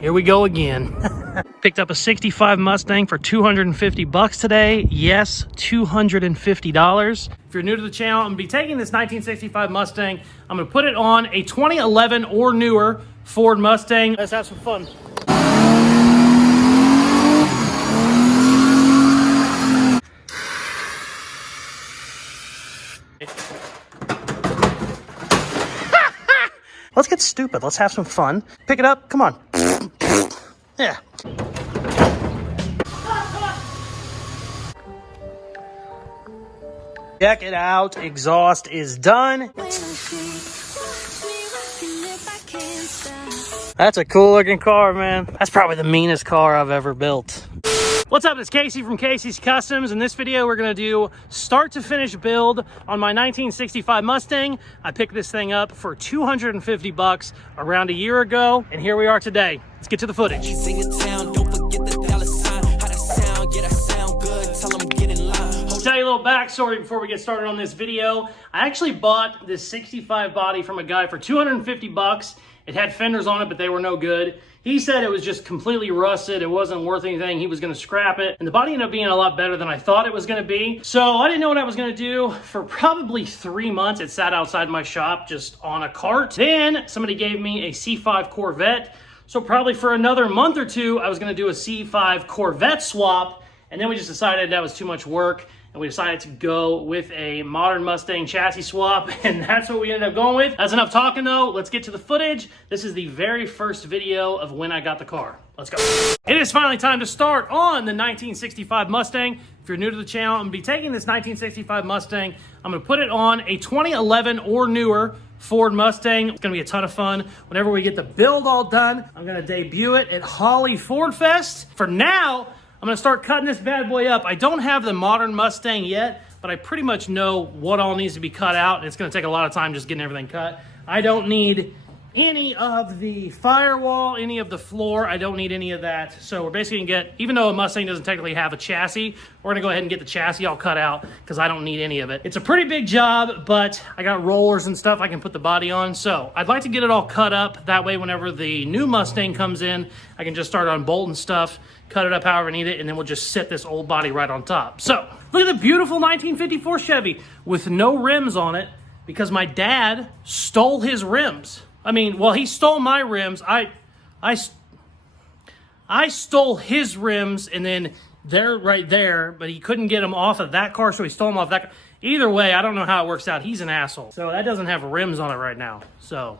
Here we go again. Picked up a 65 Mustang for 250 bucks today. Yes, $250. If you're new to the channel, I'm gonna be taking this 1965 Mustang. I'm gonna put it on a 2011 or newer Ford Mustang. Let's have some fun. Let's get stupid. Let's have some fun. Pick it up. Come on. Yeah. Check it out. Exhaust is done. That's a cool looking car, man. That's probably the meanest car I've ever built. What's up, it's Casey from Caseyscustoms. In this video, we're gonna do start to finish build on my 1965 Mustang. I picked this thing up for 250 bucks around a year ago, and here we are today. Let's get to the footage. I'll tell you a little backstory before we get started on this video. I actually bought this 65 body from a guy for 250 bucks. It had fenders on it, but they were no good. He said it was just completely rusted. It wasn't worth anything. He was going to scrap it. And the body ended up being a lot better than I thought it was going to be. So I didn't know what I was going to do. For probably 3 months, it sat outside my shop just on a cart. Then somebody gave me a C5 Corvette. So probably for another month or two, I was going to do a C5 Corvette swap. And then we just decided that was too much work. And we decided to go with a modern Mustang chassis swap, and that's what we ended up going with. That's enough talking though. Let's get to the footage. This is the very first video of when I got the car. Let's go. It is finally time to start on the 1965 Mustang. If you're new to the channel, I'm gonna be taking this 1965 Mustang. I'm gonna put it on a 2011 or newer Ford Mustang. It's gonna be a ton of fun. Whenever we get the build all done, I'm gonna debut it at Holly Ford Fest. For now, I'm gonna start cutting this bad boy up. I don't have the modern Mustang yet, but I pretty much know what all needs to be cut out. And it's gonna take a lot of time just getting everything cut. I don't need any of the firewall, any of the floor. I don't need any of that. So we're basically gonna get, even though a Mustang doesn't technically have a chassis, we're gonna go ahead and get the chassis all cut out because I don't need any of it. It's a pretty big job, but I got rollers and stuff I can put the body on. So I'd like to get it all cut up. That way, whenever the new Mustang comes in, I can just start unbolting stuff, cut it up however I need it, and then we'll just set this old body right on top. So look at the beautiful 1954 Chevy with no rims on it because my dad stole his rims. I mean, well, he stole my rims. I stole his rims, and then they're right there, but he couldn't get them off of that car, so he stole them off that car. Either way, I don't know how it works out. He's an asshole. So that doesn't have rims on it right now. So,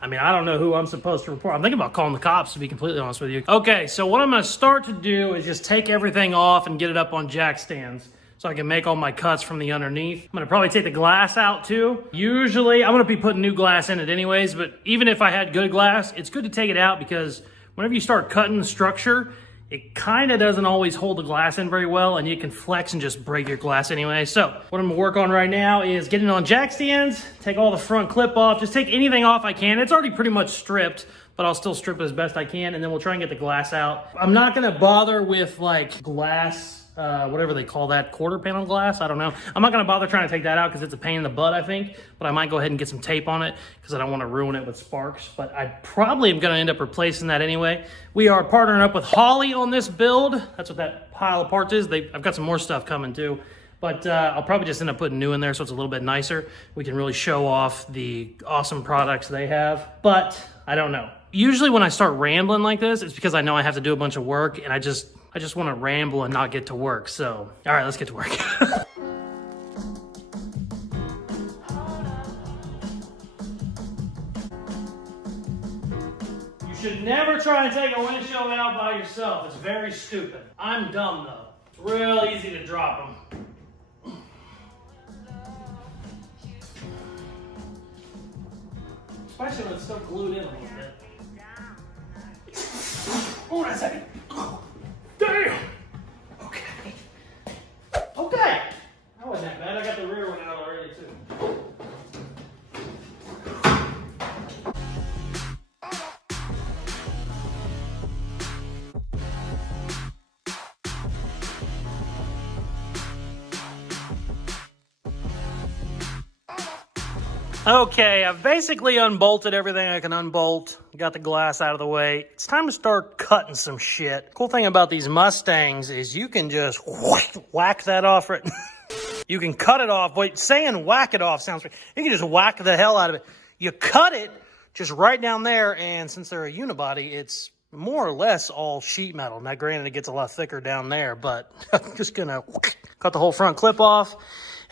I mean, I don't know who I'm supposed to report. I'm thinking about calling the cops, to be completely honest with you. Okay, so what I'm going to start to do is just take everything off and get it up on jack stands, so I can make all my cuts from the underneath. I'm gonna probably take the glass out too. Usually, I'm gonna be putting new glass in it anyways, but even if I had good glass, it's good to take it out because whenever you start cutting the structure, it kind of doesn't always hold the glass in very well, and you can flex and just break your glass anyway. So what I'm gonna work on right now is getting it on jack stands, take all the front clip off, just take anything off I can. It's already pretty much stripped, but I'll still strip it as best I can, and then we'll try and get the glass out. I'm not gonna bother with like glass, whatever they call that, quarter panel glass, I don't know. I'm not gonna bother trying to take that out because it's a pain in the butt, I think, but I might go ahead and get some tape on it because I don't want to ruin it with sparks, but I probably am gonna end up replacing that anyway. We are partnering up with Holly on this build. That's what that pile of parts is. I've got some more stuff coming too, but I'll probably just end up putting new in there so it's a little bit nicer. We can really show off the awesome products they have, but I don't know. Usually when I start rambling like this, it's because I know I have to do a bunch of work, and I just want to ramble and not get to work. So, all right, let's get to work. You should never try and take a windshield out by yourself. It's very stupid. I'm dumb though. It's real easy to drop them. Especially when it's still glued in a little bit. Hold on a second. Damn! Okay. Okay! That wasn't that bad. I got the rear one out already too. Okay, I've basically unbolted everything I can unbolt. Got the glass out of the way. It's time to start cutting some shit. Cool thing about these Mustangs is you can just whack that off. Right. You can cut it off. Wait, saying whack it off sounds... You can just whack the hell out of it. You cut it just right down there, and since they're a unibody, it's more or less all sheet metal. Now, granted, it gets a lot thicker down there, but I'm just gonna cut the whole front clip off.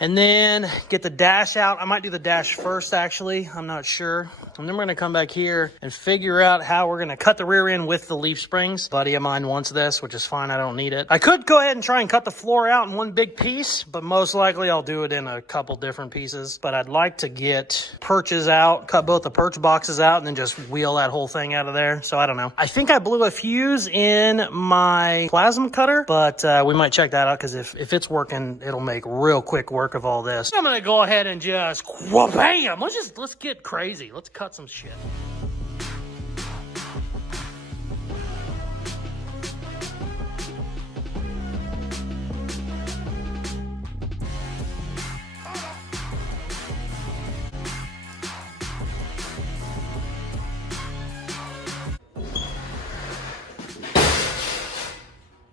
And then get the dash out. I might do the dash first, actually. I'm not sure. And then we're going to come back here and figure out how we're going to cut the rear end with the leaf springs. A buddy of mine wants this, which is fine. I don't need it. I could go ahead and try and cut the floor out in one big piece, but most likely I'll do it in a couple different pieces. But I'd like to get perches out, cut both the perch boxes out, and then just wheel that whole thing out of there. So I don't know. I think I blew a fuse in my plasma cutter, but we might check that out because if it's working, it'll make real quick work of all this. I'm gonna go ahead and just bam. Let's get crazy. Let's cut some shit.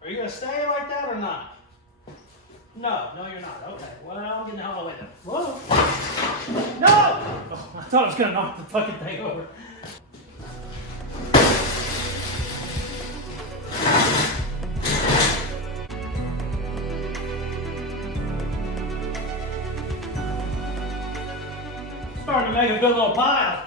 Are you gonna stay like that or not? No, you're not. Okay. Well, I'm getting the hell away then. Whoa. No! Oh, I thought I was going to knock the fucking thing over. Starting to make a good little pile.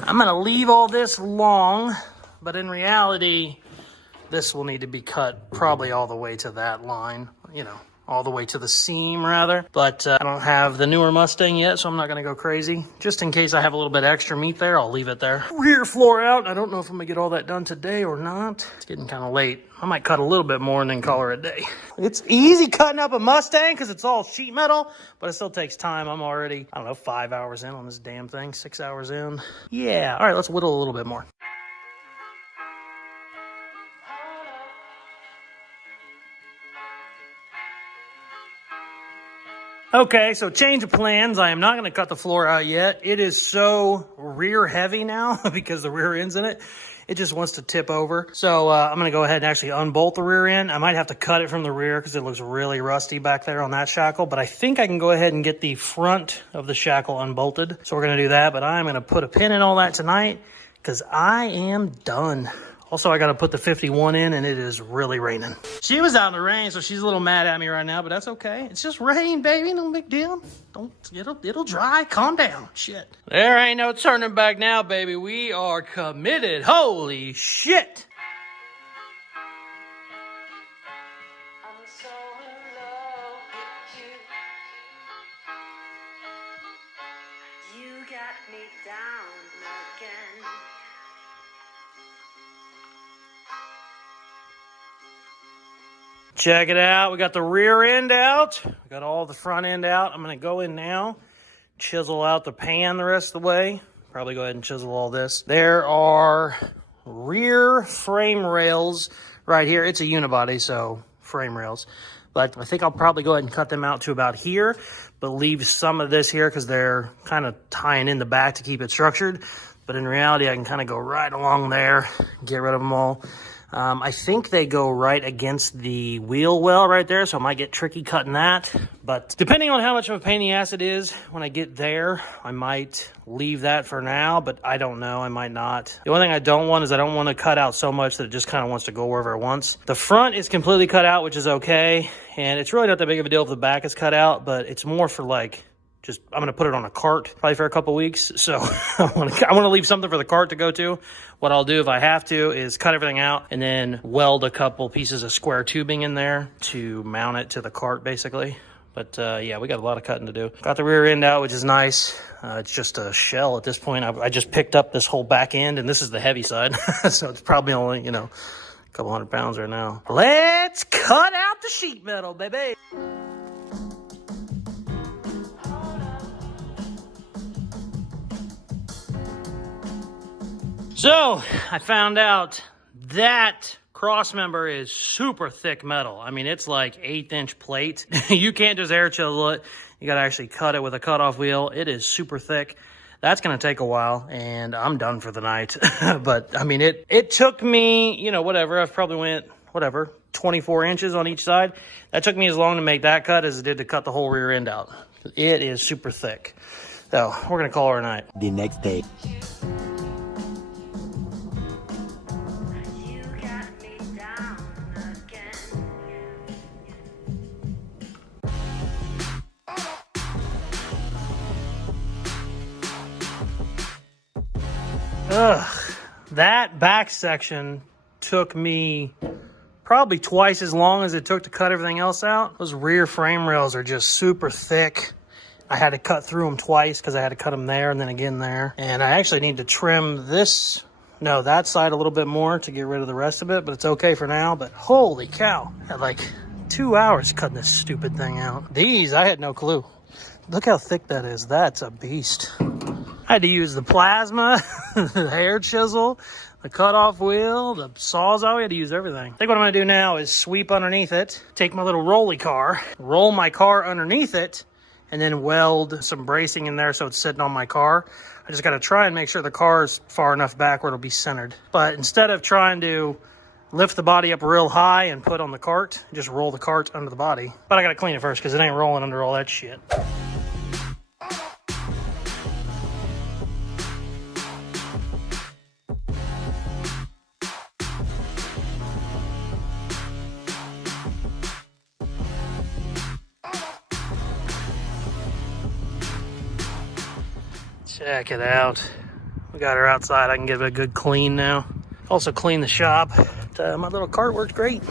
I'm gonna leave all this long, but in reality, this will need to be cut probably all the way to that line, you know, all the way to the seam rather. But I don't have the newer Mustang yet, so I'm not gonna go crazy. Just in case I have a little bit extra meat there, I'll leave it there. Rear floor out. I don't know if I'm gonna get all that done today or not. It's getting kind of late. I might cut a little bit more and then call her a day. It's easy cutting up a Mustang because it's all sheet metal, but it still takes time. I'm already, I don't know, 5 hours in on this damn thing, 6 hours in. Yeah, all right, let's whittle a little bit more. Okay, so change of plans. I am not going to cut the floor out yet. It is so rear heavy now because the rear end's in it. It just wants to tip over. So I'm going to go ahead and actually unbolt the rear end. I might have to cut it from the rear because it looks really rusty back there on that shackle. But I think I can go ahead and get the front of the shackle unbolted. So we're going to do that. But I'm going to put a pin in all that tonight because I am done. Also, I got to put the 51 in, and it is really raining. She was out in the rain, so she's a little mad at me right now, but that's okay. It's just rain, baby. No big deal. It'll dry. Calm down. Shit. There ain't no turning back now, baby. We are committed. Holy shit. I'm so in love with you. You got me down again. Check it out. We got the rear end out. We got all the front end out. I'm going to go in now, chisel out the pan the rest of the way. Probably go ahead and chisel all this. There are rear frame rails right here. It's a unibody, so frame rails. But I think I'll probably go ahead and cut them out to about here, but leave some of this here because they're kind of tying in the back to keep it structured. But in reality, I can kind of go right along there, get rid of them all. I think they go right against the wheel well right there, so I might get tricky cutting that. But depending on how much of a pain in the ass it is when I get there, I might leave that for now, but I don't know. I might not. The only thing I don't want is I don't want to cut out so much that it just kind of wants to go wherever it wants. The front is completely cut out, which is okay. And it's really not that big of a deal if the back is cut out, but it's more for like, just, I'm going to put it on a cart probably for a couple weeks. So I want to leave something for the cart to go to. What I'll do if I have to is cut everything out and then weld a couple pieces of square tubing in there to mount it to the cart basically. But yeah, we got a lot of cutting to do. Got the rear end out, which is nice. It's just a shell at this point. I just picked up this whole back end and this is the heavy side. So it's probably only, you know, a couple 100 pounds right now. Let's cut out the sheet metal, baby. So I found out that cross member is super thick metal. I mean, it's like 1/8-inch plate. You can't just air chisel it. You got to actually cut it with a cutoff wheel. It is super thick. That's going to take a while, and I'm done for the night. But I mean, it took me, you know, whatever. I've probably went, whatever, 24 inches on each side. That took me as long to make that cut as it did to cut the whole rear end out. It is super thick. So we're going to call her a night. The next day. Ugh, that back section took me probably twice as long as it took to cut everything else out. Those rear frame rails are just super thick. I had to cut through them twice because I had to cut them there and then again there. And I actually need to trim that side a little bit more to get rid of the rest of it, but it's okay for now. But holy cow, I had like 2 hours cutting this stupid thing out. These, I had no clue. Look how thick that is. That's a beast. I had to use the plasma, the hair chisel, the cutoff wheel, the sawzall. We had to use everything. I think what I'm going to do now is sweep underneath it, take my little rolly car, roll my car underneath it, and then weld some bracing in there so it's sitting on my car. I just got to try and make sure the car is far enough back where it'll be centered. But instead of trying to lift the body up real high and put on the cart, just roll the cart under the body. But I got to clean it first because it ain't rolling under all that shit. Check it out. We got her outside. I can give it a good clean now. Also clean the shop. My little cart worked great.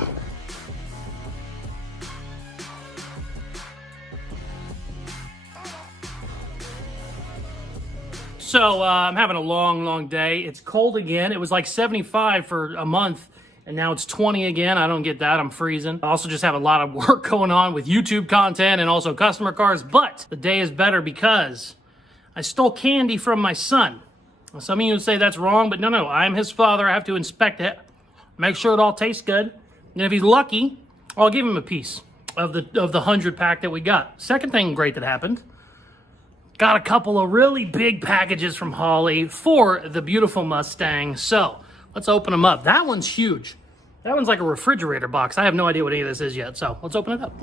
So I'm having a long day. It's cold again. It was like 75 for a month, and now it's 20 again. I don't get that. I'm freezing. I also just have a lot of work going on with YouTube content and also customer cars, but the day is better because I stole candy from my son. Some of you would say that's wrong, but no, I'm his father. I have to inspect it, make sure it all tastes good. And if he's lucky, I'll give him a piece of the 100 pack that we got. Second thing great that happened, got a couple of really big packages from Holly for the beautiful Mustang. So let's open them up. That one's huge. That one's like a refrigerator box. I have no idea what any of this is yet, so let's open it up.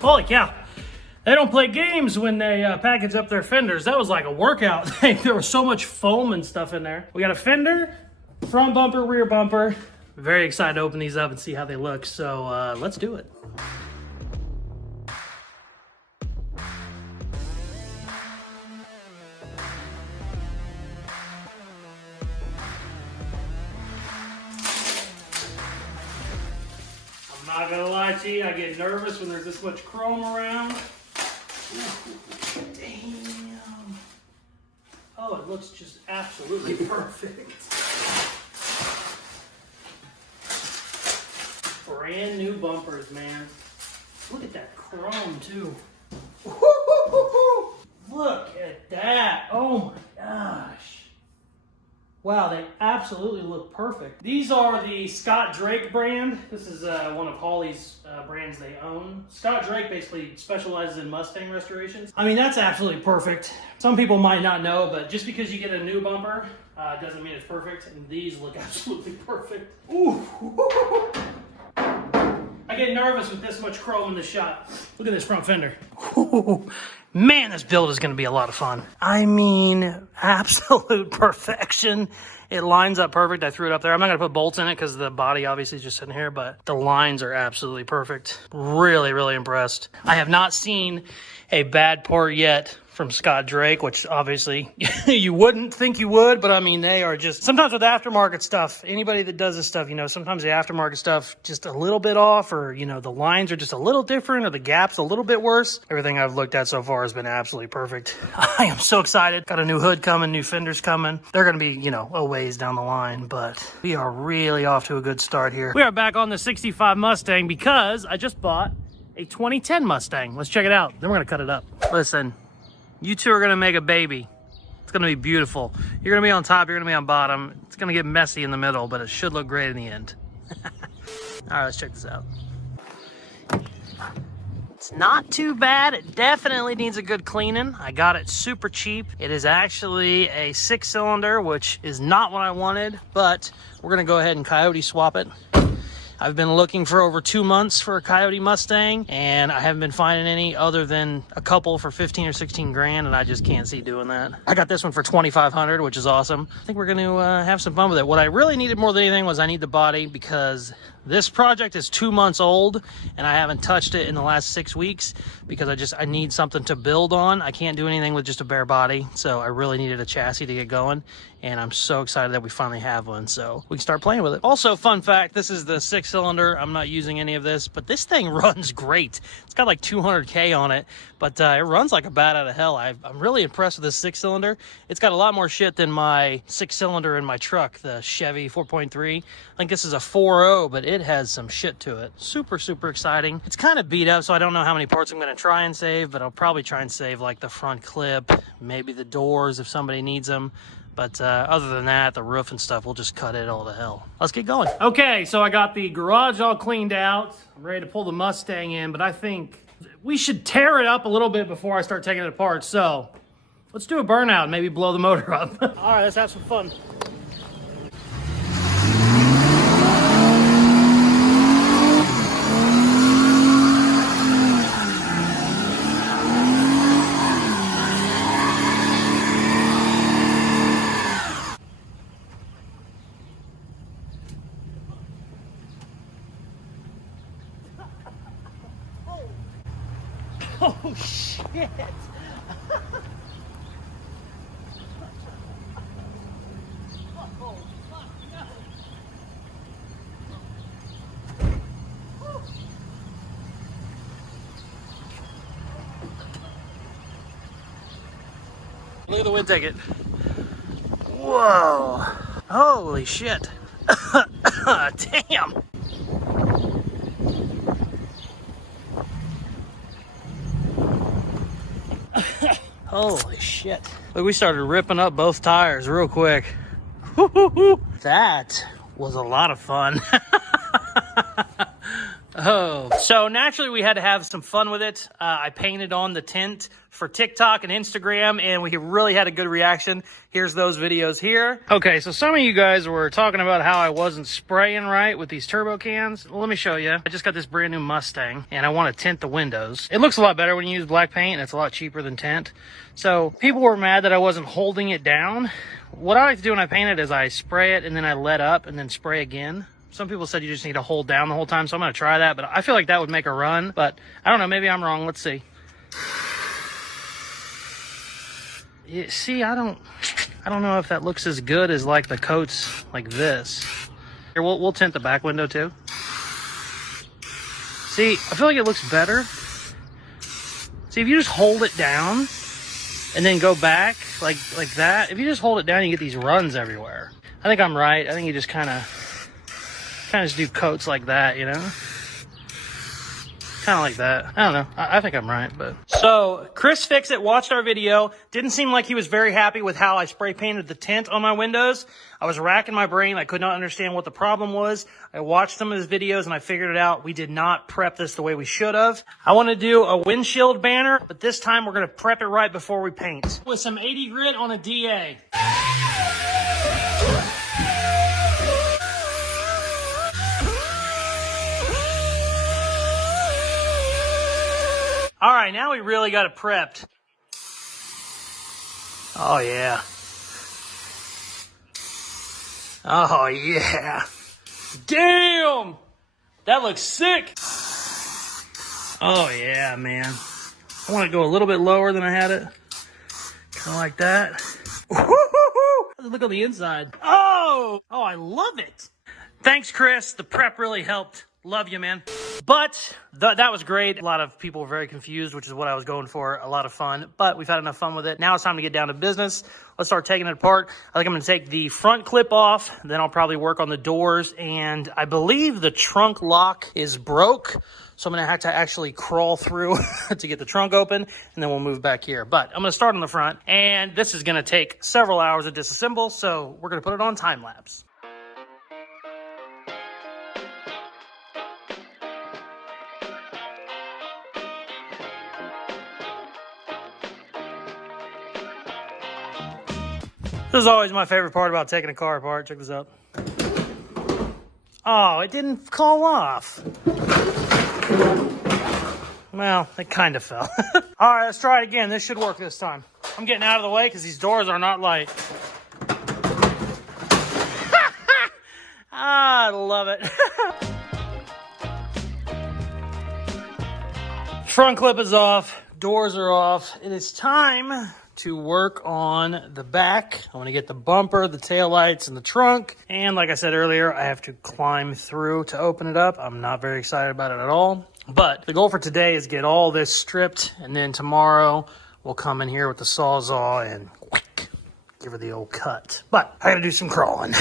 Holy cow. They don't play games when they package up their fenders. That was like a workout. There was so much foam and stuff in there. We got a fender, front bumper, rear bumper. Very excited to open these up and see how they look. So let's do it. I'm not gonna lie to you, I get nervous when there's this much chrome around. Damn. Oh, it looks just absolutely perfect. Brand new bumpers, man. Look at that chrome too. Look at that. Oh my gosh. Wow, they absolutely look perfect. These are the Scott Drake brand. This is one of Holly's brands they own. Scott Drake basically specializes in Mustang restorations. I mean, that's absolutely perfect. Some people might not know, but just because you get a new bumper doesn't mean it's perfect. And these look absolutely perfect. Ooh. I get nervous with this much chrome in the shop. Look at this front fender. Ooh. Man, this build is going to be a lot of fun. I mean, absolute perfection. It lines up perfect. I threw it up there. I'm not going to put bolts in it because the body obviously is just sitting here, but the lines are absolutely perfect. Really, really impressed. I have not seen a bad part yet from Scott Drake, which obviously you wouldn't think you would, but I mean, they are just, sometimes with aftermarket stuff, anybody that does this stuff, you know, sometimes the aftermarket stuff just a little bit off, or, you know, the lines are just a little different, or the gap's a little bit worse. Everything I've looked at so far has been absolutely perfect. I am so excited. Got a new hood coming, new fenders coming. They're going to be, you know, a ways down the line, but we are really off to a good start here. We are back on the 65 Mustang because I just bought a 2010 Mustang. Let's check it out. Then we're gonna cut it up. Listen, you two are gonna make a baby. It's gonna be beautiful. You're gonna be on top, you're gonna be on bottom. It's gonna get messy in the middle, but it should look great in the end. All right, let's check this out. It's not too bad. It definitely needs a good cleaning. I got it super cheap. It is actually a 6-cylinder, which is not what I wanted, but we're gonna go ahead and coyote swap it. I've been looking for over 2 months for a Coyote Mustang, and I haven't been finding any other than a couple for 15 or 16 grand, and I just can't see doing that. I got this one for 2,500, which is awesome. I think we're going to have some fun with it. What I really needed more than anything was I need the body, because this project is 2 months old, and I haven't touched it in the last 6 weeks because I need something to build on. I can't do anything with just a bare body, so I really needed a chassis to get going, and I'm so excited that we finally have one, so we can start playing with it. Also, fun fact, this is the 6-cylinder. I'm not using any of this, but this thing runs great. It's got like 200K on it, but it runs like a bat out of hell. I'm really impressed with this 6-cylinder. It's got a lot more shit than my 6-cylinder in my truck, the Chevy 4.3. I think this is a 4.0, but it has some shit to it. Super, super exciting. It's kind of beat up, so I don't know how many parts I'm going to try and save, but I'll probably try and save like the front clip, maybe the doors if somebody needs them. But other than that, the roof and stuff, we'll just cut it all to hell. Let's get going. Okay, so I got the garage all cleaned out. I'm ready to pull the Mustang in, but I think we should tear it up a little bit before I start taking it apart. So let's do a burnout and maybe blow the motor up. All right, let's have some fun. Oh, shit. Oh, fuck, no. Look at the wind ticket. Whoa. Holy shit. Damn. Holy shit. Look, we started ripping up both tires real quick. That was a lot of fun. Oh, so naturally we had to have some fun with it. I painted on the tint for TikTok and Instagram, and we really had a good reaction. Here's those videos here. Okay, so some of you guys were talking about how I wasn't spraying right with these turbo cans. Well, let me show you. I just got this brand new Mustang, and I want to tint the windows. It looks a lot better when you use black paint, and it's a lot cheaper than tint. So people were mad that I wasn't holding it down. What I like to do when I paint it is I spray it, and then I let up, and then spray again. Some people said you just need to hold down the whole time, so I'm going to try that, but I feel like that would make a run, but I don't know, maybe I'm wrong. Let's see. Yeah, see, I don't know if that looks as good as like the coats like this. Here, we'll tint the back window too. See, I feel like it looks better. See, if you just hold it down and then go back like that, if you just hold it down, you get these runs everywhere. I think I'm right. I think you just kind of just do coats like that, you know? Kind of like that. I don't know. I think I'm right, but. So, Chris Fix It watched our video. Didn't seem like he was very happy with how I spray painted the tint on my windows. I was racking my brain. I could not understand what the problem was. I watched some of his videos and I figured it out. We did not prep this the way we should have. I want to do a windshield banner, but this time we're going to prep it right before we paint. With some 80 grit on a DA. All right, now we really got it prepped. Oh, yeah. Oh, yeah. Damn! That looks sick. Oh, yeah, man. I want to go a little bit lower than I had it. Kind of like that. Let's look on the inside. Oh! Oh, I love it. Thanks, Chris. The prep really helped. Love you, man. But that was great. A lot of people were very confused, which is what I was going for. A lot of fun, but we've had enough fun with it. Now it's time to get down to business. Let's start taking it apart. I think I'm going to take the front clip off. Then I'll probably work on the doors. And I believe the trunk lock is broke. So I'm going to have to actually crawl through to get the trunk open. And then we'll move back here. But I'm going to start on the front. And this is going to take several hours to disassemble. So we're going to put it on time lapse. This is always my favorite part about taking a car apart. Check this out. Oh, it didn't fall off. Well, it kind of fell. All right, let's try it again. This should work this time. I'm getting out of the way because these doors are not light. I love it. Front clip is off. Doors are off. It is time to work on the back. I want to get the bumper, the taillights, and the trunk. And like I said earlier, I have to climb through to open it up. I'm not very excited about it at all. But the goal for today is get all this stripped, and then tomorrow we'll come in here with the Sawzall and whack, give her the old cut. But I gotta do some crawling.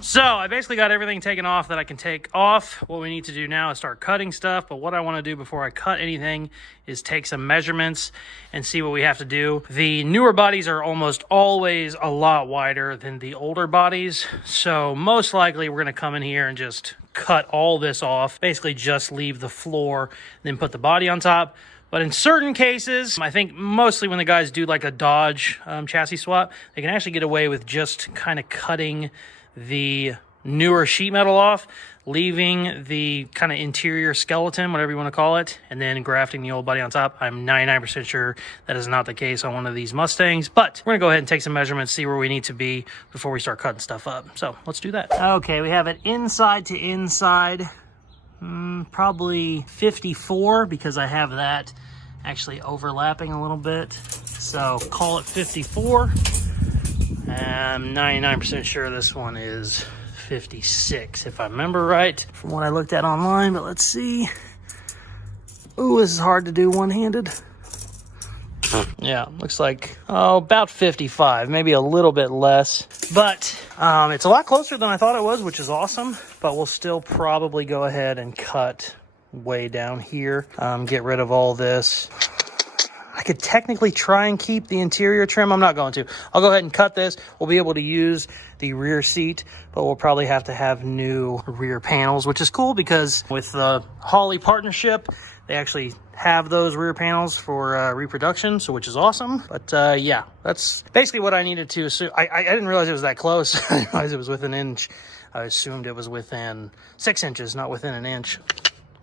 So I basically got everything taken off that I can take off. What we need to do now is start cutting stuff. But what I want to do before I cut anything is take some measurements and see what we have to do. The newer bodies are almost always a lot wider than the older bodies. So most likely we're going to come in here and just cut all this off. Basically just leave the floor, then put the body on top. But in certain cases, I think mostly when the guys do like a Dodge chassis swap, they can actually get away with just kind of cutting the newer sheet metal off, leaving the kind of interior skeleton, whatever you want to call it, and then grafting the old body on top. I'm 99% sure that is not the case on one of these Mustangs, but we're gonna go ahead and take some measurements, see where we need to be before we start cutting stuff up. So let's do that. Okay, we have it inside to inside, probably 54, because I have that actually overlapping a little bit. So call it 54. I'm 99% sure this one is 56, if I remember right, from what I looked at online, but let's see. Ooh, this is hard to do one-handed. Yeah, looks like, about 55, maybe a little bit less. But it's a lot closer than I thought it was, which is awesome. But we'll still probably go ahead and cut way down here. Get rid of all this. I could technically try and keep the interior trim. I'm not going to. I'll go ahead and cut this. We'll be able to use the rear seat, but we'll probably have to have new rear panels, which is cool because with the Holley partnership, they actually have those rear panels for reproduction, so which is awesome. But yeah, that's basically what I needed to assume. I didn't realize it was that close. I didn't realize it was within an inch. I assumed it was within 6 inches, not within an inch.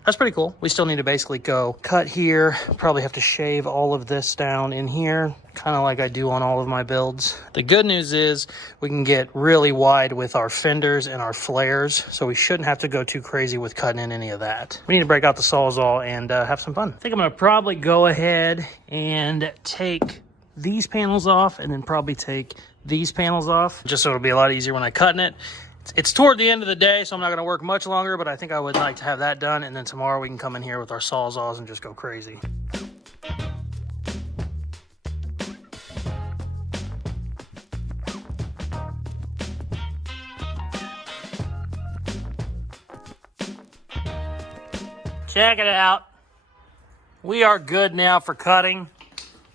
That's pretty cool. We still need to basically go cut here. Probably have to shave all of this down in here, kind of like I do on all of my builds. The good news is we can get really wide with our fenders and our flares, so we shouldn't have to go too crazy with cutting in any of that. We need to break out the Sawzall and have some fun. I think I'm gonna probably go ahead and take these panels off and then probably take these panels off, just so it'll be a lot easier when I'm cutting it. It's toward the end of the day, so I'm not going to work much longer, but I think I would like to have that done, and then tomorrow we can come in here with our Sawzalls and just go crazy. Check it out. We are good now for cutting.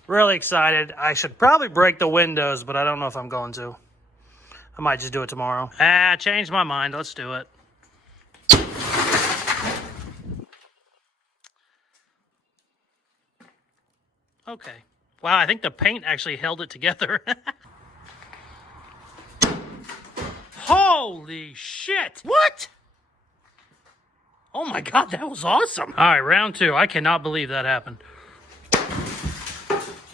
Really excited. I should probably break the windows, but I don't know if I'm going to. I might just do it tomorrow. Changed my mind. Let's do it. Okay. Wow, I think the paint actually held it together. Holy shit! What? Oh my god, that was awesome. All right, round two. I cannot believe that happened.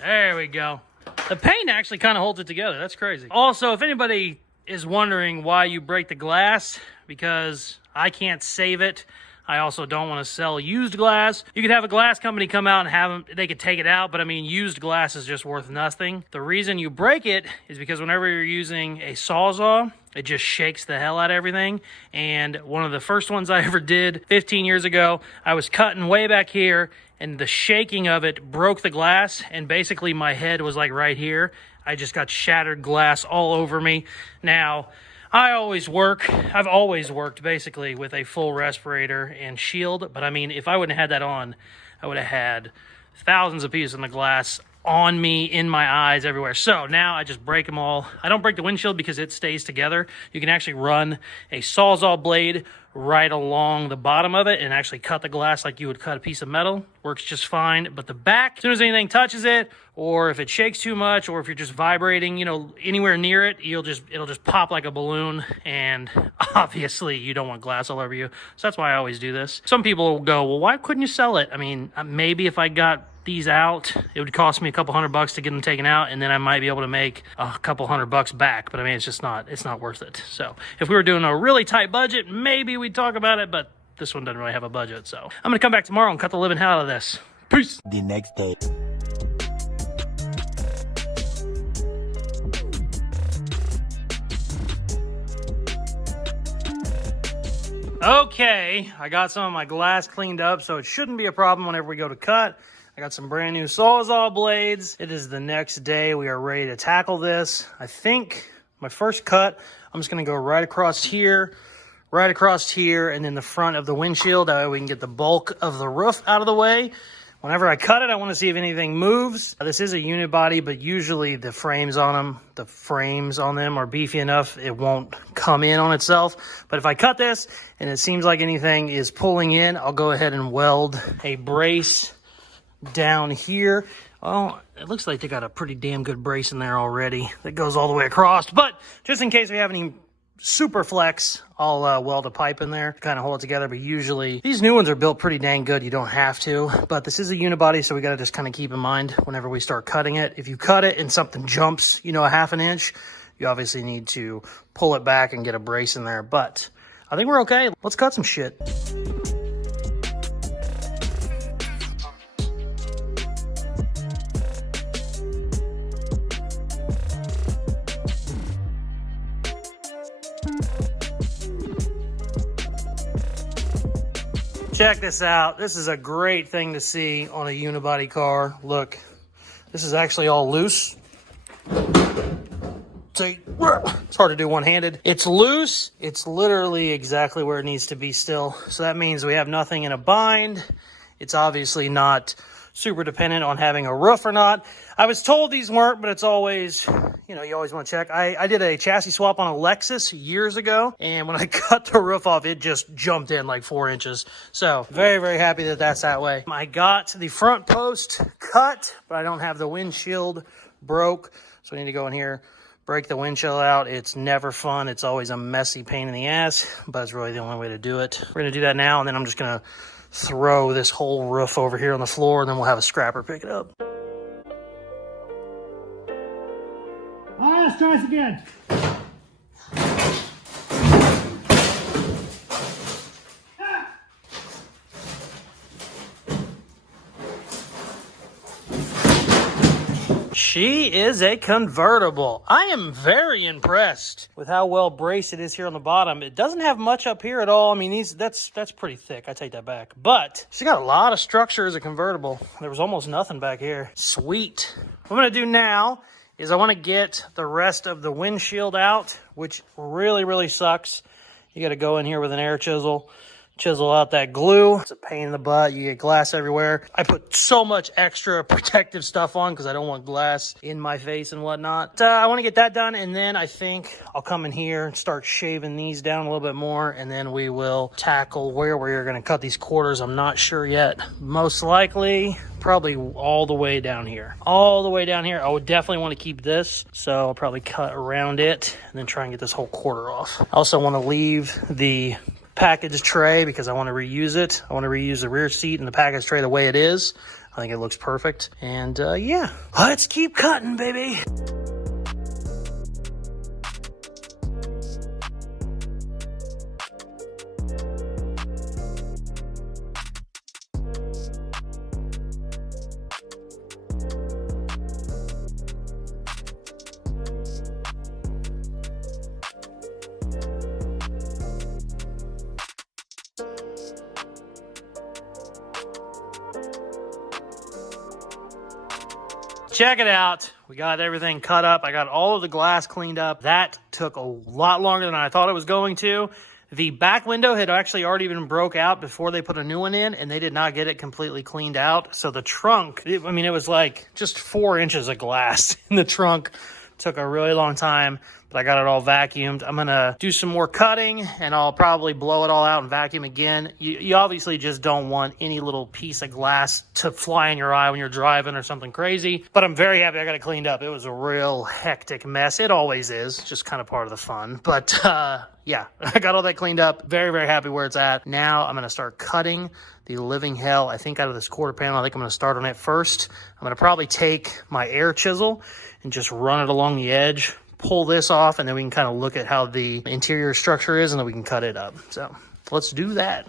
There we go. The paint actually kind of holds it together. That's crazy. Also, if anybody is wondering why you break the glass, because I can't save it. I also don't want to sell used glass. You could have a glass company come out and have them, they could take it out, but I mean, used glass is just worth nothing. The reason you break it is because whenever you're using a Sawzall, it just shakes the hell out of everything. And one of the first ones I ever did 15 years ago, I was cutting way back here, and the shaking of it broke the glass, and basically my head was like right here. I just got shattered glass all over me. Now, I've always worked basically with a full respirator and shield, but I mean, if I wouldn't have had that on, I would have had thousands of pieces of the glass on me, in my eyes, everywhere. So now I just break them all. I don't break the windshield because it stays together. You can actually run a Sawzall blade right along the bottom of it and actually cut the glass like you would cut a piece of metal. Works just fine. But the back, as soon as anything touches it, or if it shakes too much, or if you're just vibrating, you know, anywhere near it, it'll just pop like a balloon. And obviously you don't want glass all over you. So that's why I always do this. Some people will go, well, why couldn't you sell it? I mean, maybe if I got these out, it would cost me a couple $100 to get them taken out, and then I might be able to make a couple $100 back. But I mean, it's not worth it. So if we were doing a really tight budget, maybe we'd talk about it, but this one doesn't really have a budget. So I'm gonna come back tomorrow and cut the living hell out of this. Peace. The next day. Okay, I got some of my glass cleaned up, so it shouldn't be a problem whenever we go to cut. I got some brand new Sawzall blades. It is the next day. We are ready to tackle this. I think my first cut, I'm just gonna go right across here, and then the front of the windshield. That way we can get the bulk of the roof out of the way. Whenever I cut it, I want to see if anything moves. This is a unibody, but usually the frames on them are beefy enough it won't come in on itself. But if I cut this and it seems like anything is pulling in, I'll go ahead and weld a brace down here. Oh, it looks like they got a pretty damn good brace in there already that goes all the way across. But just in case we have any super flex, I'll weld a pipe in there to kind of hold it together. But usually these new ones are built pretty dang good. You don't have to, but this is a unibody, so we got to just kind of keep in mind whenever we start cutting it. If you cut it and something jumps, you know, a ½ inch, you obviously need to pull it back and get a brace in there. But I think we're okay. Let's cut some shit. Check this out. This is a great thing to see on a unibody car. Look, this is actually all loose. See, it's hard to do one-handed. It's loose. It's literally exactly where it needs to be still. So that means we have nothing in a bind. It's obviously not super dependent on having a roof or not. I was told these weren't, but it's always, you know, you always want to check. I did a chassis swap on a Lexus years ago, and when I cut the roof off, it just jumped in like 4 inches. So very, very happy that that's that way. I got the front post cut, but I don't have the windshield broke. So I need to go in here, break the windshield out. It's never fun. It's always a messy pain in the ass, but it's really the only way to do it. We're going to do that now, and then I'm just going to throw this whole roof over here on the floor, and then we'll have a scrapper pick it up. All right, let's try this again. She is a convertible. I am very impressed with how well braced it is here on the bottom. It doesn't have much up here at all. I mean, that's pretty thick. I take that back. But she's got a lot of structure as a convertible. There was almost nothing back here. Sweet. What I'm going to do now is I want to get the rest of the windshield out, which really, really sucks. You got to go in here with an air chisel. Chisel out that glue. It's a pain in the butt. You get glass everywhere. I put so much extra protective stuff on because I don't want glass in my face and whatnot. I want to get that done, and then I think I'll come in here and start shaving these down a little bit more, and then we will tackle where we're going to cut these quarters. I'm not sure yet. Most likely, probably all the way down here. All the way down here. I would definitely want to keep this, so I'll probably cut around it and then try and get this whole quarter off. I also want to leave the package tray because I want to reuse it. I want to reuse the rear seat and the package tray the way it is. I think it looks perfect. And yeah, let's keep cutting, baby. Check it out. We got everything cut up. I got all of the glass cleaned up. That took a lot longer than I thought it was going to. The back window had actually already been broke out before they put a new one in, and they did not get it completely cleaned out. So the trunk, it was like just 4 inches of glass in the trunk. Took a really long time, but I got it all vacuumed. I'm gonna do some more cutting, and I'll probably blow it all out and vacuum again. You obviously just don't want any little piece of glass to fly in your eye when you're driving or something crazy, but I'm very happy I got it cleaned up. It was a real hectic mess. It always is, just kind of part of the fun. But yeah, I got all that cleaned up. Very, very happy where it's at. Now I'm gonna start cutting the living hell, I think, out of this quarter panel. I think I'm gonna start on it first. I'm gonna probably take my air chisel and just run it along the edge, pull this off, and then we can kind of look at how the interior structure is, and then we can cut it up. So let's do that.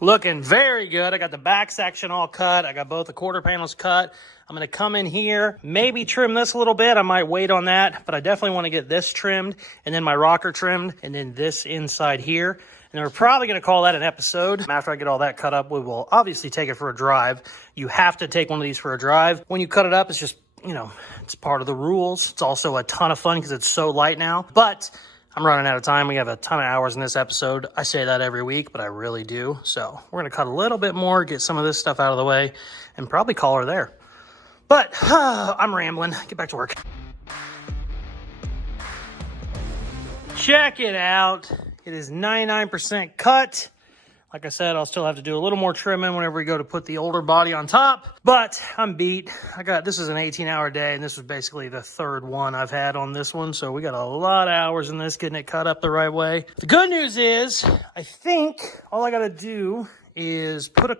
Looking very good. I got the back section all cut. I got both the quarter panels cut. I'm going to come in here, maybe trim this a little bit. I might wait on that, but I definitely want to get this trimmed, and then my rocker trimmed, and then this inside here. And we're probably going to call that an episode. After I get all that cut up, we will obviously take it for a drive. You have to take one of these for a drive. When you cut it up, it's just, it's part of the rules. It's also a ton of fun because it's so light now. But I'm running out of time. We have a ton of hours in this episode. I say that every week, but I really do. So we're going to cut a little bit more, get some of this stuff out of the way, and probably call her there. But I'm rambling. Get back to work. Check it out. It is 99% cut. Like I said, I'll still have to do a little more trimming whenever we go to put the older body on top, but I'm beat. This is an 18-hour day, and this was basically the third one I've had on this one, so we got a lot of hours in this, getting it cut up the right way. The good news is, I think all I gotta do is bolt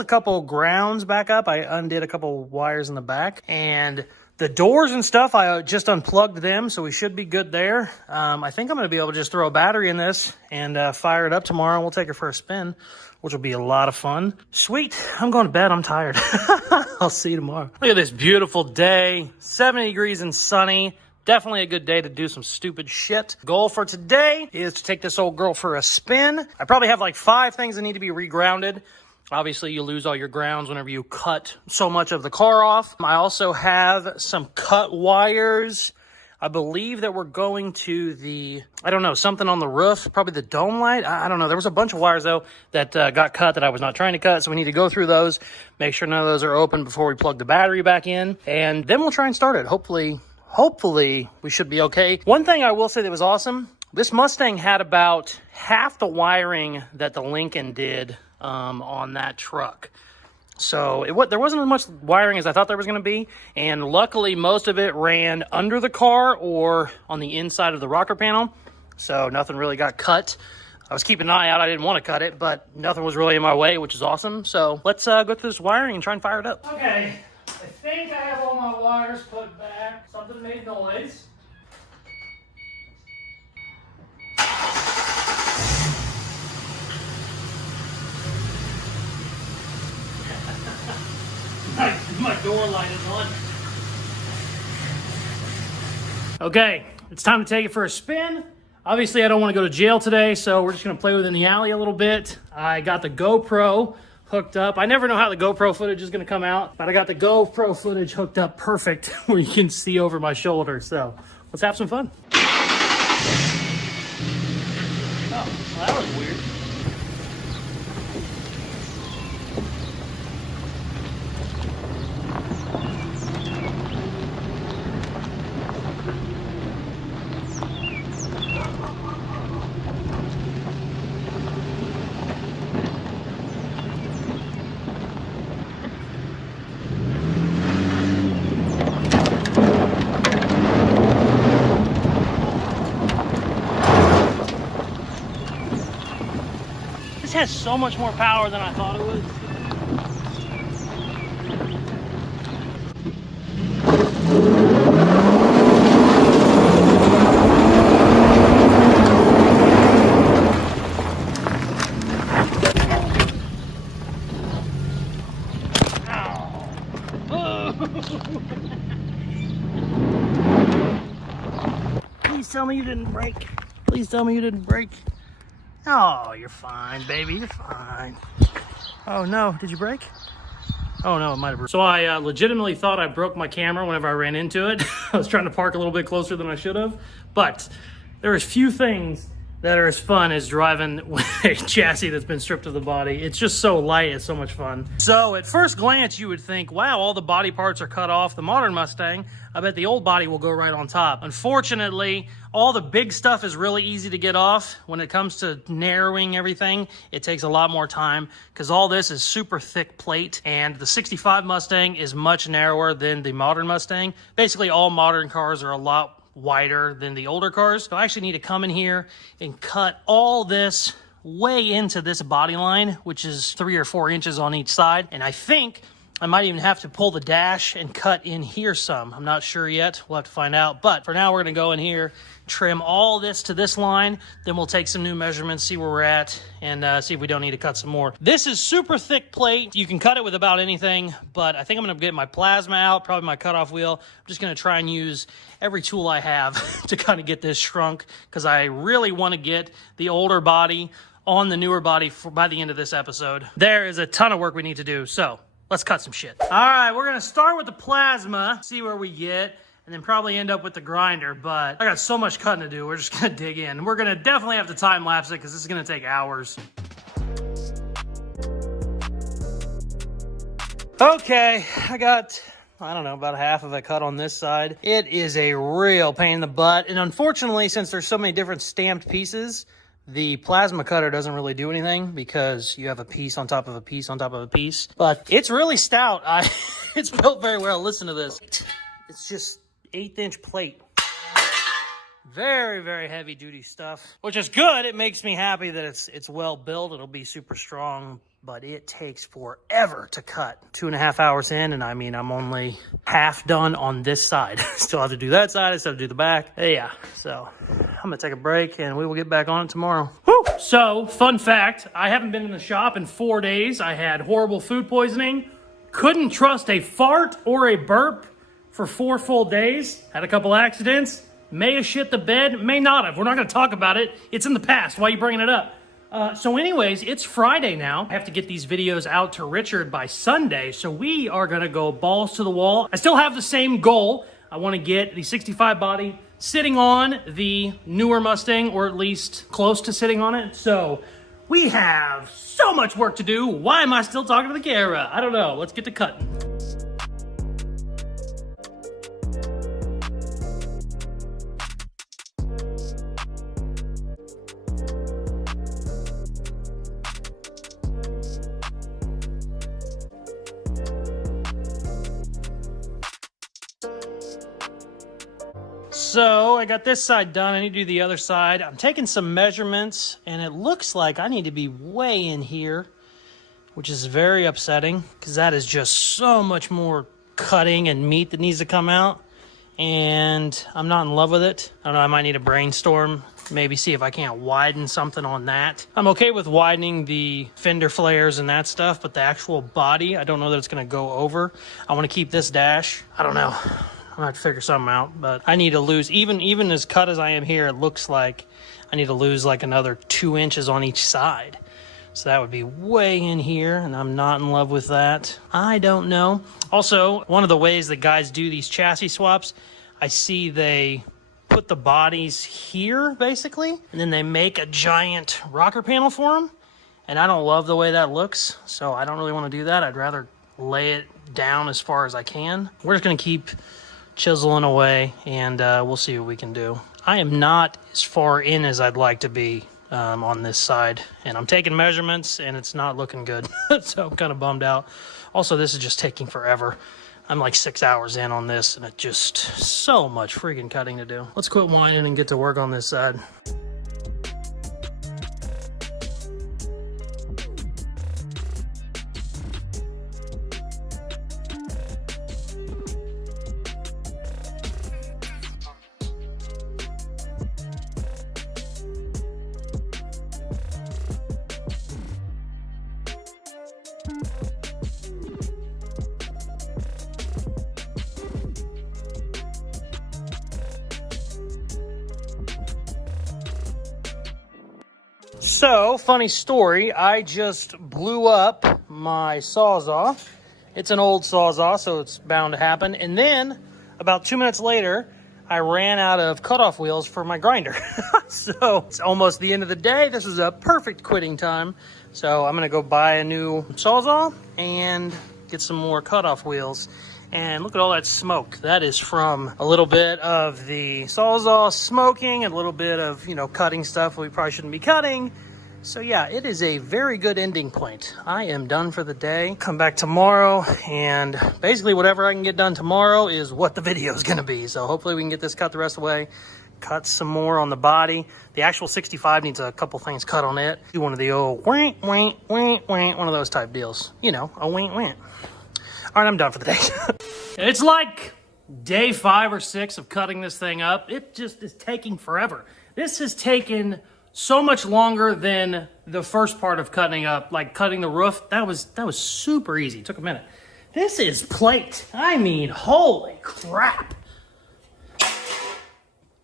a couple grounds back up. I undid a couple wires in the back, and the doors and stuff, I just unplugged them, so we should be good there. I think I'm going to be able to just throw a battery in this and fire it up tomorrow. We'll take it for a spin, which will be a lot of fun. Sweet. I'm going to bed. I'm tired. I'll see you tomorrow. Look at this beautiful day. 70 degrees and sunny. Definitely a good day to do some stupid shit. Goal for today is to take this old girl for a spin. I probably have like 5 things that need to be regrounded. Obviously, you lose all your grounds whenever you cut so much of the car off. I also have some cut wires. I believe that we're going to something on the roof, probably the dome light. I don't know. There was a bunch of wires, though, that got cut that I was not trying to cut, so we need to go through those, make sure none of those are open before we plug the battery back in, and then we'll try and start it. Hopefully, we should be okay. One thing I will say that was awesome, this Mustang had about half the wiring that the Lincoln did on that truck. So there wasn't as much wiring as I thought there was going to be, and luckily most of it ran under the car or on the inside of the rocker panel, so nothing really got cut. I was keeping an eye out. I didn't want to cut it, but nothing was really in my way, which is awesome. So let's go through this wiring and try and fire it up. Okay, I think I have all my wires put back. Something made noise. My door light is on. Okay, it's time to take it for a spin. Obviously, I don't want to go to jail today, so we're just going to play with it in the alley a little bit. I got the GoPro hooked up. I never know how the GoPro footage is going to come out, but I got the GoPro footage hooked up perfect where you can see over my shoulder. So let's have some fun. Oh, well, that was weird. Has so much more power than I thought it would. Please tell me you didn't break. Please tell me you didn't break. Oh, you're fine, baby. You're fine. Oh, no. Did you break? Oh, no, it might have broke. So I legitimately thought I broke my camera whenever I ran into it. I was trying to park a little bit closer than I should have. But there is few things that are as fun as driving with a chassis that's been stripped of the body. It's just so light, it's so much fun. So at first glance, you would think, wow, all the body parts are cut off the modern Mustang. I bet the old body will go right on top. Unfortunately, all the big stuff is really easy to get off. When it comes to narrowing everything, it takes a lot more time because all this is super thick plate, and the 65 Mustang is much narrower than the modern Mustang. Basically, all modern cars are a lot wider than the older cars. So I actually need to come in here and cut all this way into this body line, which is 3 or 4 inches on each side. And I think I might even have to pull the dash and cut in here some. I'm not sure yet. We'll have to find out. But for now, we're going to go in here, trim all this to this line. Then we'll take some new measurements, see where we're at, and see if we don't need to cut some more. This is super thick plate. You can cut it with about anything, but I think I'm going to get my plasma out, probably my cutoff wheel. I'm just going to try and use every tool I have to kind of get this shrunk, because I really want to get the older body on the newer body by the end of this episode. There is a ton of work we need to do, so let's cut some shit. All right, we're going to start with the plasma, see where we get, and then probably end up with the grinder, but I got so much cutting to do, we're just gonna dig in. We're gonna definitely have to time lapse it because this is gonna take hours. Okay, I got, I don't know, about half of it cut on this side. It is a real pain in the butt, and unfortunately, since there's so many different stamped pieces, the plasma cutter doesn't really do anything because you have a piece on top of a piece on top of a piece. But it's really stout. It's built very well. Listen to this. It's just 1/8 plate. Very, very heavy duty stuff, which is good. It makes me happy that it's well built. It'll be super strong, but it takes forever to cut. 2.5 hours in, and I mean, I'm only half done on this side. Still have to do that side. I still have to do the back. Yeah, so I'm gonna take a break and we will get back on it tomorrow. Woo! So, fun fact, I haven't been in the shop in 4 days. I had horrible food poisoning. Couldn't trust a fart or a burp for 4 full days. Had a couple accidents. May have shit the bed, may not have. We're not going to talk about it. It's in the past. Why are you bringing it up? So anyways, it's Friday now. I have to get these videos out to Richard by Sunday, so we are going to go balls to the wall. I still have the same goal. I want to get the 65 body sitting on the newer Mustang, or at least close to sitting on it. So we have so much work to do. Why am I still talking to the camera? I don't know. Let's get to cutting. So I got this side done. I need to do the other side. I'm taking some measurements, and it looks like I need to be way in here, which is very upsetting because that is just so much more cutting and meat that needs to come out, and I'm not in love with it. I don't know, I might need to brainstorm, maybe see if I can't widen something on that. I'm okay with widening the fender flares and that stuff, but the actual body, I don't know that it's going to go over. I want to keep this dash. I don't know. I'm gonna have to figure something out, but I need to lose, even as cut as I am here, it looks like I need to lose like another 2 inches on each side. So that would be way in here, and I'm not in love with that. I don't know. Also, one of the ways that guys do these chassis swaps, I see they put the bodies here, basically, and then they make a giant rocker panel for them, and I don't love the way that looks, so I don't really want to do that. I'd rather lay it down as far as I can. We're just gonna keep chiseling away, and we'll see what we can do. I am not as far in as I'd like to be on this side, and I'm taking measurements and it's not looking good. So I'm kind of bummed out. Also, this is just taking forever. I'm like 6 hours in on this, and it's just so much freaking cutting to do. Let's quit whining and get to work on this side. So, funny story, I just blew up my Sawzall. It's an old Sawzall, so it's bound to happen. And then, about 2 minutes later, I ran out of cutoff wheels for my grinder. So, it's almost the end of the day. This is a perfect quitting time. So, I'm going to go buy a new Sawzall and get some more cutoff wheels. And look at all that smoke. That is from a little bit of the Sawzall smoking, and a little bit of, you know, cutting stuff we probably shouldn't be cutting. So yeah, it is a very good ending point. I am done for the day. Come back tomorrow, and basically whatever I can get done tomorrow is what the video is going to be. So hopefully we can get this cut the rest of the way. Cut some more on the body. The actual 65 needs a couple things cut on it. Do one of the old wink, wink, wink, wink, one of those type deals. You know, a wink, wink. All right, I'm done for the day. It's like day 5 or 6 of cutting this thing up. It just is taking forever. This has taken so much longer than the first part of cutting up, like cutting the roof. That was super easy. It took a minute. This is plate. I mean, holy crap.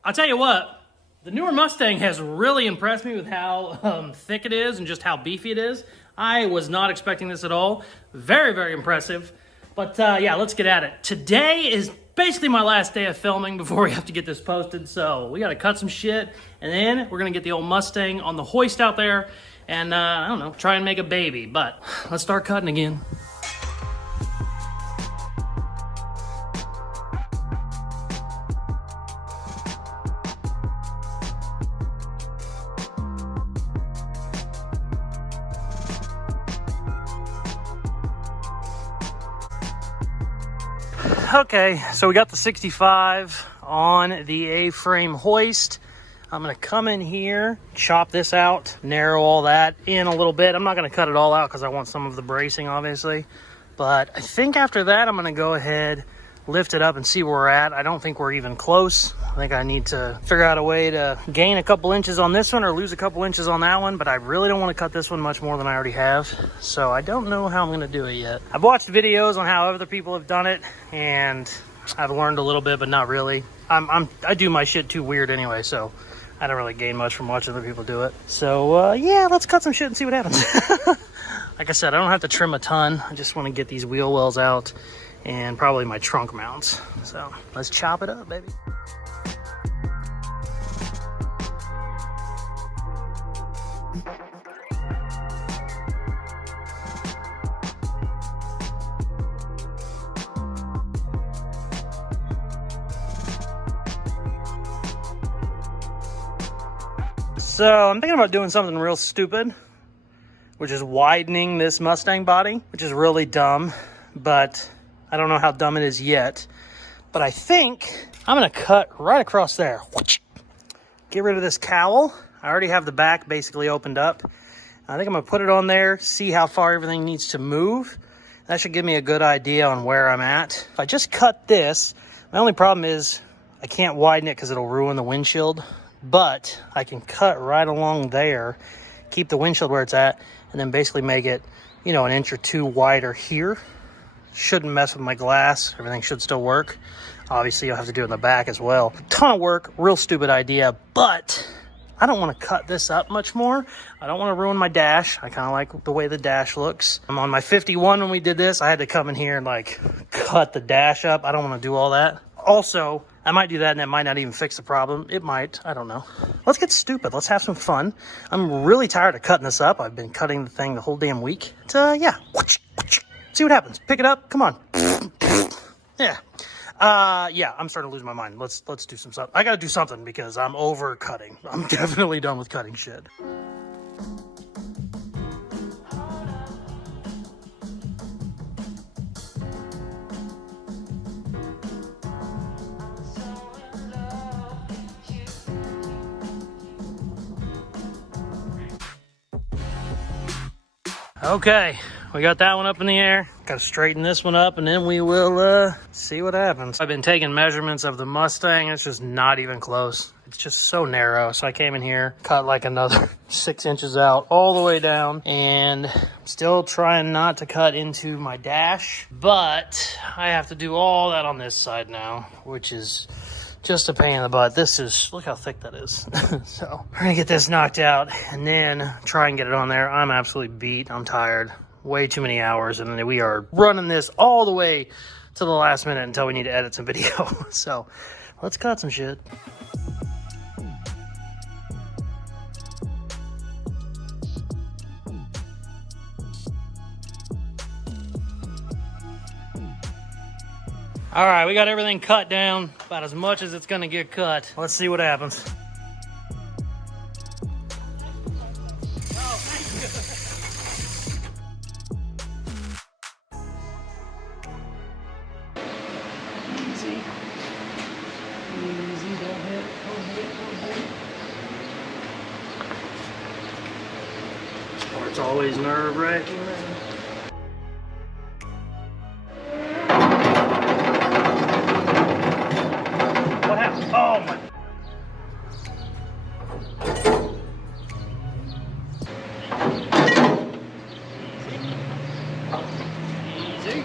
I'll tell you what, the newer Mustang has really impressed me with how thick it is and just how beefy it is. I was not expecting this at all. Very, very impressive. But yeah, let's get at it. Today is basically my last day of filming before we have to get this posted. So we got to cut some shit, and then we're going to get the old Mustang on the hoist out there and, I don't know, try and make a baby. But let's start cutting again. Okay, so we got the 65 on the A-frame hoist. I'm going to come in here, chop this out, narrow all that in a little bit. I'm not going to cut it all out because I want some of the bracing, obviously. But I think after that, I'm going to go ahead, lift it up and see where we're at. I don't think we're even close. I think I need to figure out a way to gain a couple inches on this one or lose a couple inches on that one, but I really don't want to cut this one much more than I already have. So I don't know how I'm going to do it yet. I've watched videos on how other people have done it, and I've learned a little bit, but not really. I do my shit too weird anyway, so I don't really gain much from watching other people do it. So yeah, let's cut some shit and see what happens. Like I said, I don't have to trim a ton. I just want to get these wheel wells out and probably my trunk mounts. So let's chop it up, baby. So I'm thinking about doing something real stupid, which is widening this Mustang body, which is really dumb, but I don't know how dumb it is yet. But I think I'm gonna cut right across there. Get rid of this cowl. I already have the back basically opened up. I think I'm gonna put it on there, see how far everything needs to move. That should give me a good idea on where I'm at. If I just cut this, my only problem is I can't widen it because it'll ruin the windshield. But I can cut right along there, keep the windshield where it's at, and then basically make it, you know, an inch or two wider here. Shouldn't mess with my glass. Everything should still work. Obviously, you'll have to do it in the back as well. Ton of work, real stupid idea, but I don't want to cut this up much more. I don't want to ruin my dash. I kind of like the way the dash looks. I'm on my 51 when we did this. I had to come in here and like cut the dash up. I don't want to do all that. Also, I might do that and it might not even fix the problem. It might, I don't know. Let's get stupid, let's have some fun. I'm really tired of cutting this up. I've been cutting the thing the whole damn week. So yeah, see what happens. Pick it up, come on. Yeah. Yeah, I'm starting to lose my mind. Let's do some stuff. I gotta do something because I'm over cutting. I'm definitely done with cutting shit. Okay, we got that one up in the air. Got to straighten this one up and then we will see what happens. I've been taking measurements of the Mustang. It's just not even close. It's just so narrow. So I came in here, cut like another 6 inches out all the way down, and I'm still trying not to cut into my dash, but I have to do all that on this side now, which is just a pain in the butt. This is, look how thick that is. So we're gonna get this knocked out and then try and get it on there. I'm absolutely beat. I'm tired. Way too many hours, and then we are running this all the way to the last minute until we need to edit some video. So let's cut some shit. All right, we got everything cut down, about as much as it's gonna get cut. Let's see what happens. Oh, thank you. Easy. Easy, don't hit, don't hit, don't hit. This part's always nerve-wracking, man. Oh my. Easy. Easy.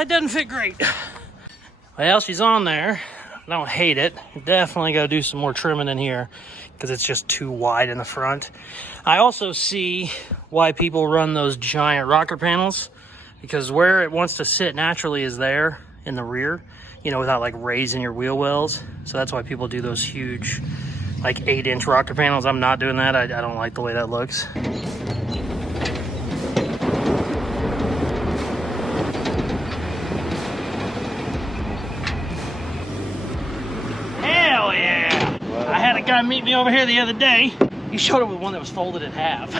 It doesn't fit great. Well, she's on there. I don't hate it. Definitely got to do some more trimming in here because it's just too wide in the front. I also see why people run those giant rocker panels, because where it wants to sit naturally is there in the rear, you know, without like raising your wheel wells. So that's why people do those huge, like 8-inch rocker panels. I'm not doing that. I don't like the way that looks. Hell yeah! I had a guy meet me over here the other day. He showed up with one that was folded in half.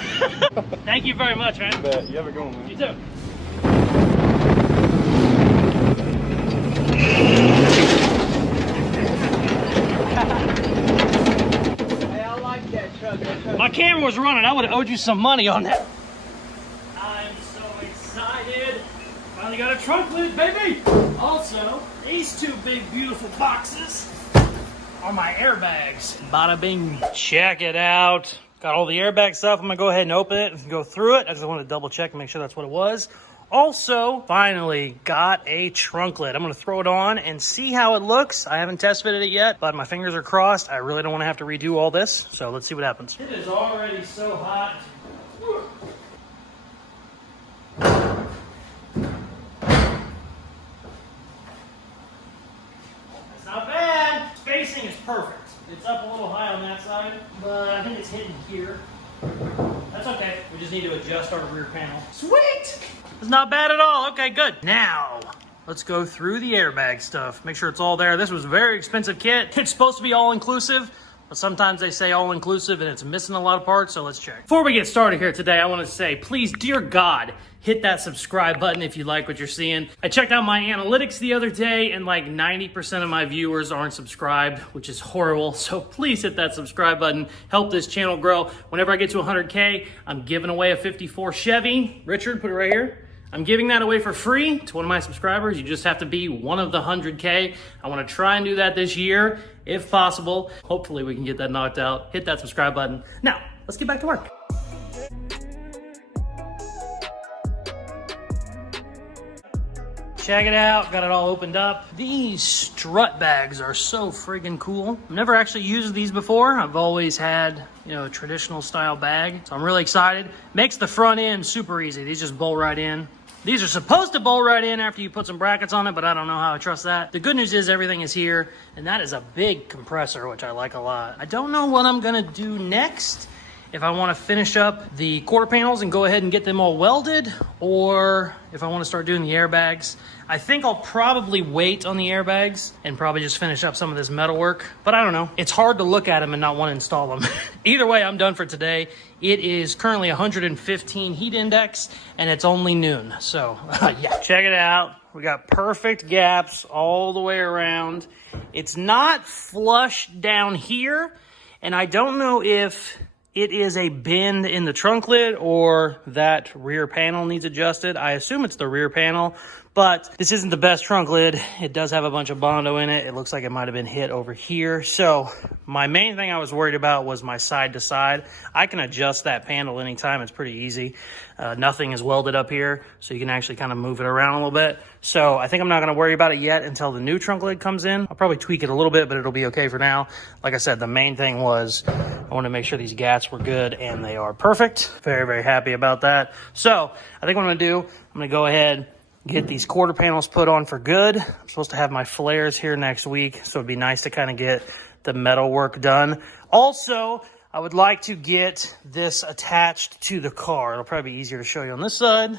Thank you very much, man. Bet. You have a good one, man. You too. Hey, I like that truck. My camera was running. I would have owed you some money on that. I'm so excited. Finally got a trunk lid, baby. Also, these two big, beautiful boxes are my airbags. Bada bing. Check it out. Got all the airbag stuff. I'm gonna go ahead and open it and go through it. I just want to double check and make sure that's what it was. Also, finally got a trunk lid. I'm gonna throw it on and see how it looks. I haven't test fitted it yet, but my fingers are crossed. I really don't want to have to redo all this, so let's see what happens. It is already so hot. That's not bad. Spacing is perfect. It's up a little high on that side, but I think it's hitting here. That's okay. We just need to adjust our rear panel. Sweet! It's not bad at all. Okay, good. Now, let's go through the airbag stuff. Make sure it's all there. This was a very expensive kit. It's supposed to be all-inclusive, but sometimes they say all inclusive and it's missing a lot of parts, so let's check. Before we get started here today, I want to say, please, dear God, hit that subscribe button if you like what you're seeing. I checked out my analytics the other day and like 90% of my viewers aren't subscribed, which is horrible. So please hit that subscribe button, help this channel grow. Whenever I get to 100K, I'm giving away a 54 Chevy. Richard, put it right here. I'm giving that away for free to one of my subscribers. You just have to be one of the 100K. I want to try and do that this year, if possible. Hopefully we can get that knocked out. Hit that subscribe button. Now, let's get back to work. Check it out, got it all opened up. These strut bags are so friggin' cool. I've never actually used these before. I've always had, you know, a traditional style bag. So I'm really excited. Makes the front end super easy. These just bolt right in. These are supposed to bolt right in after you put some brackets on it, but I don't know how I trust that. The good news is everything is here, and that is a big compressor, which I like a lot. I don't know what I'm gonna do next. If I want to finish up the quarter panels and go ahead and get them all welded, or if I want to start doing the airbags. I think I'll probably wait on the airbags and probably just finish up some of this metal work, but I don't know. It's hard to look at them and not want to install them. Either way, I'm done for today. It is currently 115 heat index and it's only noon. So yeah, check it out. We got perfect gaps all the way around. It's not flush down here, and I don't know if it is a bend in the trunk lid or that rear panel needs adjusted. I assume it's the rear panel, but this isn't the best trunk lid. It does have a bunch of Bondo in it. It looks like it might have been hit over here. So my main thing I was worried about was my side to side. I can adjust that panel anytime. It's pretty easy. Nothing is welded up here, so you can actually kind of move it around a little bit. So I think I'm not going to worry about it yet until the new trunk lid comes in. I'll probably tweak it a little bit, but it'll be okay for now. Like I said, the main thing was I want to make sure these gats were good, and they are perfect. Very, very happy about that. So I think what I'm going to do, I'm going to go ahead, get these quarter panels put on for good. I'm supposed to have my flares here next week, so it'd be nice to kind of get the metal work done. Also, I would like to get this attached to the car. It'll probably be easier to show you on this side.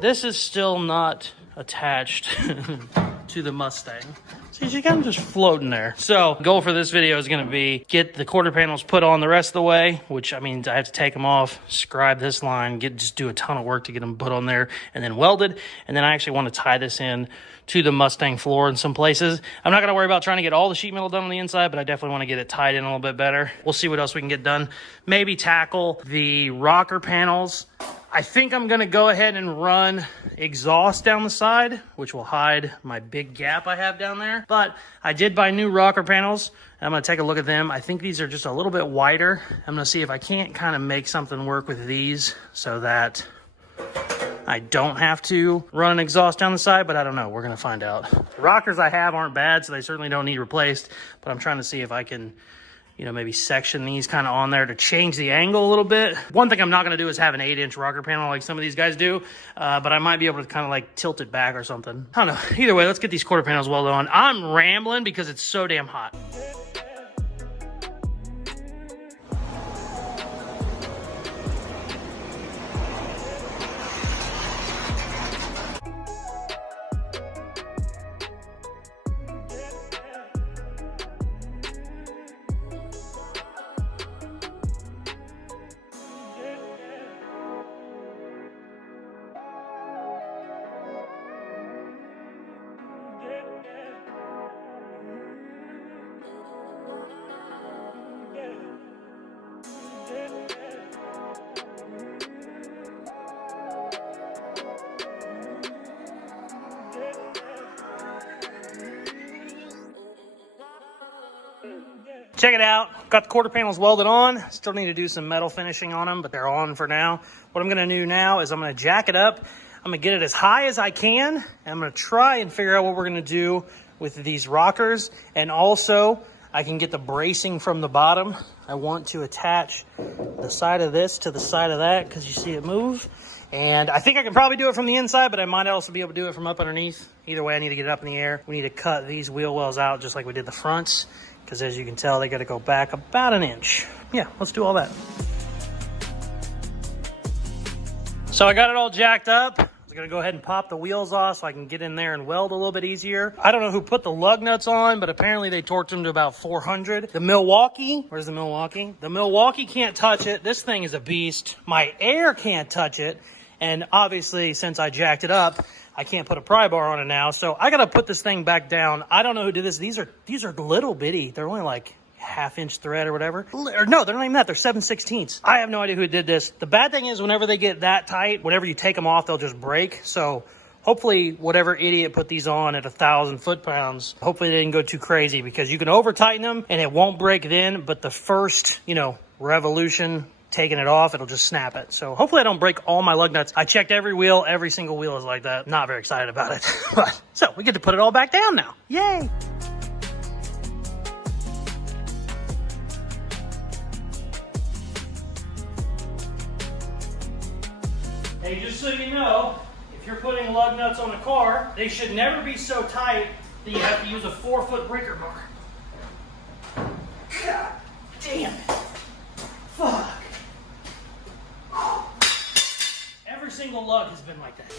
This is still not attached to the Mustang. So you kind of just floating there. So goal for this video is going to be get the quarter panels put on the rest of the way, which I mean, I have to take them off, scribe this line, just do a ton of work to get them put on there and then welded. And then I actually want to tie this in to the Mustang floor in some places. I'm not going to worry about trying to get all the sheet metal done on the inside, but I definitely want to get it tied in a little bit better. We'll see what else we can get done. Maybe tackle the rocker panels. I think I'm going to go ahead and run exhaust down the side, which will hide my big gap I have down there. But I did buy new rocker panels. I'm going to take a look at them. I think these are just a little bit wider. I'm going to see if I can't kind of make something work with these so that I don't have to run an exhaust down the side, but I don't know. We're going to find out. The rockers I have aren't bad, so they certainly don't need replaced, but I'm trying to see if I can, you know, maybe section these kind of on there to change the angle a little bit. One thing I'm not going to do is have an 8-inch rocker panel like some of these guys do, but I might be able to kind of like tilt it back or something. I don't know. Either way, let's get these quarter panels welded on. I'm rambling because it's so damn hot. Check it out. Got the quarter panels welded on. Still need to do some metal finishing on them, but they're on for now. What I'm going to do now is I'm going to jack it up. I'm going to get it as high as I can. And I'm going to try and figure out what we're going to do with these rockers. And also, I can get the bracing from the bottom. I want to attach the side of this to the side of that because you see it move. And I think I can probably do it from the inside, but I might also be able to do it from up underneath. Either way, I need to get it up in the air. We need to cut these wheel wells out just like we did the fronts, because as you can tell, they got to go back about an inch. Yeah, let's do all that. So I got it all jacked up. I was I'm gonna go ahead and pop the wheels off so I can get in there and weld a little bit easier. I don't know who put the lug nuts on, but apparently they torqued them to about 400. The Milwaukee, where's the Milwaukee? The Milwaukee can't touch it. This thing is a beast. My Air can't touch it. And obviously, since I jacked it up, I can't put a pry bar on it now. So I gotta put this thing back down. I don't know who did this. These are little bitty. They're only like half-inch thread or whatever. Or no, they're not even that. They're 7/16. I have no idea who did this. The bad thing is whenever they get that tight, whenever you take them off, they'll just break. So hopefully whatever idiot put these on at 1,000 foot-pounds, hopefully they didn't go too crazy, because you can over-tighten them and it won't break then, but the first, you know, revolution, taking it off, it'll just snap it. So hopefully I don't break all my lug nuts. I checked every wheel. Every single wheel is like that. Not very excited about it. But so we get to put it all back down now. Yay! Hey, just so you know, if you're putting lug nuts on a car, they should never be so tight that you have to use a 4-foot breaker bar. God damn it. Fuck. Every single lug has been like that.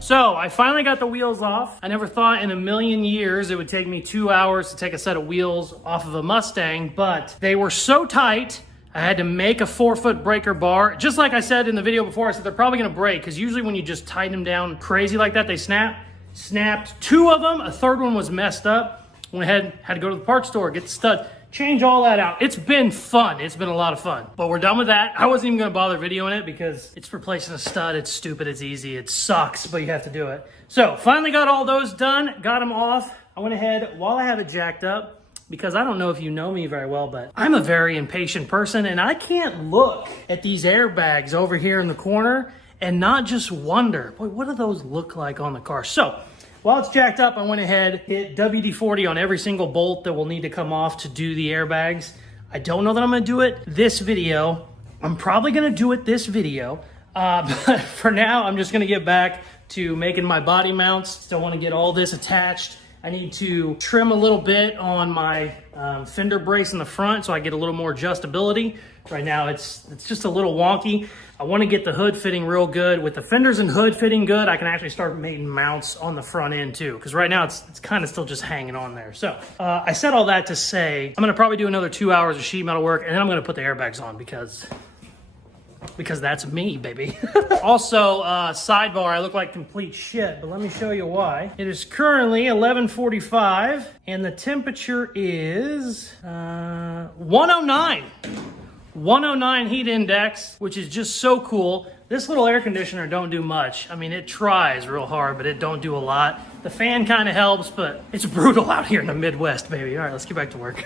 So I finally got the wheels off. I never thought in a million years it would take me 2 hours to take a set of wheels off of a Mustang, but they were so tight, I had to make a 4-foot breaker bar. Just like I said in the video before, I said they're probably gonna break, because usually when you just tighten them down crazy like that, they snap. Snapped 2 of them, a 3rd one was messed up. Went ahead, had to go to the parts store, get the stud, change all that out. It's been fun, it's been a lot of fun. But we're done with that. I wasn't even gonna bother videoing it because it's replacing a stud, it's stupid, it's easy, it sucks, but you have to do it. So finally got all those done, got them off. I went ahead, while I have it jacked up, because I don't know if you know me very well, but I'm a very impatient person, and I can't look at these airbags over here in the corner and not just wonder, boy, what do those look like on the car? So while it's jacked up, I went ahead, hit WD-40 on every single bolt that will need to come off to do the airbags. I don't know that I'm gonna do it this video. I'm probably gonna do it this video, but for now, I'm just gonna get back to making my body mounts. Still wanna get all this attached. I need to trim a little bit on my fender brace in the front so I get a little more adjustability. Right now it's just a little wonky. I want to get the hood fitting real good. With the fenders and hood fitting good, I can actually start making mounts on the front end too, because right now it's kind of still just hanging on there. So I said all that to say I'm going to probably do another 2 hours of sheet metal work, and then I'm going to put the airbags on because that's me, baby. Also, sidebar, I look like complete shit, but let me show you why. It is currently 11:45, and the temperature is 109. 109 heat index, which is just so cool. This little air conditioner don't do much. I mean, it tries real hard, but it don't do a lot. The fan kind of helps, but it's brutal out here in the Midwest, baby. All right, let's get back to work.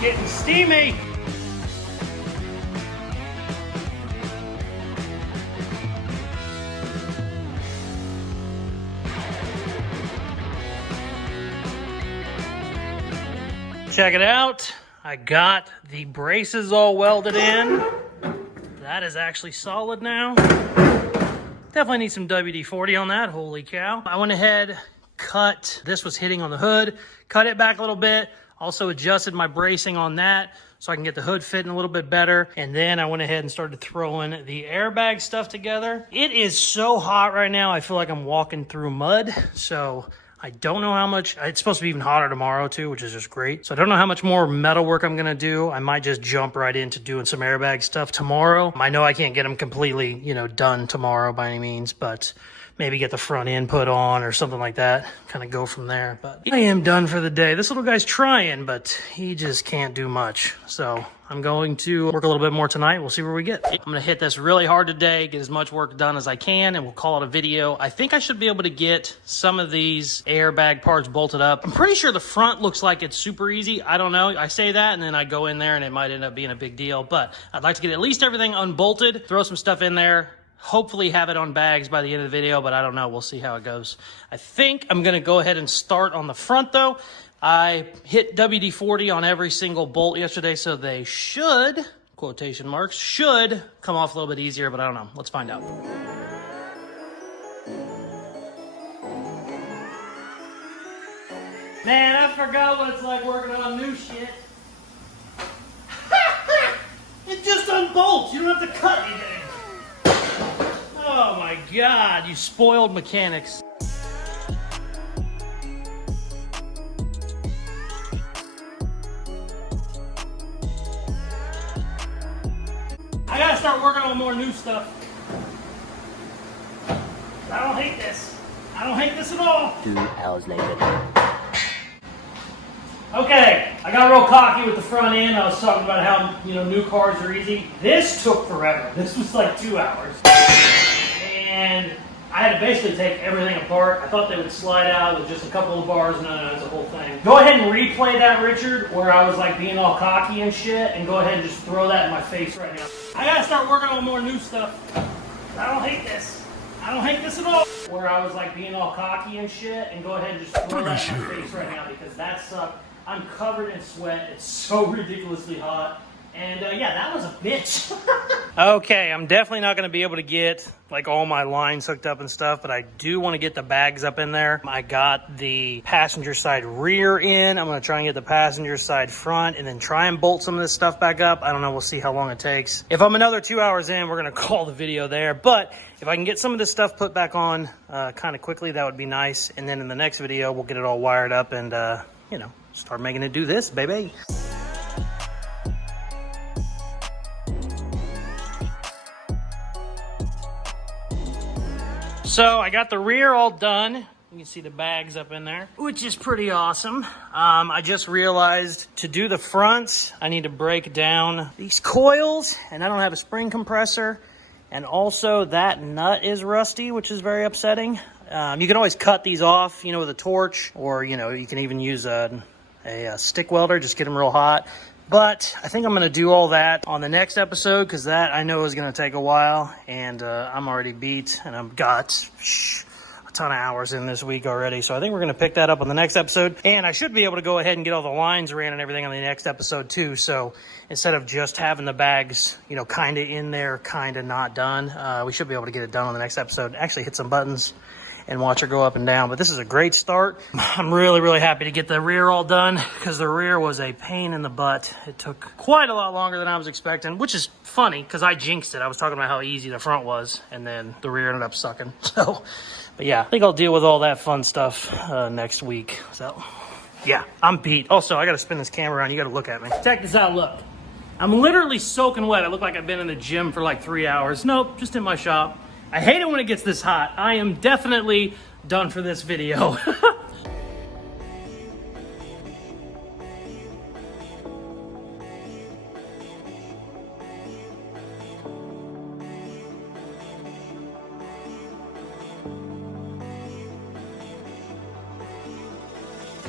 Getting steamy. Check it out. I got the braces all welded in. That is actually solid now. Definitely need some WD-40 on that. Holy cow. I went ahead, cut, this was hitting on the hood, cut it back a little bit. Also adjusted my bracing on that so I can get the hood fitting a little bit better. And then I went ahead and started throwing the airbag stuff together. It is so hot right now, I feel like I'm walking through mud. So I don't know how much, it's supposed to be even hotter tomorrow too, which is just great. So I don't know how much more metal work I'm gonna do. I might just jump right into doing some airbag stuff tomorrow. I know I can't get them completely, done tomorrow by any means, but maybe get the front end put on or something like that. Kind of go from there. But I am done for the day. This little guy's trying, but he just can't do much. So I'm going to work a little bit more tonight. We'll see where we get. I'm going to hit this really hard today, get as much work done as I can, and we'll call it a video. I think I should be able to get some of these airbag parts bolted up. I'm pretty sure the front looks like it's super easy. I don't know. I say that, and then I go in there, and it might end up being a big deal. But I'd like to get at least everything unbolted, throw some stuff in there, hopefully have it on bags by the end of the video, but I don't know. We'll see how it goes. I think I'm going to go ahead and start on the front, though. I hit WD-40 on every single bolt yesterday, so they should, quotation marks, should come off a little bit easier, but I don't know. Let's find out. Man, I forgot what it's like working on new shit. It just unbolts. You don't have to cut anything. Oh my God, you spoiled mechanics. I gotta start working on more new stuff. I don't hate this. I don't hate this at all. 2 hours later. Okay, I got real cocky with the front end. I was talking about how, you know, new cars are easy. This took forever. This was like 2 hours. And I had to basically take everything apart. I thought they would slide out with just a couple of bars. No, it's a whole thing. Go ahead and replay that, Richard, where I was like being all cocky and shit, and go ahead and just throw that in my face right now. I gotta start working on more new stuff. I don't hate this. I don't hate this at all. Where I was like being all cocky and shit, and go ahead and just throw that in my face right now, because that sucked. I'm covered in sweat. It's so ridiculously hot. And yeah, that was a bitch. Okay, I'm definitely not going to be able to get like all my lines hooked up and stuff, but I do want to get the bags up in there. I got the passenger side rear in. I'm going to try and get the passenger side front and then try and bolt some of this stuff back up. I don't know. We'll see how long it takes. If I'm another 2 hours in, we're going to call the video there. But if I can get some of this stuff put back on kind of quickly, that would be nice. And then in the next video, we'll get it all wired up and, you know, start making it do this, baby. So I got the rear all done. You can see the bags up in there, which is pretty awesome. I just realized to do the fronts, I need to break down these coils, and I don't have a spring compressor. And also that nut is rusty, which is very upsetting. You can always cut these off, you know, with a torch, or, you know, you can even use a stick welder, just get them real hot. But I think I'm going to do all that on the next episode, because that I know is going to take a while, and I'm already beat, and I've got a ton of hours in this week already. So I think we're going to pick that up on the next episode, and I should be able to go ahead and get all the lines ran and everything on the next episode too. So instead of just having the bags, you know, kind of in there, kind of not done, we should be able to get it done on the next episode. Actually hit some buttons and watch her go up and down. But this is a great start. I'm really, really happy to get the rear all done, because the rear was a pain in the butt. It took quite a lot longer than I was expecting, which is funny because I jinxed it. I was talking about how easy the front was, and then the rear ended up sucking. So, but yeah, I think I'll deal with all that fun stuff next week. So yeah, I'm beat. Also, I got to spin this camera around. You got to look at me. Check this out, look. I'm literally soaking wet. I look like I've been in the gym for like 3 hours. Nope, just in my shop. I hate it when it gets this hot. I am definitely done for this video.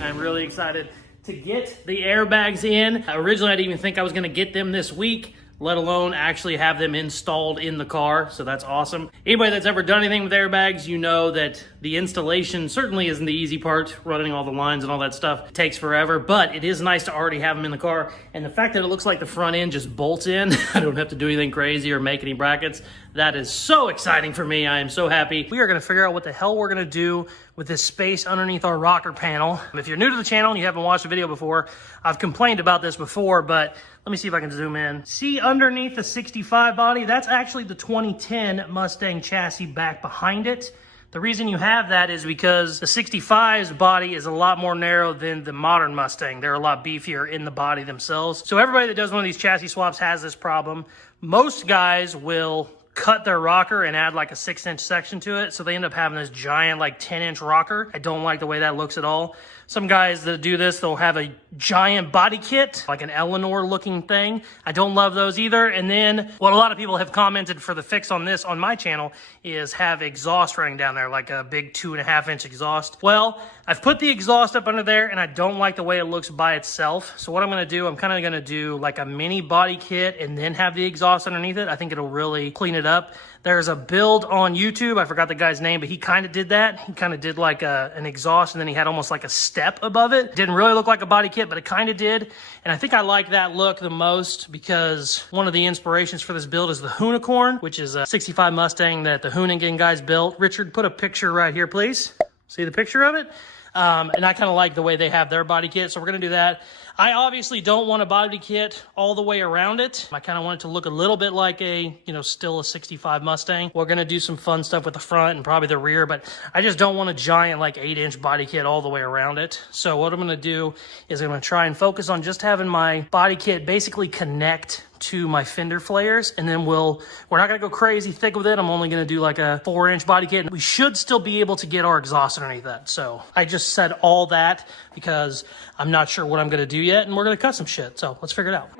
I'm really excited to get the airbags in. Originally, I didn't even think I was gonna get them this week, let alone actually have them installed in the car. So that's awesome. Anybody that's ever done anything with airbags, you know that the installation certainly isn't the easy part. Running all the lines and all that stuff takes forever, but it is nice to already have them in the car. And the fact that it looks like the front end just bolts in, I don't have to do anything crazy or make any brackets. That is so exciting for me. I am so happy. We are gonna figure out what the hell we're gonna do with this space underneath our rocker panel. If you're new to the channel and you haven't watched a video before, I've complained about this before, but let me see if I can zoom in. See underneath the 65 body? That's actually the 2010 Mustang chassis back behind it. The reason you have that is because the 65's body is a lot more narrow than the modern Mustang. They're a lot beefier in the body themselves. So everybody that does one of these chassis swaps has this problem. Most guys will cut their rocker and add like a 6-inch section to it, so they end up having this giant like 10-inch rocker. I don't like the way that looks at all. Some guys that do this, they'll have a giant body kit, like an Eleanor looking thing. I don't love those either. And then what a lot of people have commented for the fix on this on my channel is have exhaust running down there, like a big 2.5-inch exhaust. Well, I've put the exhaust up under there and I don't like the way it looks by itself. So what I'm gonna do, I'm kind of gonna do like a mini body kit and then have the exhaust underneath it. I think it'll really clean it up. There's a build on YouTube, I forgot the guy's name, but he kind of did that. He kind of did like an exhaust and then he had almost like a step above it. Didn't really look like a body kit, but it kind of did. And I think I like that look the most because one of the inspirations for this build is the Hoonicorn, which is a 65 Mustang that the Hoonigan guys built. Richard, put a picture right here, please. See the picture of it? And I kind of like the way they have their body kit, so we're going to do that. I obviously don't want a body kit all the way around it. I kind of want it to look a little bit like a, still a 65 Mustang. We're going to do some fun stuff with the front and probably the rear, but I just don't want a giant like 8-inch body kit all the way around it. So what I'm going to do is I'm going to try and focus on just having my body kit basically connect to my fender flares, and then we're not gonna go crazy thick with it. I'm only gonna do like a 4-inch body kit. We should still be able to get our exhaust underneath that. So I just said all that because I'm not sure what I'm gonna do yet, and we're gonna cut some shit. So let's figure it out.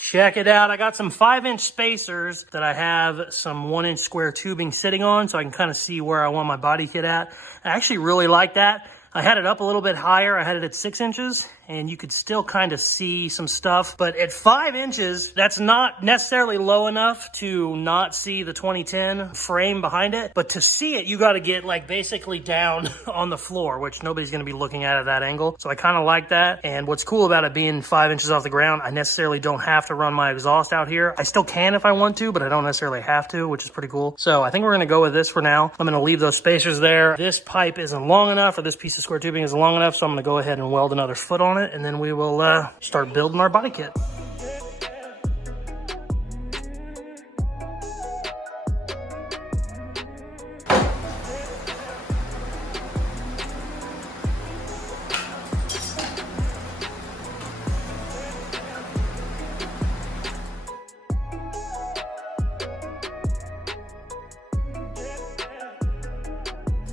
Check it out. I got some 5-inch spacers that I have some 1-inch square tubing sitting on, so I can kind of see where I want my body kit at. I actually really like that. I had it up a little bit higher. I had it at 6 inches, and you could still kind of see some stuff. But at 5 inches, that's not necessarily low enough to not see the 2010 frame behind it. But to see it, you got to get like basically down on the floor, which nobody's going to be looking at that angle. So I kind of like that. And what's cool about it being 5 inches off the ground, I necessarily don't have to run my exhaust out here. I still can if I want to, but I don't necessarily have to, which is pretty cool. So I think we're going to go with this for now. I'm going to leave those spacers there. This pipe isn't long enough, or this piece of square tubing isn't long enough, so I'm going to go ahead and weld another foot on it, and then we will start building our body kit.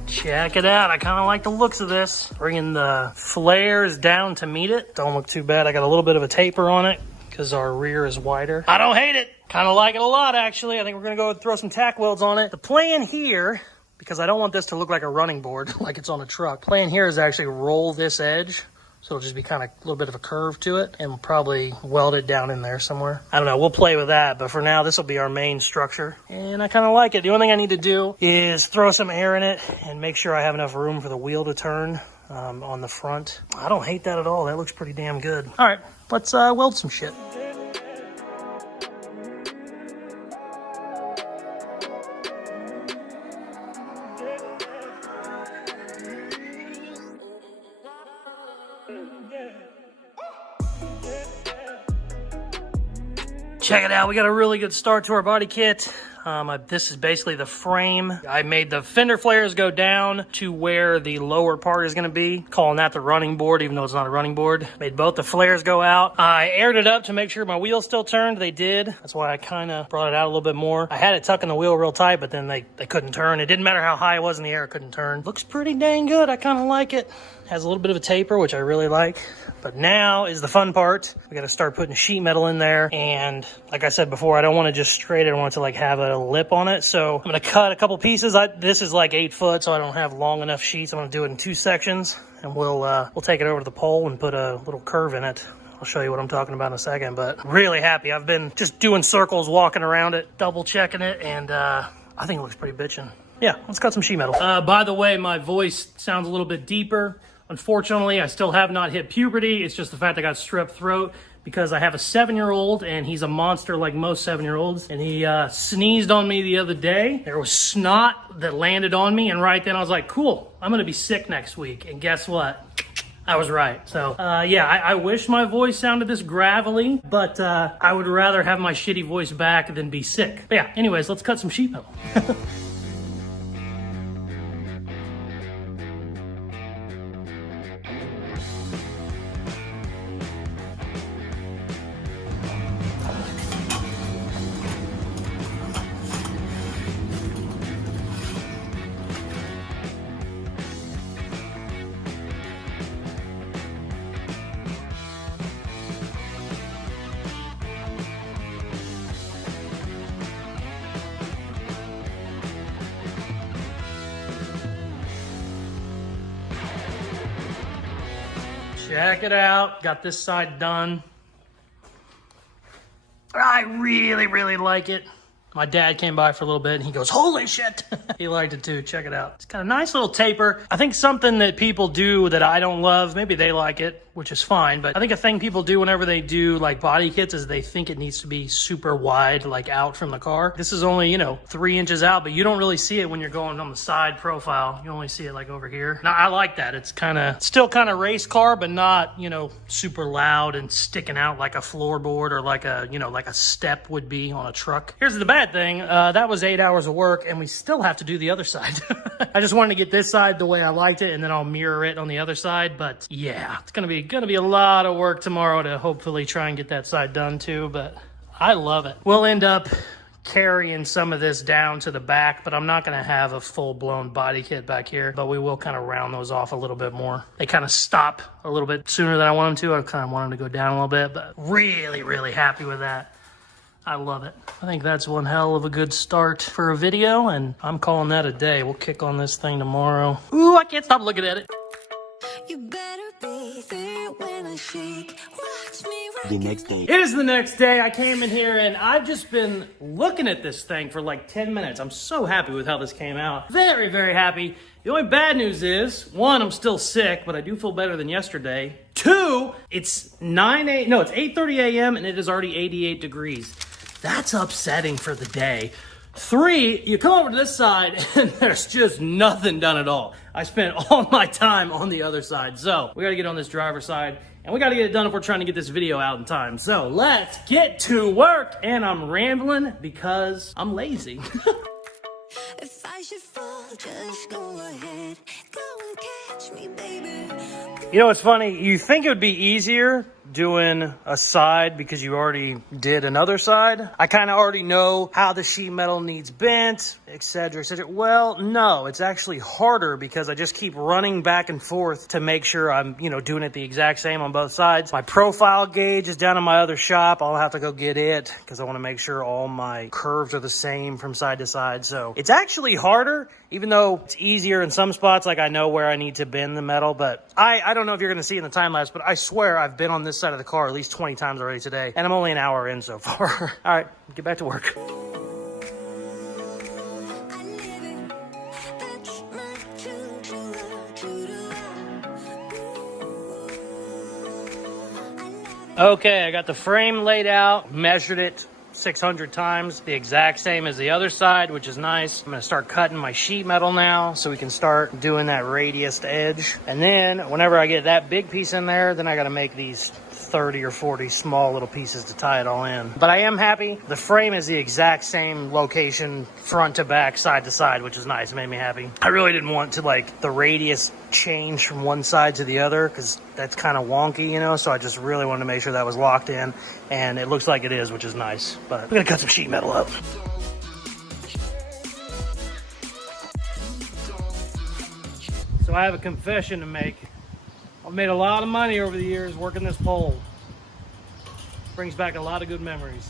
Check it out. I kind of like the looks of this. Bringing the flares down to meet it. Don't look too bad. I got a little bit of a taper on it because our rear is wider. I don't hate it. Kind of like it a lot, actually. I think we're going to go throw some tack welds on it. The plan here, because I don't want this to look like a running board, like it's on a truck. Plan here is actually roll this edge. So it'll just be kind of a little bit of a curve to it, and we'll probably weld it down in there somewhere. I don't know, we'll play with that, but for now, this will be our main structure. And I kind of like it. The only thing I need to do is throw some air in it and make sure I have enough room for the wheel to turn on the front. I don't hate that at all. That looks pretty damn good. All right, let's weld some shit. Check it out, we got a really good start to our body kit. This is basically the frame. I made the fender flares go down to where the lower part is gonna be, calling that the running board, even though it's not a running board. Made both the flares go out. I aired it up to make sure my wheels still turned. They did. That's why I kind of brought it out a little bit more. I had it tucking the wheel real tight, but then they couldn't turn. It didn't matter how high it was in the air, it couldn't turn. Looks pretty dang good. I kind of like it. Has a little bit of a taper, which I really like. But now is the fun part. We got to start putting sheet metal in there. And like I said before, I don't want to just straight it. I want it to like have a lip on it. So I'm going to cut a couple pieces. This is like 8 foot, so I don't have long enough sheets. I'm going to do it in 2 sections, and we'll take it over to the pole and put a little curve in it. I'll show you what I'm talking about in a second, but really happy. I've been just doing circles, walking around it, double checking it, and I think it looks pretty bitchin'. Yeah, let's cut some sheet metal. By the way, my voice sounds a little bit deeper. Unfortunately, I still have not hit puberty. It's just the fact I got strep throat because I have a 7-year-old and he's a monster like most 7-year-olds. And he sneezed on me the other day. There was snot that landed on me, and right then I was like, cool, I'm gonna be sick next week. And guess what? I was right. So yeah, I wish my voice sounded this gravelly, but I would rather have my shitty voice back than be sick. But yeah, anyways, let's cut some sheet metal. Check it out. Got this side done. I really, really like it. My dad came by for a little bit and he goes, holy shit. He liked it too. Check it out. It's got a nice little taper. I think something that people do that I don't love, maybe they like it, which is fine, but I think a thing people do whenever they do like body kits is they think it needs to be super wide, like out from the car. This is only, 3 inches out, but you don't really see it when you're going on the side profile. You only see it like over here. Now I like that. It's still kind of race car, but not, super loud and sticking out like a floorboard or like a, like a step would be on a truck. Here's the bad thing. That was 8 hours of work and we still have to do the other side. I just wanted to get this side the way I liked it and then I'll mirror it on the other side. But yeah, it's gonna be a lot of work tomorrow to hopefully try and get that side done too, but I love it. We'll end up carrying some of this down to the back, but I'm not gonna have a full-blown body kit back here, but we will kind of round those off a little bit more. They kind of stop a little bit sooner than I want them to. I kind of want them to go down a little bit, but really, really happy with that. I love it. I think that's one hell of a good start for a video, and I'm calling that a day. We'll kick on this thing tomorrow. Ooh, I can't stop looking at it. You better be there when I shake. Watch me rock The next day. It is the next day. I came in here and I've just been looking at this thing for like 10 minutes. I'm so happy with how this came out. Very, very happy. The only bad news is, 1, I'm still sick, but I do feel better than yesterday. 2, it's 8:30 a.m. and it is already 88 degrees. That's upsetting for the day. 3, you come over to this side and there's just nothing done at all. I spent all my time on the other side. So we gotta get on this driver's side and we gotta get it done if we're trying to get this video out in time. So let's get to work. And I'm rambling because I'm lazy. if I should fall, just go ahead. Go and catch me, baby. You know what's funny? You think it would be easier doing a side because you already did another side. I kind of already know how the sheet metal needs bent, etc., etc. Well, no, it's actually harder because I just keep running back and forth to make sure I'm, doing it the exact same on both sides. My profile gauge is down in my other shop. I'll have to go get it because I want to make sure all my curves are the same from side to side. So it's actually harder, even though it's easier in some spots. Like I know where I need to bend the metal, but I don't know if you're going to see in the time lapse, but I swear I've been on this side of the car at least 20 times already today, and I'm only an hour in so far. All right, get back to work. I live it. That's my true love. Okay, I got the frame laid out, measured it 600 times, the exact same as the other side, which is nice. I'm gonna start cutting my sheet metal now so we can start doing that radiused edge. And then whenever I get that big piece in there, then I gotta make these 30 or 40 small little pieces to tie it all in. But I am happy. The frame is the exact same location, front to back, side to side, which is nice. It made me happy. I really didn't want to the radius change from one side to the other because that's kind of wonky, so I just really wanted to make sure that was locked in, and it looks like it is, which is nice. But I'm gonna cut some sheet metal up. So I have a confession to make. I've made a lot of money over the years working this pole. Brings back a lot of good memories.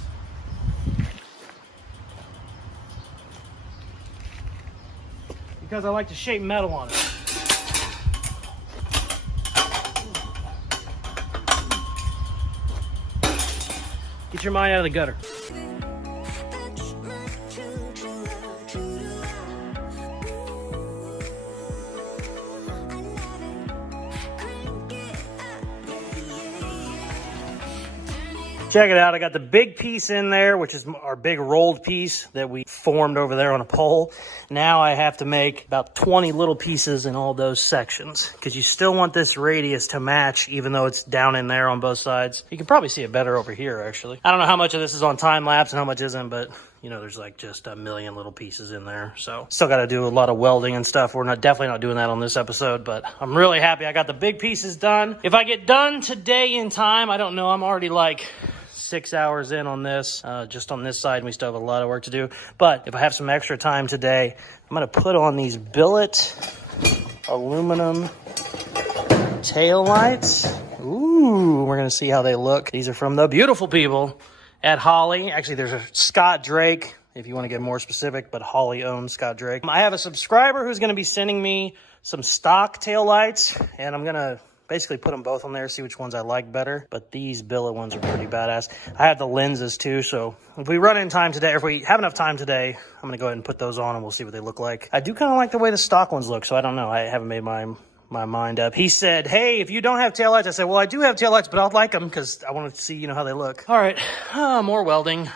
Because I like to shape metal on it. Get your mind out of the gutter. That's my true love, true love. I love it. Crank it up, yeah. Check it out. I got the big piece in there, which is our big rolled piece that we formed over there on a pole. Now I have to make about 20 little pieces in all those sections because you still want this radius to match even though it's down in there on both sides. You can probably see it better over here, actually. I don't know how much of this is on time lapse and how much isn't, but there's just a million little pieces in there. So still got to do a lot of welding and stuff. We're definitely not doing that on this episode, but I'm really happy I got the big pieces done. If I get done today in time, I don't know. I'm already 6 hours in on this, just on this side, and we still have a lot of work to do. But if I have some extra time today, I'm gonna put on these billet aluminum tail lights. Ooh, we're gonna see how they look. These are from the beautiful people at Holly. Actually, there's a Scott Drake, if you want to get more specific, but Holly owns Scott Drake. I have a subscriber who's gonna be sending me some stock tail lights, and I'm gonna basically put them both on there, see which ones I like better. But these billet ones are pretty badass. I have the lenses too, so if we run in time today, or if we have enough time today, I'm gonna go ahead and put those on and we'll see what they look like. I do kind of like the way the stock ones look, so I don't know. I haven't made my mind up. He said, hey, if you don't have taillights, I said, well, I do have taillights, but I'll like them because I want to see, how they look. All right, more welding.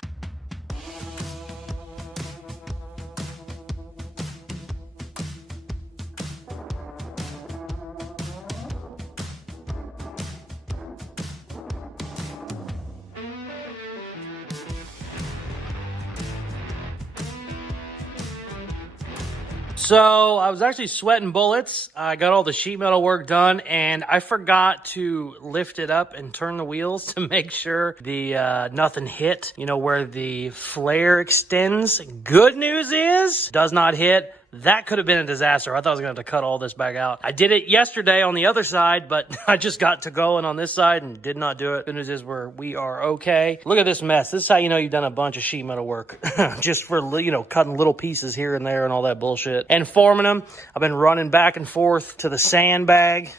So I was actually sweating bullets. I got all the sheet metal work done, and I forgot to lift it up and turn the wheels to make sure the nothing hit, where the flare extends. Good news is, does not hit. That could have been a disaster. I thought I was going to have to cut all this back out. I did it yesterday on the other side, but I just got to going on this side and did not do it. Good news is we are okay. Look at this mess. This is how you know you've done a bunch of sheet metal work. Just for, cutting little pieces here and there and all that bullshit. And forming them. I've been running back and forth to the sandbag,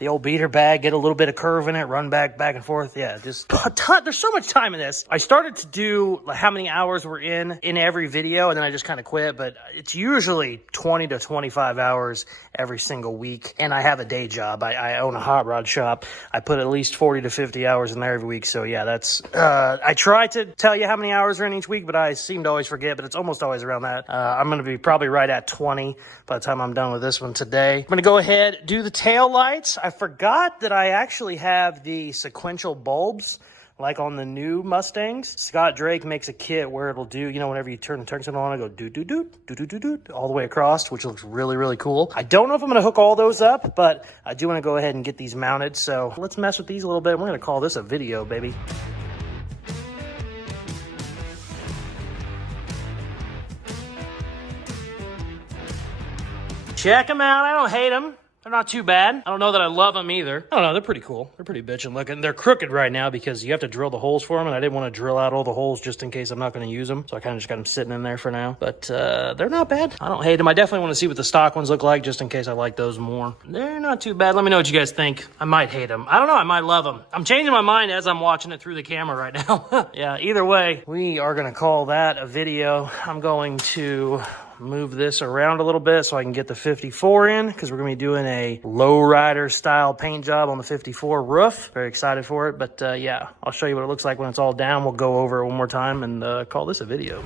the old beater bag, get a little bit of curve in it, run back and forth. Yeah, just a ton. There's so much time in this. I started to do how many hours we're in every video, and then I just kind of quit. But it's usually 20 to 25 hours every single week. And I have a day job. I own a hot rod shop. I put at least 40 to 50 hours in there every week. So yeah, that's, I try to tell you how many hours are in each week, but I seem to always forget, but it's almost always around that. I'm going to be probably right at 20 by the time I'm done with this one today. I'm going to go ahead, do the tail lights. I forgot that I actually have the sequential bulbs like on the new Mustangs. Scott Drake makes a kit where it'll do, whenever you turn the turn signal on, it'll go do all the way across, which looks really, really cool. I don't know if I'm going to hook all those up, but I do want to go ahead and get these mounted. So let's mess with these a little bit. We're going to call this a video, baby. Check them out. I don't hate them. They're not too bad. I don't know that I love them either. I don't know. They're pretty cool. They're pretty bitchin' looking. They're crooked right now because you have to drill the holes for them, and I didn't want to drill out all the holes just in case I'm not going to use them. So I kind of just got them sitting in there for now. But they're not bad. I don't hate them. I definitely want to see what the stock ones look like just in case I like those more. They're not too bad. Let me know what you guys think. I might hate them. I don't know. I might love them. I'm changing my mind as I'm watching it through the camera right now. Yeah, either way, we are going to call that a video. I'm going to move this around a little bit so I can get the 54 in because we're going to be doing a lowrider style paint job on the 54 roof. Very excited for it, but yeah, I'll show you what it looks like when it's all down. We'll go over it one more time and call this a video.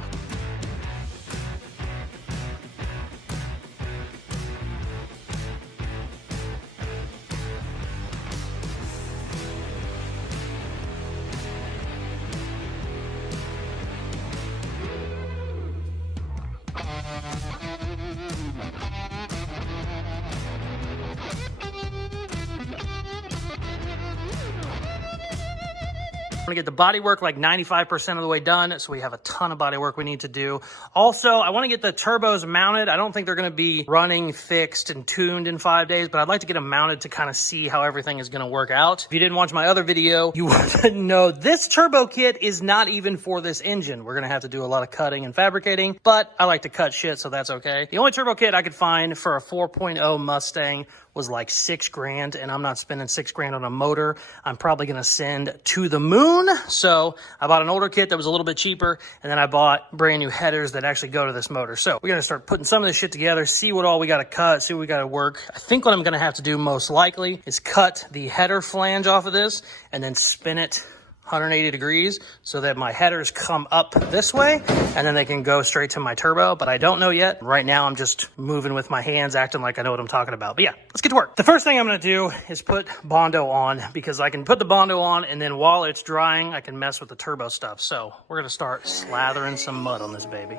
I'm gonna get the body work like 95% of the way done, so we have a ton of body work we need to do. Also, I wanna get the turbos mounted. I don't think they're gonna be running, fixed, and tuned in 5 days, but I'd like to get them mounted to kind of see how everything is gonna work out. If you didn't watch my other video, you wouldn't know this turbo kit is not even for this engine. We're gonna have to do a lot of cutting and fabricating, but I like to cut shit, so that's okay. The only turbo kit I could find for a 4.0 Mustang was like $6 grand, and I'm not spending $6 grand on a motor. I'm probably gonna send to the moon. So I bought an older kit that was a little bit cheaper, and then I bought brand new headers that actually go to this motor. So we're gonna start putting some of this shit together, see what all we gotta cut, see what we gotta work. I think what I'm gonna have to do most likely is cut the header flange off of this and then spin it 180 degrees so that my headers come up this way and then they can go straight to my turbo, but I don't know yet. Right now I'm just moving with my hands, acting like I know what I'm talking about. But yeah, let's get to work. The first thing I'm gonna do is put Bondo on because I can put the Bondo on and then while it's drying, I can mess with the turbo stuff. So we're gonna start slathering some mud on this baby.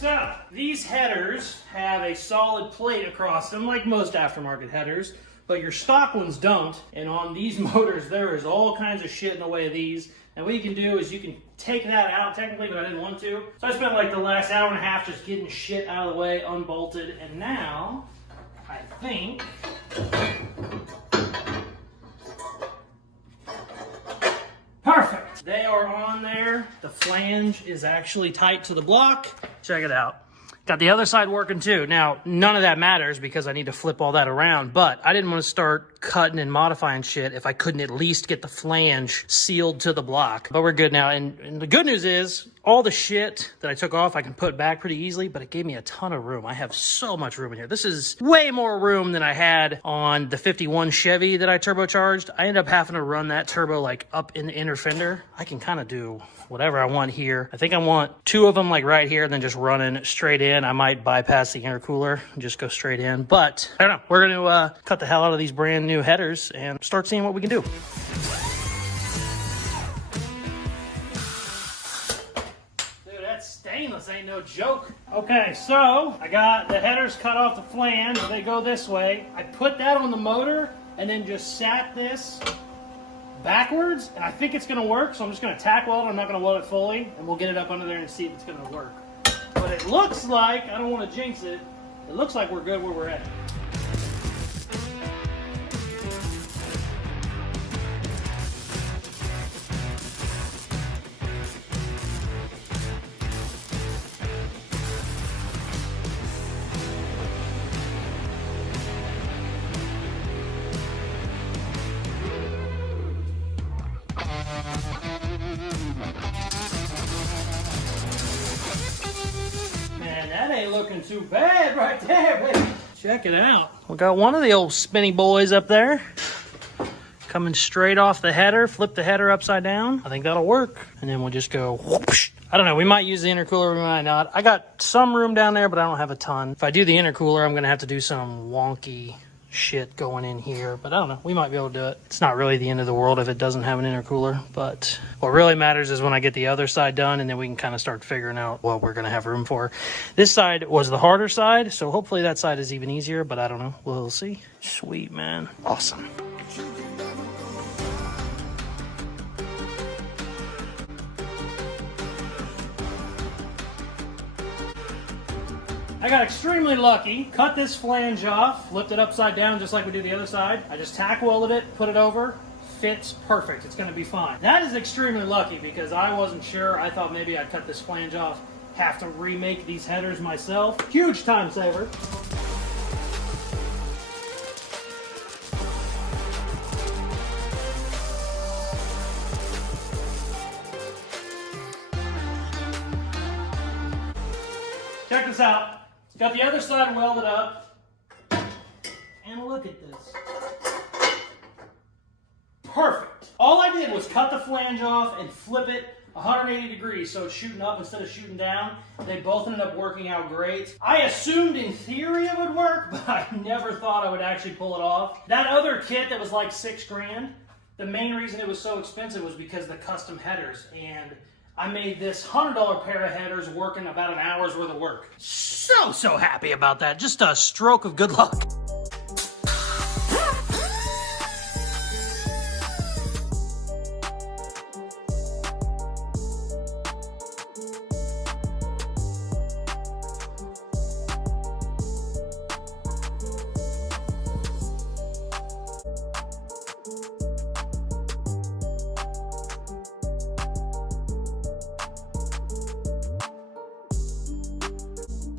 So these headers have a solid plate across them like most aftermarket headers, but your stock ones don't. And on these motors, there is all kinds of shit in the way of these. And what you can do is you can take that out technically, but I didn't want to. So I spent like the last hour and a half just getting shit out of the way, unbolted. And now, I think, perfect. They are on there. The flange is actually tight to the block. Check it out. Got the other side working too. Now, none of that matters because I need to flip all that around, but I didn't want to start cutting and modifying shit if I couldn't at least get the flange sealed to the block. But we're good now, and the good news is all the shit that I took off I can put back pretty easily, but it gave me a ton of room. I have so much room in here. This is way more room than I had on the 51 Chevy that I turbocharged. I ended up having to run that turbo like up in the inner fender. I can kind of do whatever I want here. I think I want 2 of them like right here and then just running straight in. I might bypass the intercooler and just go straight in, but I don't know. We're going to cut the hell out of these brand new headers and start seeing what we can do. Dude, that stainless ain't no joke. Okay, so I got the headers cut off the flange. They go this way. I put that on the motor and then just sat this backwards, and I think it's going to work, so I'm just going to tack weld it. I'm not going to weld it fully, and we'll get it up under there and see if it's going to work. But it looks like, I don't want to jinx it, it looks like we're good where we're at. That ain't looking too bad right there, baby. Check it out. We got one of the old spinny boys up there. Coming straight off the header. Flip the header upside down. I think that'll work. And then we'll just go whoosh. I don't know. We might use the intercooler. We might not. I got some room down there, but I don't have a ton. If I do the intercooler, I'm going to have to do some wonky shit going in here, but I don't know. We might be able to do it. It's not really the end of the world if it doesn't have an intercooler, but what really matters is when I get the other side done, and then we can kind of start figuring out what we're going to have room for. This side was the harder side, so hopefully that side is even easier, but I don't know. We'll see. Sweet, man. Awesome. I got extremely lucky, cut this flange off, flipped it upside down just like we did the other side. I just tack welded it, put it over, fits perfect. It's going to be fine. That is extremely lucky because I wasn't sure. I thought maybe I'd cut this flange off, have to remake these headers myself. Huge time saver. Check this out. Got the other side welded up. And look at this. Perfect. All I did was cut the flange off and flip it 180 degrees so it's shooting up instead of shooting down. They both ended up working out great. I assumed in theory it would work, but I never thought I would actually pull it off. That other kit that was like $6 grand, the main reason it was so expensive was because of the custom headers, and I made this $100 pair of headers work in about an hour's worth of work. So happy about that. Just a stroke of good luck.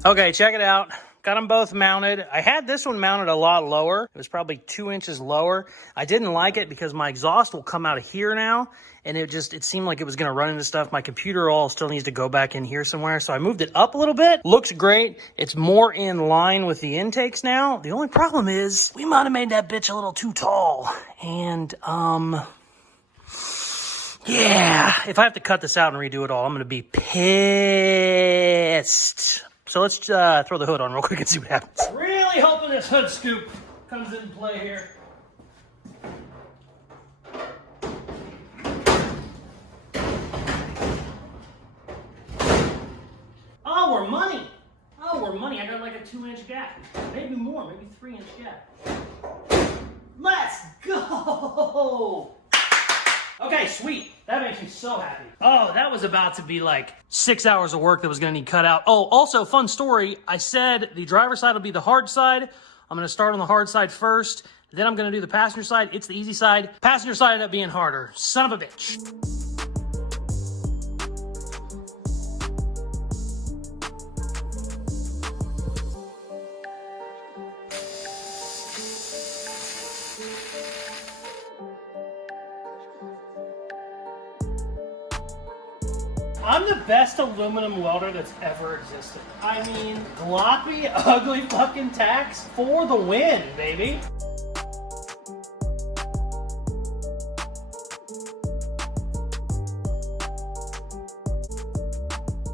Okay, check it out. Got them both mounted. I had this one mounted a lot lower. It was probably 2 inches lower. I didn't like it because my exhaust will come out of here now, and it seemed like it was going to run into stuff. My computer all still needs to go back in here somewhere, so I moved it up a little bit. Looks great. It's more in line with the intakes now. The only problem is we might have made that bitch a little too tall, and yeah, if I have to cut this out and redo it all, I'm going to be pissed. So let's throw the hood on real quick and see what happens. Really hoping this hood scoop comes into play here. Oh, we're money. Oh, we're money. I got like a 2-inch gap. Maybe more, maybe 3-inch gap. Let's go. Okay, sweet. That makes me so happy. Oh, that was about to be like 6 hours of work that was gonna need cut out. Oh, also, fun story. I said the driver's side will be the hard side. I'm gonna start on the hard side first. Then I'm gonna do the passenger side. It's the easy side. Passenger side ended up being harder. Son of a bitch. I'm the best aluminum welder that's ever existed. I mean, gloppy, ugly fucking tacks for the win, baby.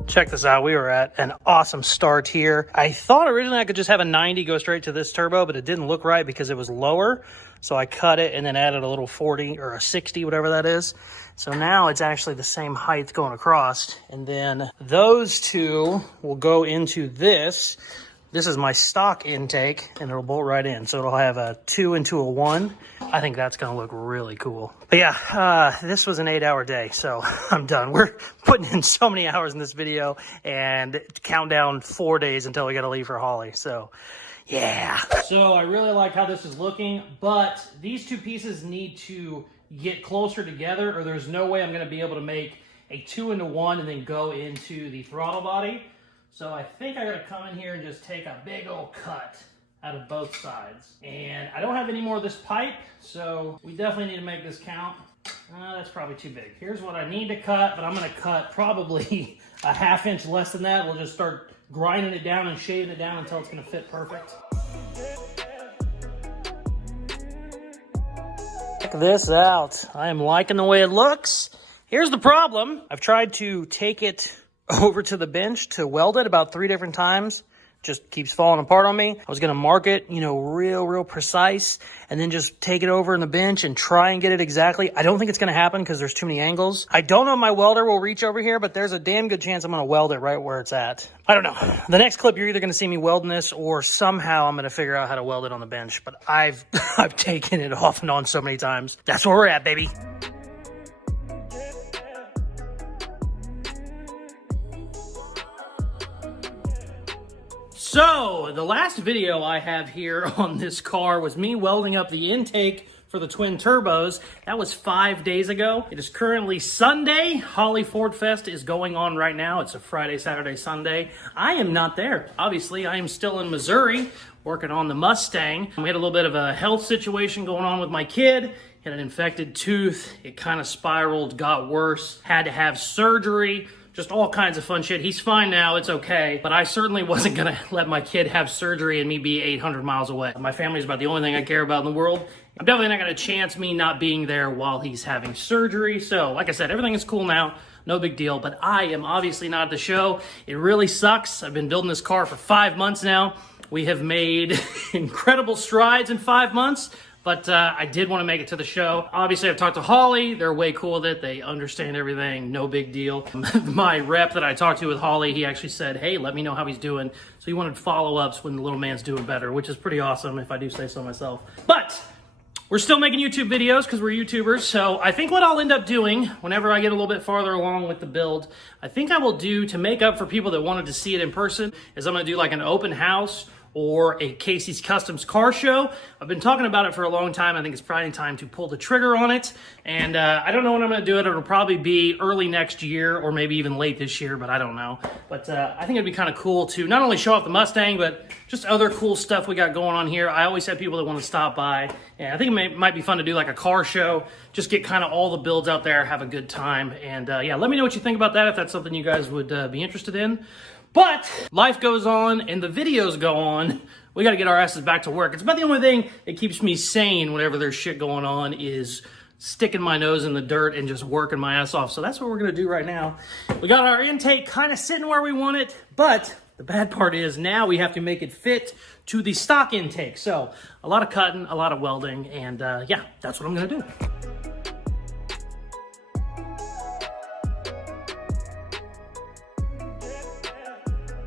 Check this out. We were at an awesome start here. I thought originally I could just have a 90 go straight to this turbo, but it didn't look right because it was lower. So I cut it and then added a little 40 or a 60, whatever that is. So now it's actually the same height going across. And then those two will go into this. This is my stock intake, and it'll bolt right in. So it'll have a 2 into a 1. I think that's going to look really cool. But yeah, this was an 8-hour day, so I'm done. We're putting in so many hours in this video, and count down 4 days until we got to leave for Holly. So yeah. So I really like how this is looking, but these two pieces need to get closer together, or there's no way I'm going to be able to make a 2 into 1 and then go into the throttle body. So I think I gotta come in here and just take a big old cut out of both sides. And I don't have any more of this pipe, so we definitely need to make this count. That's probably too big. Here's what I need to cut, but I'm gonna cut probably a ½ inch less than that. We'll just start grinding it down and shaving it down until it's gonna fit perfect. Check this out. I am liking the way it looks. Here's the problem. I've tried to take it over to the bench to weld it about 3 different times. Just keeps falling apart on me. I was gonna mark it, you know, real precise, and then just take it over in the bench and try and get it exactly. I don't think it's gonna happen because there's too many angles. I don't know if my welder will reach over here, but there's a damn good chance I'm gonna weld it right where it's at. I don't know. The next clip, you're either gonna see me welding this, or somehow I'm gonna figure out how to weld it on the bench. But I've taken it off and on so many times. That's where we're at, baby. So, the last video I have here on this car was me welding up the intake for the twin turbos. That was 5 days ago. It is currently Sunday. Holly Ford Fest is going on right now. It's a Friday, Saturday, Sunday. I am not there. Obviously, I am still in Missouri working on the Mustang. We had a little bit of a health situation going on with my kid. He had an infected tooth. It kind of spiraled, got worse. Had to have surgery. Just all kinds of fun shit. He's fine now, it's okay. But I certainly wasn't gonna let my kid have surgery and me be 800 miles away. My family's about the only thing I care about in the world. I'm definitely not gonna chance me not being there while he's having surgery. So, like I said, everything is cool now. No big deal, but I am obviously not at the show. It really sucks. I've been building this car for 5 months now. We have made incredible strides in 5 months. But I did want to make it to the show. Obviously, I've talked to Holly. They're way cool with it. They understand everything. No big deal. My rep that I talked to with Holly, he actually said, hey, let me know how he's doing. So he wanted follow-ups when the little man's doing better, which is pretty awesome if I do say so myself. But we're still making YouTube videos because we're YouTubers. So I think what I'll end up doing whenever I get a little bit farther along with the build, I think I will do, to make up for people that wanted to see it in person, is I'm going to do like an open house or a Caseyscustoms car show. I've been talking about it for a long time. I think it's probably time to pull the trigger on it. And I don't know when I'm gonna do it. It'll probably be early next year or maybe even late this year, but I don't know. But I think it'd be kind of cool to not only show off the Mustang, but just other cool stuff we got going on here. I always have people that want to stop by. And I think it might be fun to do like a car show, just get kind of all the builds out there, have a good time. And yeah, let me know what you think about that, if that's something you guys would be interested in. But life goes on and the videos go on. We got to get our asses back to work. It's about the only thing that keeps me sane whenever there's shit going on, is sticking my nose in the dirt and just working my ass off. So that's what we're going to do right now. We got our intake kind of sitting where we want it, but the bad part is now we have to make it fit to the stock intake. So a lot of cutting, a lot of welding, and yeah, that's what I'm going to do.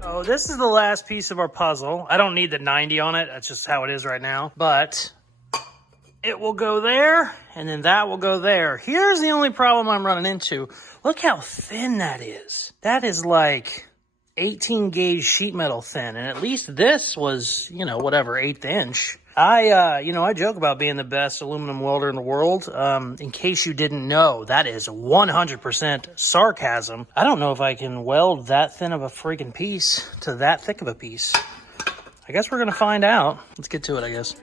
So this is the last piece of our puzzle. I don't need the 90 on it. That's just how it is right now. But it will go there, and then that will go there. Here's the only problem I'm running into. Look how thin that is. That is like 18 gauge sheet metal thin, and at least this was, you know, whatever, 1/8 inch. I joke about being the best aluminum welder in the world. In case you didn't know, that is 100% sarcasm. I don't know if I can weld that thin of a freaking piece to that thick of a piece. I guess we're gonna find out. Let's get to it, I guess.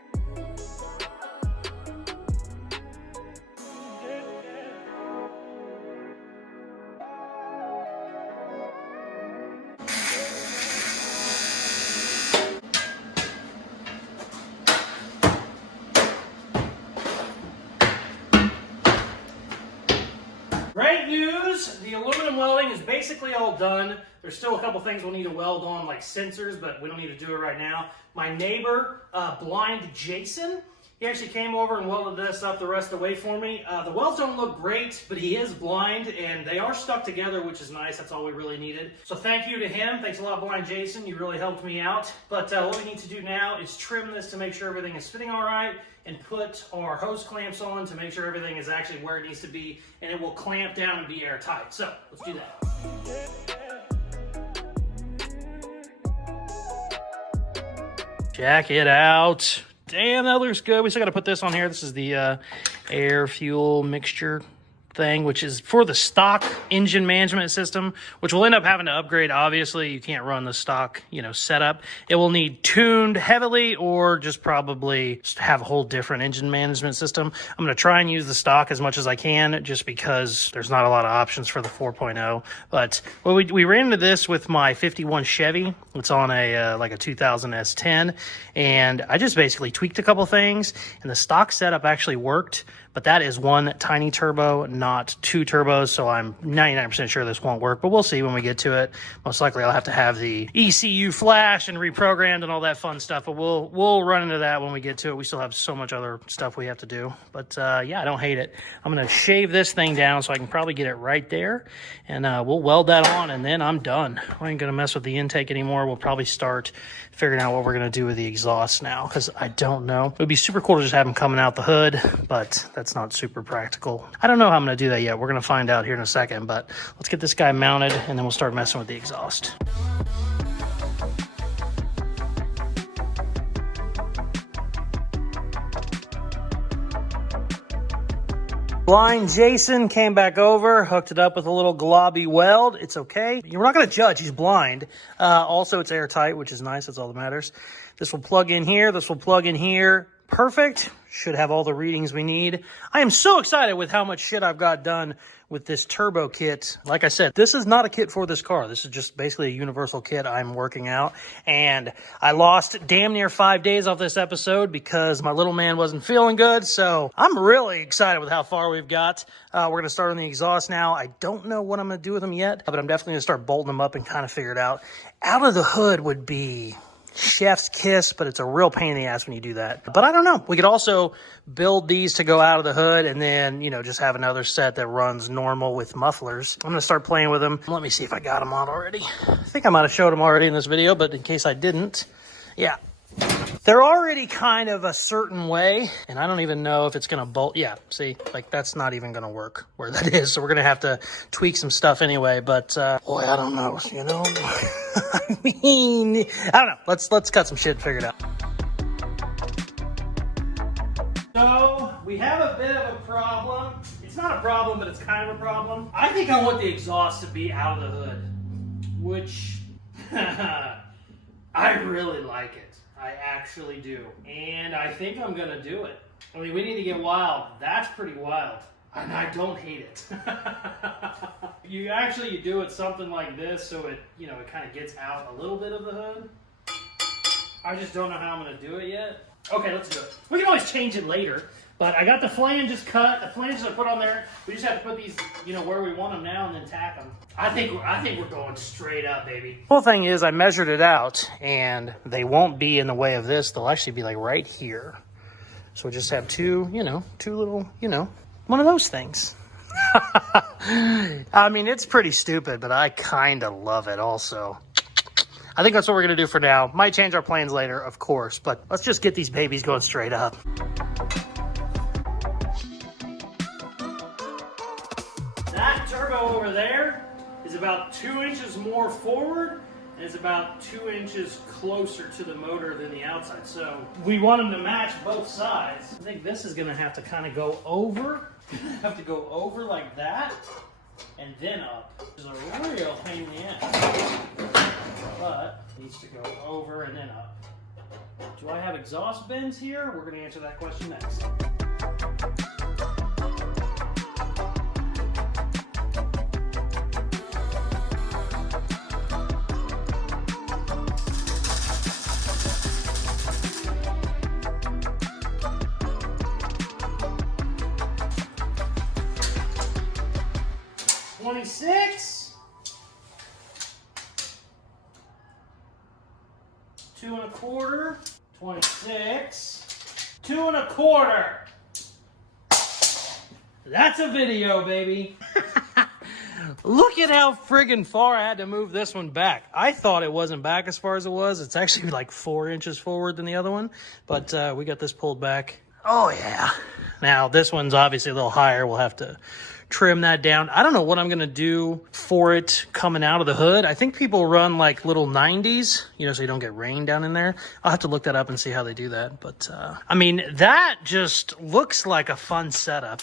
Great news, the aluminum welding is basically all done. There's still a couple things we'll need to weld on, like sensors, but we don't need to do it right now. My neighbor, Blind Jason, he actually came over and welded this up the rest of the way for me. The welds don't look great, but he is blind, and they are stuck together, which is nice. That's all we really needed. So thank you to him. Thanks a lot, Blind Jason. You really helped me out. But what we need to do now is trim this to make sure everything is fitting all right, and put our hose clamps on to make sure everything is actually where it needs to be, and it will clamp down and be airtight. So let's do that. Check it out. Damn, that looks good. We still got to put this on here. This is the air fuel mixture thing, which is for the stock engine management system, which we'll end up having to upgrade. Obviously, you can't run the stock, setup. It will need tuned heavily, or just probably just have a whole different engine management system. I'm going to try and use the stock as much as I can, just because there's not a lot of options for the 4.0. But we ran into this with my 51 Chevy. It's on a like a 2000 S10, and I just basically tweaked a couple things, and the stock setup actually worked. But that is one tiny turbo, not two turbos, so I'm 99% sure this won't work, but we'll see when we get to it. Most likely I'll have to have the ECU flash and reprogrammed and all that fun stuff, but we'll run into that when we get to it. We still have so much other stuff we have to do. But yeah, I don't hate it. I'm going to shave this thing down so I can probably get it right there, and we'll weld that on, and then I'm done. I ain't going to mess with the intake anymore. We'll probably start figuring out what we're going to do with the exhaust now, because I don't know. It would be super cool to just have them coming out the hood, but that's not super practical. I don't know how I'm going to do that yet. We're going to find out here in a second, but let's get this guy mounted, and then we'll start messing with the exhaust. Blind Jason came back over, hooked it up with a little globby weld. It's okay. We're not going to judge. He's blind. Also, it's airtight, which is nice. That's all that matters. This will plug in here. This will plug in here. Perfect. Should have all the readings we need. I am so excited with how much shit I've got done with this turbo kit. Like I said, this is not a kit for this car. This is just basically a universal kit I'm working out. And I lost damn near 5 days off this episode because my little man wasn't feeling good. So I'm really excited with how far we've got. We're going to start on the exhaust now. I don't know what I'm going to do with them yet, but I'm definitely going to start bolting them up and kind of figure it out. Out of the hood would be chef's kiss, but it's a real pain in the ass when you do that. But I don't know. We could also build these to go out of the hood, and then, just have another set that runs normal with mufflers. I'm going to start playing with them. Let me see if I got them on already. I think I might have showed them already in this video, but in case I didn't, yeah. They're already kind of a certain way, and I don't even know if it's going to bolt. Yeah, see, like that's not even going to work where that is. So we're going to have to tweak some stuff anyway, but boy, I don't know, I mean, I don't know. Let's cut some shit and figure it out. So we have a bit of a problem. It's not a problem, but it's kind of a problem. I think I want the exhaust to be out of the hood, which I really like it. I actually do. And I think I'm going to do it. I mean, we need to get wild. That's pretty wild. And I don't hate it. You do it something like this so it, it kind of gets out a little bit of the hood. I just don't know how I'm going to do it yet. Okay, let's do it. We can always change it later. But I got the flanges cut. The flanges are put on there. We just have to put these, where we want them now and then tack them. I think we're going straight up, baby. Cool thing is I measured it out, and they won't be in the way of this. They'll actually be like right here. So we just have two little, one of those things. I mean, it's pretty stupid, but I kind of love it also. I think that's what we're going to do for now. Might change our plans later, of course, but let's just get these babies going straight up. is about 2 inches more forward, and it's about 2 inches closer to the motor than the outside. So we want them to match both sides. I think this is gonna have to kind of go over. Have to go over like that, and then up. It's a real pain in the ass. But it needs to go over and then up. Do I have exhaust bins here? We're gonna answer that question next. $26, 2 1/4, 26, 2 1/4. That's a video, baby. Look at how friggin' far I had to move this one back. I thought it wasn't back as far as it was. It's actually like 4 inches forward than the other one, but we got this pulled back. Oh yeah. Now this one's obviously a little higher. We'll have to trim that down. I don't know what I'm gonna do for it coming out of the hood. I think people run like little 90s, you know, so you don't get rain down in there. I'll have to look that up and see how they do that. But I mean, that just looks like a fun setup.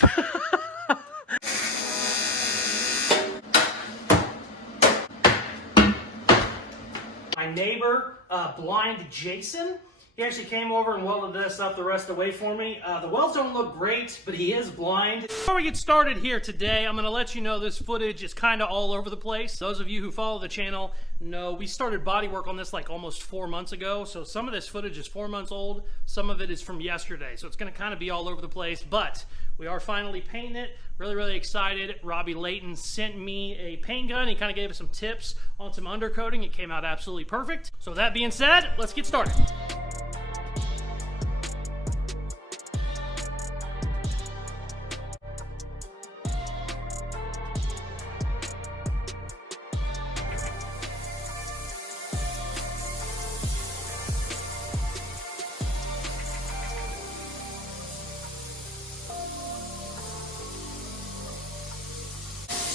My neighbor, Blind Jason, he actually came over and welded this up the rest of the way for me. The welds don't look great, but he is blind. Before we get started here today, I'm going to let you know this footage is kind of all over the place. Those of you who follow the channel know we started body work on this like almost 4 months ago. So some of this footage is 4 months old. Some of it is from yesterday. So it's going to kind of be all over the place, but we are finally painting it. Really, really excited. Robbie Layton sent me a paint gun. He kind of gave us some tips on some undercoating. It came out absolutely perfect. So that being said, let's get started.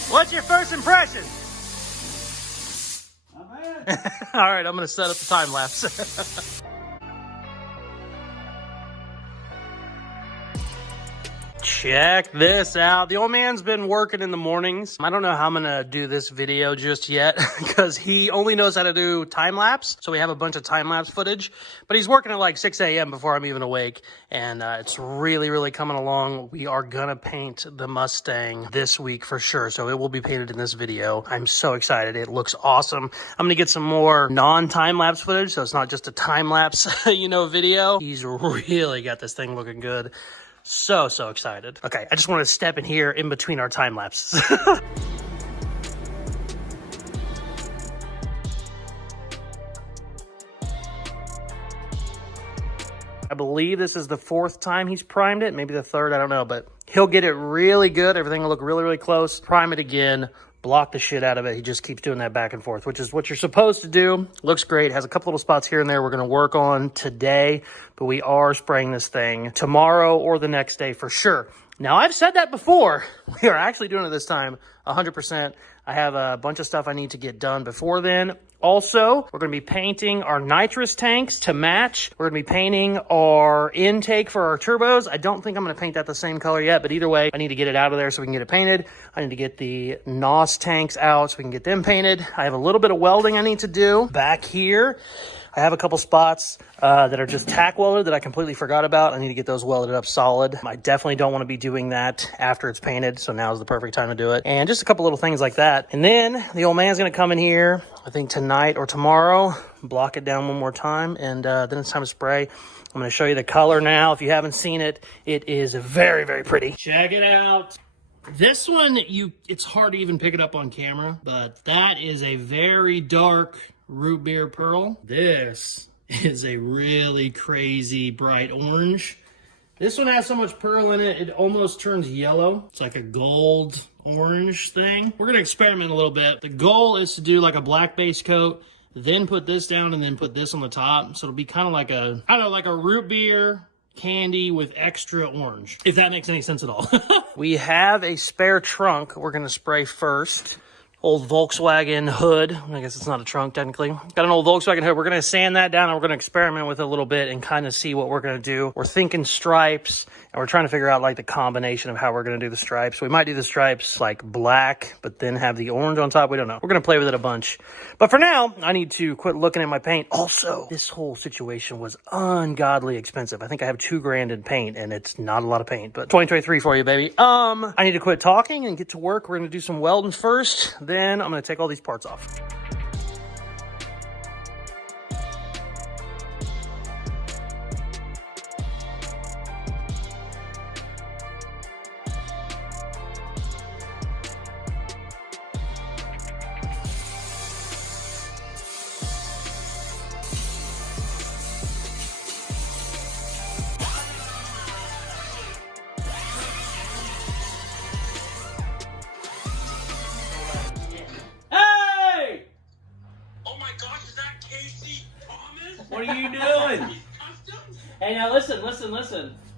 What's your first impression? Not bad. All right, I'm gonna set up the time lapse. Check this out. The old man's been working in the mornings. I don't know how I'm gonna do this video just yet because he only knows how to do time lapse. So we have a bunch of time lapse footage, but he's working at like 6 a.m. before I'm even awake. And it's really, really coming along. We are gonna paint the Mustang this week for sure. So it will be painted in this video. I'm so excited. It looks awesome. I'm gonna get some more non-time lapse footage. So it's not just a time lapse, you know, video. He's really got this thing looking good. So excited. Okay, I just want to step in here in between our time lapses. I believe this is the 4th time he's primed it, maybe the 3rd, I don't know, but he'll get it really good. Everything will look really, really close. Prime it again, block the shit out of it. He just keeps doing that back and forth, which is what you're supposed to do. Looks great. Has a couple little spots here and there we're going to work on today, but we are spraying this thing tomorrow or the next day for sure. Now, I've said that before. We are actually doing it this time 100%. I have a bunch of stuff I need to get done before then. Also, we're going to be painting our nitrous tanks to match. We're going to be painting our intake for our turbos. I don't think I'm going to paint that the same color yet, but either way, I need to get it out of there so we can get it painted. I need to get the NOS tanks out so we can get them painted. I have a little bit of welding I need to do back here. I have a couple spots that are just tack welded that I completely forgot about. I need to get those welded up solid. I definitely don't want to be doing that after it's painted, so now is the perfect time to do it. And just a couple little things like that. And then the old man's going to come in here, I think tonight or tomorrow, block it down one more time, and then it's time to spray. I'm going to show you the color now. If you haven't seen it, it is very, very pretty. Check it out. This one, it's hard to even pick it up on camera, but that is a very dark root beer pearl. This is a really crazy bright orange. This one has so much pearl in it, it almost turns yellow. It's like a gold orange thing. We're gonna experiment a little bit. The goal is to do like a black base coat, then put this down and then put this on the top. So it'll be kind of like a, I don't know, like a root beer candy with extra orange, if that makes any sense at all. We have a spare trunk we're gonna spray first. old Volkswagen hood. I guess it's not a trunk technically. Got an old Volkswagen hood. We're going to sand that down and we're going to experiment with it a little bit and kind of see what we're going to do. We're thinking stripes and we're trying to figure out like the combination of how we're going to do the stripes. We might do the stripes like black, but then have the orange on top. We don't know. We're going to play with it a bunch. But for now, I need to quit looking at my paint. Also, this whole situation was ungodly expensive. I think I have $2,000 in paint and it's not a lot of paint, but 2023 for you, baby. I need to quit talking and get to work. We're going to do some welding first. Then I'm going to take all these parts off. What are you doing? Hey, now listen.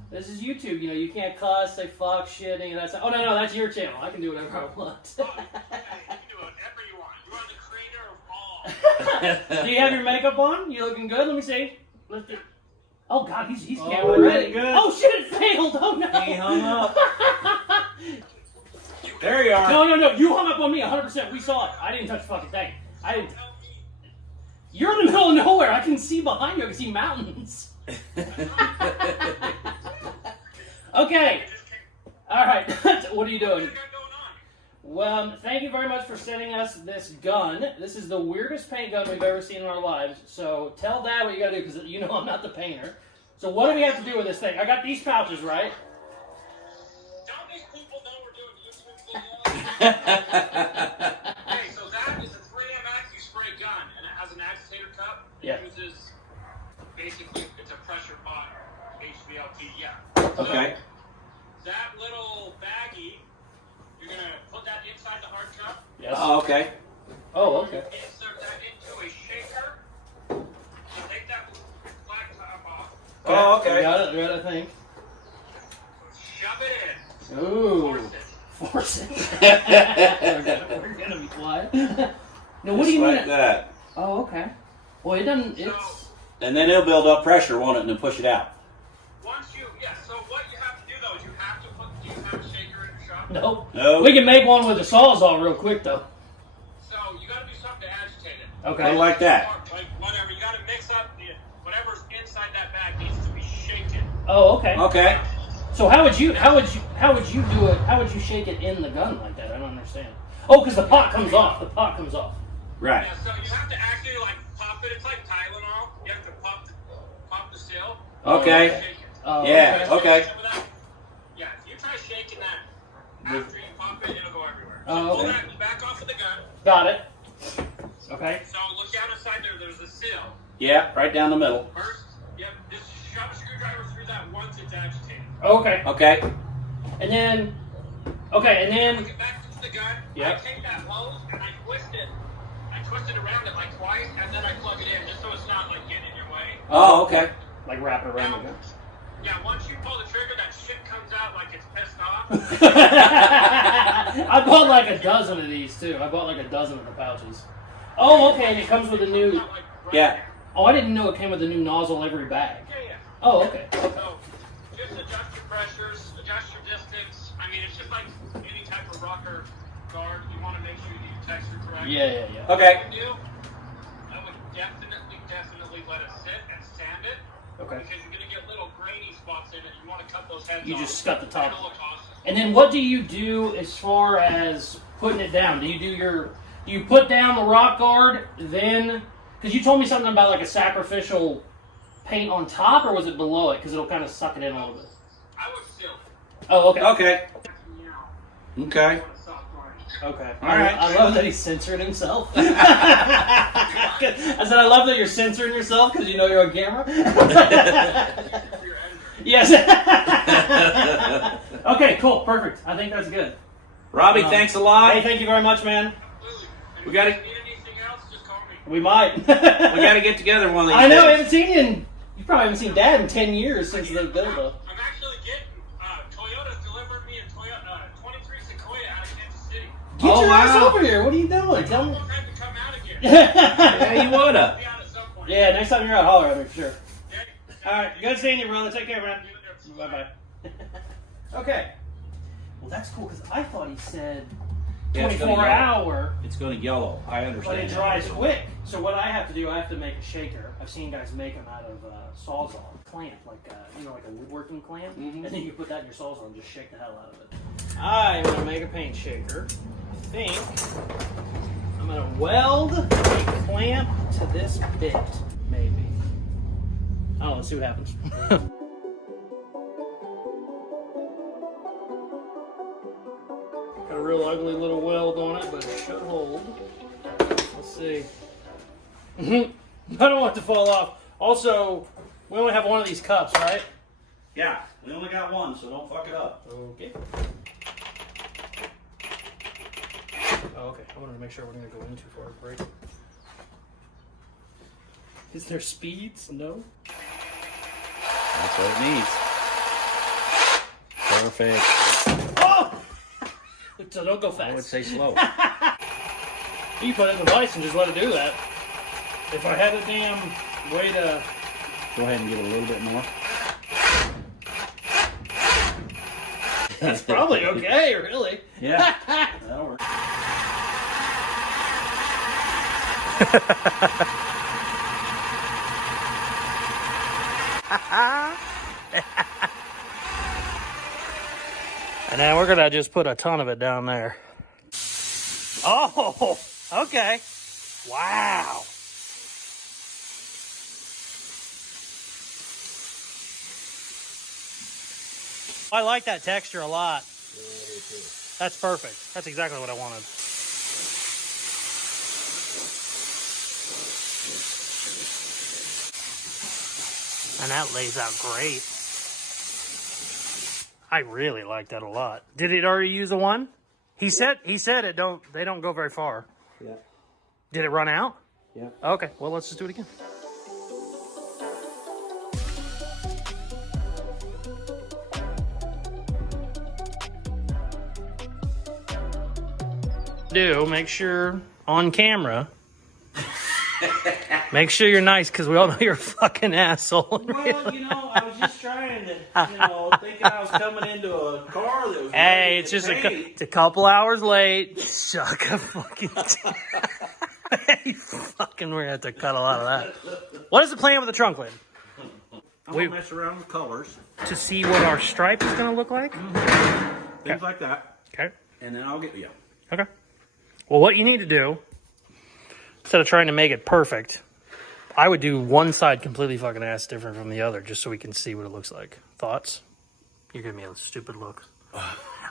This is YouTube. You know, you can't cuss, say fuck, shit, any of that stuff. Oh, no, that's your channel. I can do whatever I want. Oh, hey, you can do whatever you want. You are the creator of all. Do you have your makeup on? You looking good? Let me see. Lift it. Oh, God, he's camera ready. Good. Oh, shit, it failed. Oh, no. He hung up. There you are. No. You hung up on me 100%. We saw it. I didn't touch the fucking thing. I didn't. You're in the middle of nowhere. I can see behind you. I can see mountains. Okay. All right. What are you doing? Well, thank you very much for sending us this gun. This is the weirdest paint gun we've ever seen in our lives. So tell Dad what you got to do because you know I'm not the painter. So what do we have to do with this thing? I got these pouches, right? Tell these people know we're doing YouTube videos. Hey, so that is a 3M AccuSpray gun, and it has an agitator cup. It uses, basically, it's a pressure pot, HVLP, Okay. So that little baggie, you're going to put that inside the hard cup. Yes. Oh, okay. Oh, okay. Insert that into a shaker. Take that flat top off. Oh, okay. You got it, I think. Shove it in. Ooh. Force it. We're gonna be quiet. No, what do you mean? Like that. Oh, okay. Well, it doesn't. It's. And then it'll build up pressure, won't it, and then push it out. So what you have to do though is you have a shaker in your shop. Nope. No. We can make one with a sawzall real quick though. So you got to do something to agitate it. Okay. Like that. Like whatever, you got to mix up whatever's inside that bag needs to be shaken. Oh, okay. Okay. So how would you do it? How would you shake it in the gun like that? I don't understand. Oh, because the pot comes off. The pot comes off. Right. Yeah, so you have to actually like pop it. It's like Tylenol. You have to pop the seal. Okay. Shake it. Yeah. Okay. Yeah, if you try shaking that after you pop it, it'll go everywhere. So Oh, pull okay. that back off of the gun. Got it. Okay. So look down inside there. There's a seal. Yeah, right down the middle. First, yep, just shove a screwdriver through that once it's agitated. Okay. Okay. And then. Okay, and then. Look it back to the gun. Yep. I take that hose and I twist it. I twist it around it like twice, and then I plug it in just so it's not like getting in your way. Oh, okay. Like wrap it around the gun. Yeah, once you pull the trigger, that shit comes out like it's pissed off. I bought like a dozen of these too. I bought like a dozen of the pouches. Oh, okay, and it comes with a new. Yeah. Oh, I didn't know it came with a new nozzle every bag. Yeah. Oh, okay. So just adjust your pressures, adjust your distance. I mean, it's just like any type of rocker guard. You want to make sure you do your texture correct. Yeah. Okay. What you do, I would definitely let it sit and sand it. Okay. Because you're going to get little grainy spots in it. You want to cut those heads You off. just cut the top. It'll look awesome. And then what do you do as far as putting it down? Do you put down the rock guard, then, because you told me something about like a sacrificial paint on top, or was it below it? Because it'll kind of suck it in a little bit. I would seal it. Oh, okay. Okay. Okay. Okay. All right. I love that he's censoring himself. I said, I love that you're censoring yourself because you know you're on camera. Yes. Okay, cool. Perfect. I think that's good. Robbie, thanks a lot. Hey, thank you very much, man. We gotta- If you need anything else, just call me. We might. We got to get together one of these I know, I days. haven't seen you in, you probably haven't seen Dad in 10 years since the build-up. I'm actually getting Toyota's delivering me a Toyota 23 Sequoia out of Kansas City. Get your ass over here. What are you doing? Tell me. had to come out again. Yeah, you woulda. Be out at some point. Yeah, next time you're out, holler at me for sure. All right, good seeing you, brother. Take care, man. Bye-bye. Okay. Well, that's cool because I thought he said Yeah, it's gonna 24 yellow. hour, It's going to yellow. I but understand. it dries quick. So what I have to do, I have to make a shaker. I've seen guys make them out of Sawzall clamp, like like a woodworking clamp, and then you put that in your Sawzall and just shake the hell out of it. I'm gonna make a paint shaker. I think I'm gonna weld a clamp to this bit, maybe. I don't know. Let's see what happens. Got a real ugly little weld on it, but it should hold. Let's see. I don't want it to fall off. Also, we only have one of these cups, right? Yeah, we only got one, so don't fuck it up. Okay. Oh, okay. I wanted to make sure we're going to go in too far to break it. Is there speeds? No. That's what it needs. Perfect. Oh! So don't go fast. I would say slow. You put it in the vise and just let it do that. If I had a damn way to... Go ahead and give it a little bit more. It's probably okay, really. Yeah, that'll work. And then we're gonna just put a ton of it down there. Oh, okay. Wow. I like that texture a lot. Yeah, I do too. That's perfect. That's exactly what I wanted. And that lays out great. I really like that a lot. Did it already use a one? He said they don't go very far. Yeah. Did it run out? Yeah. Okay, well let's just do it again. Make sure on camera. Make sure you're nice, because we all know you're a fucking asshole. Well, I was just trying to, thinking I was coming into a car that was. Hey, it's just it's a couple hours late. Suck a fucking. Hey, fucking, we're gonna have to cut a lot of that. What is the plan with the trunk lid? I'm gonna mess around with colors. To see what our stripe is gonna look like. Things like that. Okay. And then I'll get Okay. Well, what you need to do, instead of trying to make it perfect, I would do one side completely fucking ass different from the other, just so we can see what it looks like. Thoughts? You're giving me a stupid look.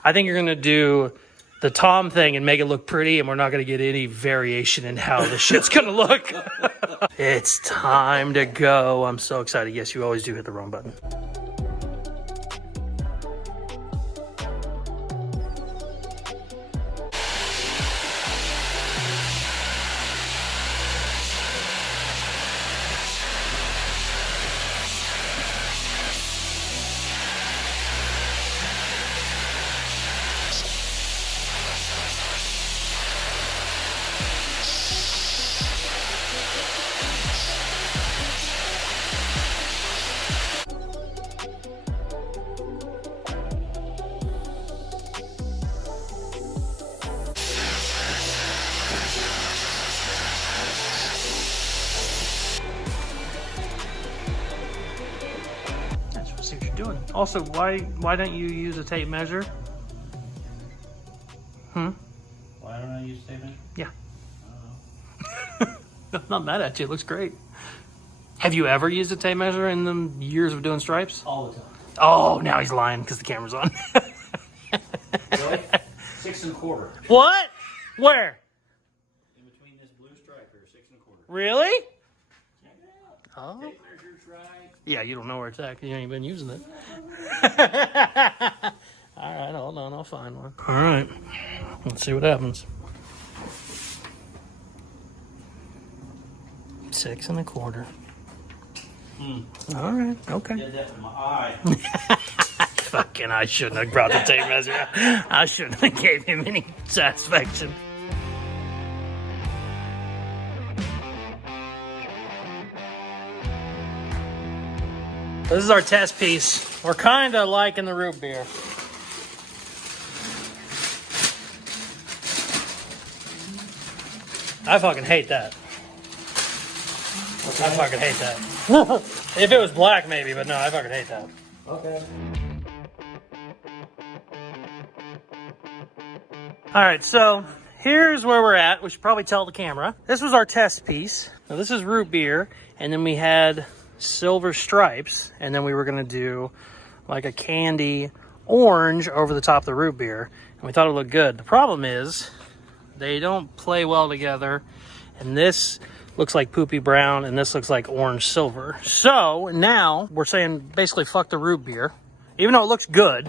I think you're gonna do the Tom thing and make it look pretty, and we're not gonna get any variation in how the shit's gonna look. It's time to go. I'm so excited. Yes, you always do hit the wrong button. See what you're doing. Also, why don't you use a tape measure? Why don't I use tape measure? Yeah. I don't know. I'm not mad at you. It looks great. Have you ever used a tape measure in the years of doing stripes? All the time. Oh, now he's lying because the camera's on. Really? 6 1/4. What? Where? In between this blue stripe here, 6 1/4. Really? Check it out. Oh. Tape measure's right. Yeah, you don't know where it's at because you ain't been using it. All right, hold on. I'll find one. All right. Let's see what happens. 6 1/4. All right. Okay. Did that with my eye. Fucking, I shouldn't have brought the tape measure. I shouldn't have gave him any satisfaction. This is our test piece. We're kind of liking the root beer. I fucking hate that. I fucking hate that. If it was black, maybe, but no, I fucking hate that. Okay. All right, so here's where we're at. We should probably tell the camera. This was our test piece. Now, this is root beer, and then we had silver stripes, and then we were gonna do like a candy orange over the top of the root beer, and we thought it looked good. The problem is they don't play well together, and this looks like poopy brown, and this looks like orange silver. So now we're saying basically fuck the root beer. Even though it looks good,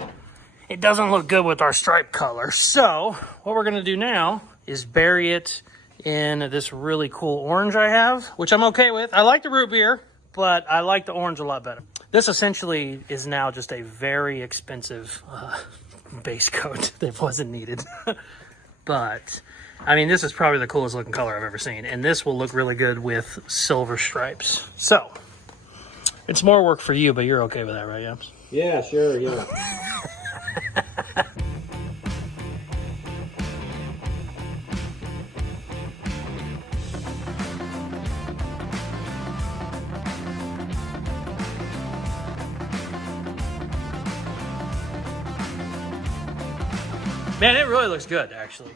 it doesn't look good with our stripe color. So what we're gonna do now is bury it in this really cool orange I have, which I'm okay with. I like the root beer, but I like the orange a lot better. This essentially is now just a very expensive base coat that wasn't needed. But I mean, this is probably the coolest looking color I've ever seen, and this will look really good with silver stripes. So it's more work for you, but you're okay with that, right, Yams? Yeah, sure, yeah. Man, it really looks good, actually.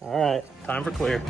All right, time for clear.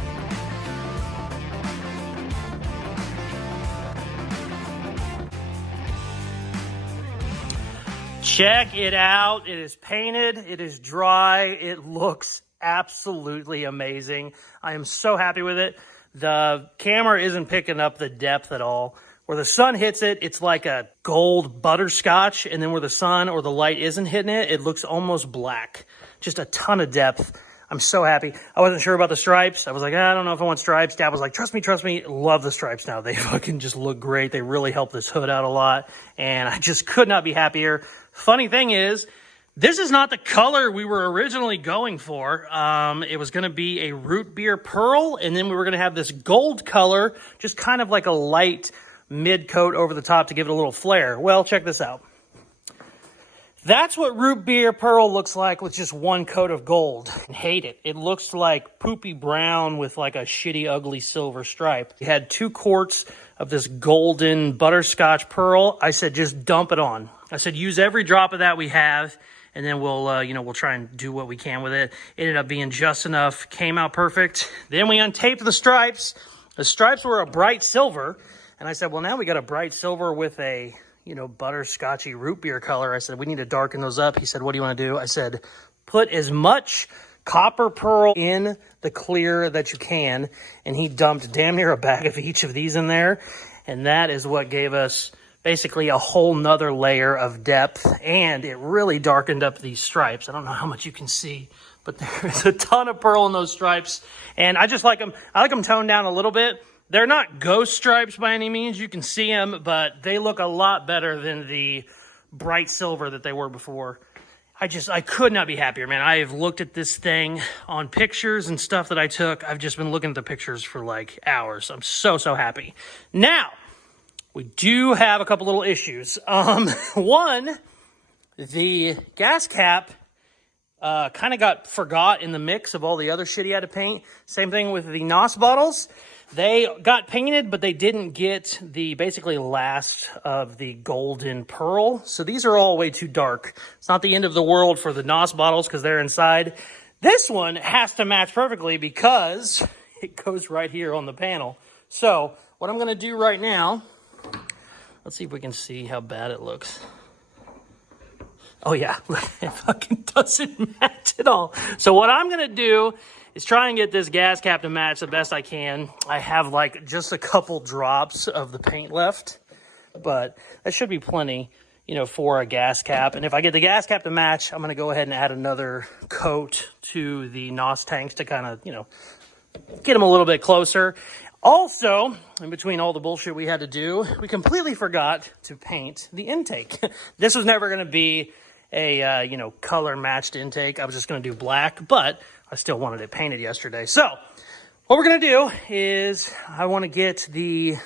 Check it out. It is painted. It is dry. It looks absolutely amazing. I am so happy with it. The camera isn't picking up the depth at all. Where the sun hits it, it's like a gold butterscotch, and then where the sun or the light isn't hitting it, it looks almost black. Just a ton of depth. I'm so happy. I wasn't sure about the stripes. I was like, I don't know if I want stripes. Dad was like, trust me. Love the stripes now. They fucking just look great. They really help this hood out a lot, and I just could not be happier. Funny thing is, this is not the color we were originally going for. It was going to be a root beer pearl, and then we were going to have this gold color, just kind of like a light mid coat over the top to give it a little flair. Well, check this out. That's what root beer pearl looks like with just one coat of gold. I hate it. It looks like poopy brown with like a shitty, ugly silver stripe. We had 2 quarts of this golden butterscotch pearl. I said, just dump it on. I said, use every drop of that we have, and then we'll we'll try and do what we can with it. It ended up being just enough. Came out perfect. Then we untaped the stripes. The stripes were a bright silver. And I said, well, now we got a bright silver with a, butterscotchy root beer color. I said, we need to darken those up. He said, what do you want to do? I said, put as much copper pearl in the clear that you can. And he dumped damn near a bag of each of these in there. And that is what gave us basically a whole nother layer of depth. And it really darkened up these stripes. I don't know how much you can see, but there's a ton of pearl in those stripes. And I just like them. I like them toned down a little bit. They're not ghost stripes by any means. You can see them, but they look a lot better than the bright silver that they were before. I could not be happier, man. I have looked at this thing on pictures and stuff that I took. I've just been looking at the pictures for like hours. I'm so happy. Now, we do have a couple little issues. One, the gas cap kind of got forgot in the mix of all the other shit he had to paint. Same thing with the NOS bottles. They got painted, but they didn't get the basically last of the golden pearl. So these are all way too dark. It's not the end of the world for the NOS bottles because they're inside. This one has to match perfectly because it goes right here on the panel. So what I'm going to do right now, let's see if we can see how bad it looks. Oh yeah, it fucking doesn't match at all. So what I'm going to do is try and get this gas cap to match the best I can. I have like just a couple drops of the paint left, but that should be plenty, for a gas cap. And if I get the gas cap to match, I'm going to go ahead and add another coat to the NOS tanks to kind of, get them a little bit closer. Also, in between all the bullshit we had to do, we completely forgot to paint the intake. This was never going to be a you know, color matched intake. I was just going to do black, but I still wanted it painted yesterday. So what we're going to do is I want to get the,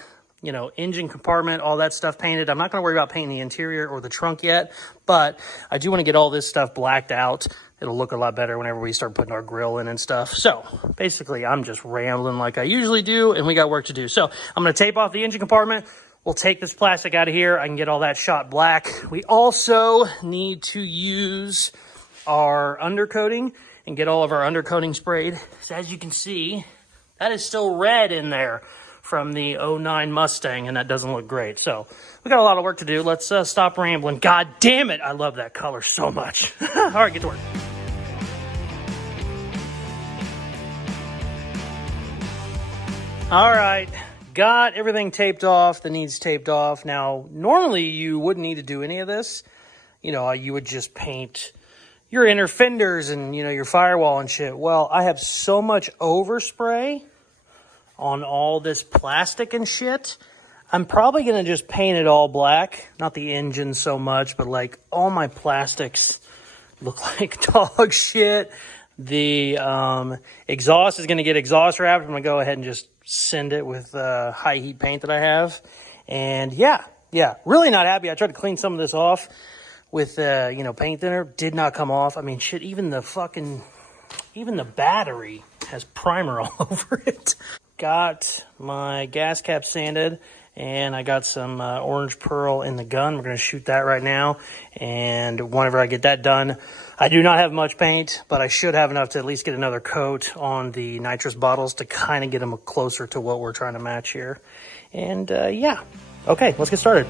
you know, engine compartment, all that stuff painted. I'm not going to worry about painting the interior or the trunk yet, but I do want to get all this stuff blacked out. It'll look a lot better whenever we start putting our grill in and stuff. So basically I'm just rambling like I usually do, and we got work to do. So I'm going to tape off the engine compartment. We'll take this plastic out of here. I can get all that shot black. We also need to use our undercoating and get all of our undercoating sprayed. So as you can see, that is still red in there from the 09 Mustang, and that doesn't look great. So we got a lot of work to do. Let's stop rambling. God damn it, I love that color so much. All right, get to work. All right, got everything taped off that needs taped off. Now, normally you wouldn't need to do any of this. You know, you would just paint your inner fenders and, you know, your firewall and shit. Well, I have so much overspray on all this plastic and shit. I'm probably going to just paint it all black. Not the engine so much, but like all my plastics look like dog shit. The exhaust is going to get exhaust wrapped. I'm going to go ahead and just send it with high heat paint that I have. And yeah, really not happy. I tried to clean some of this off with, you know, paint thinner. Did not come off. I mean, shit, even the battery has primer all over it. Got my gas cap sanded, and I got some orange pearl in the gun. We're going to shoot that right now, and whenever I get that done, I do not have much paint, but I should have enough to at least get another coat on the nitrous bottles to kind of get them closer to what we're trying to match here. And yeah, okay, let's get started.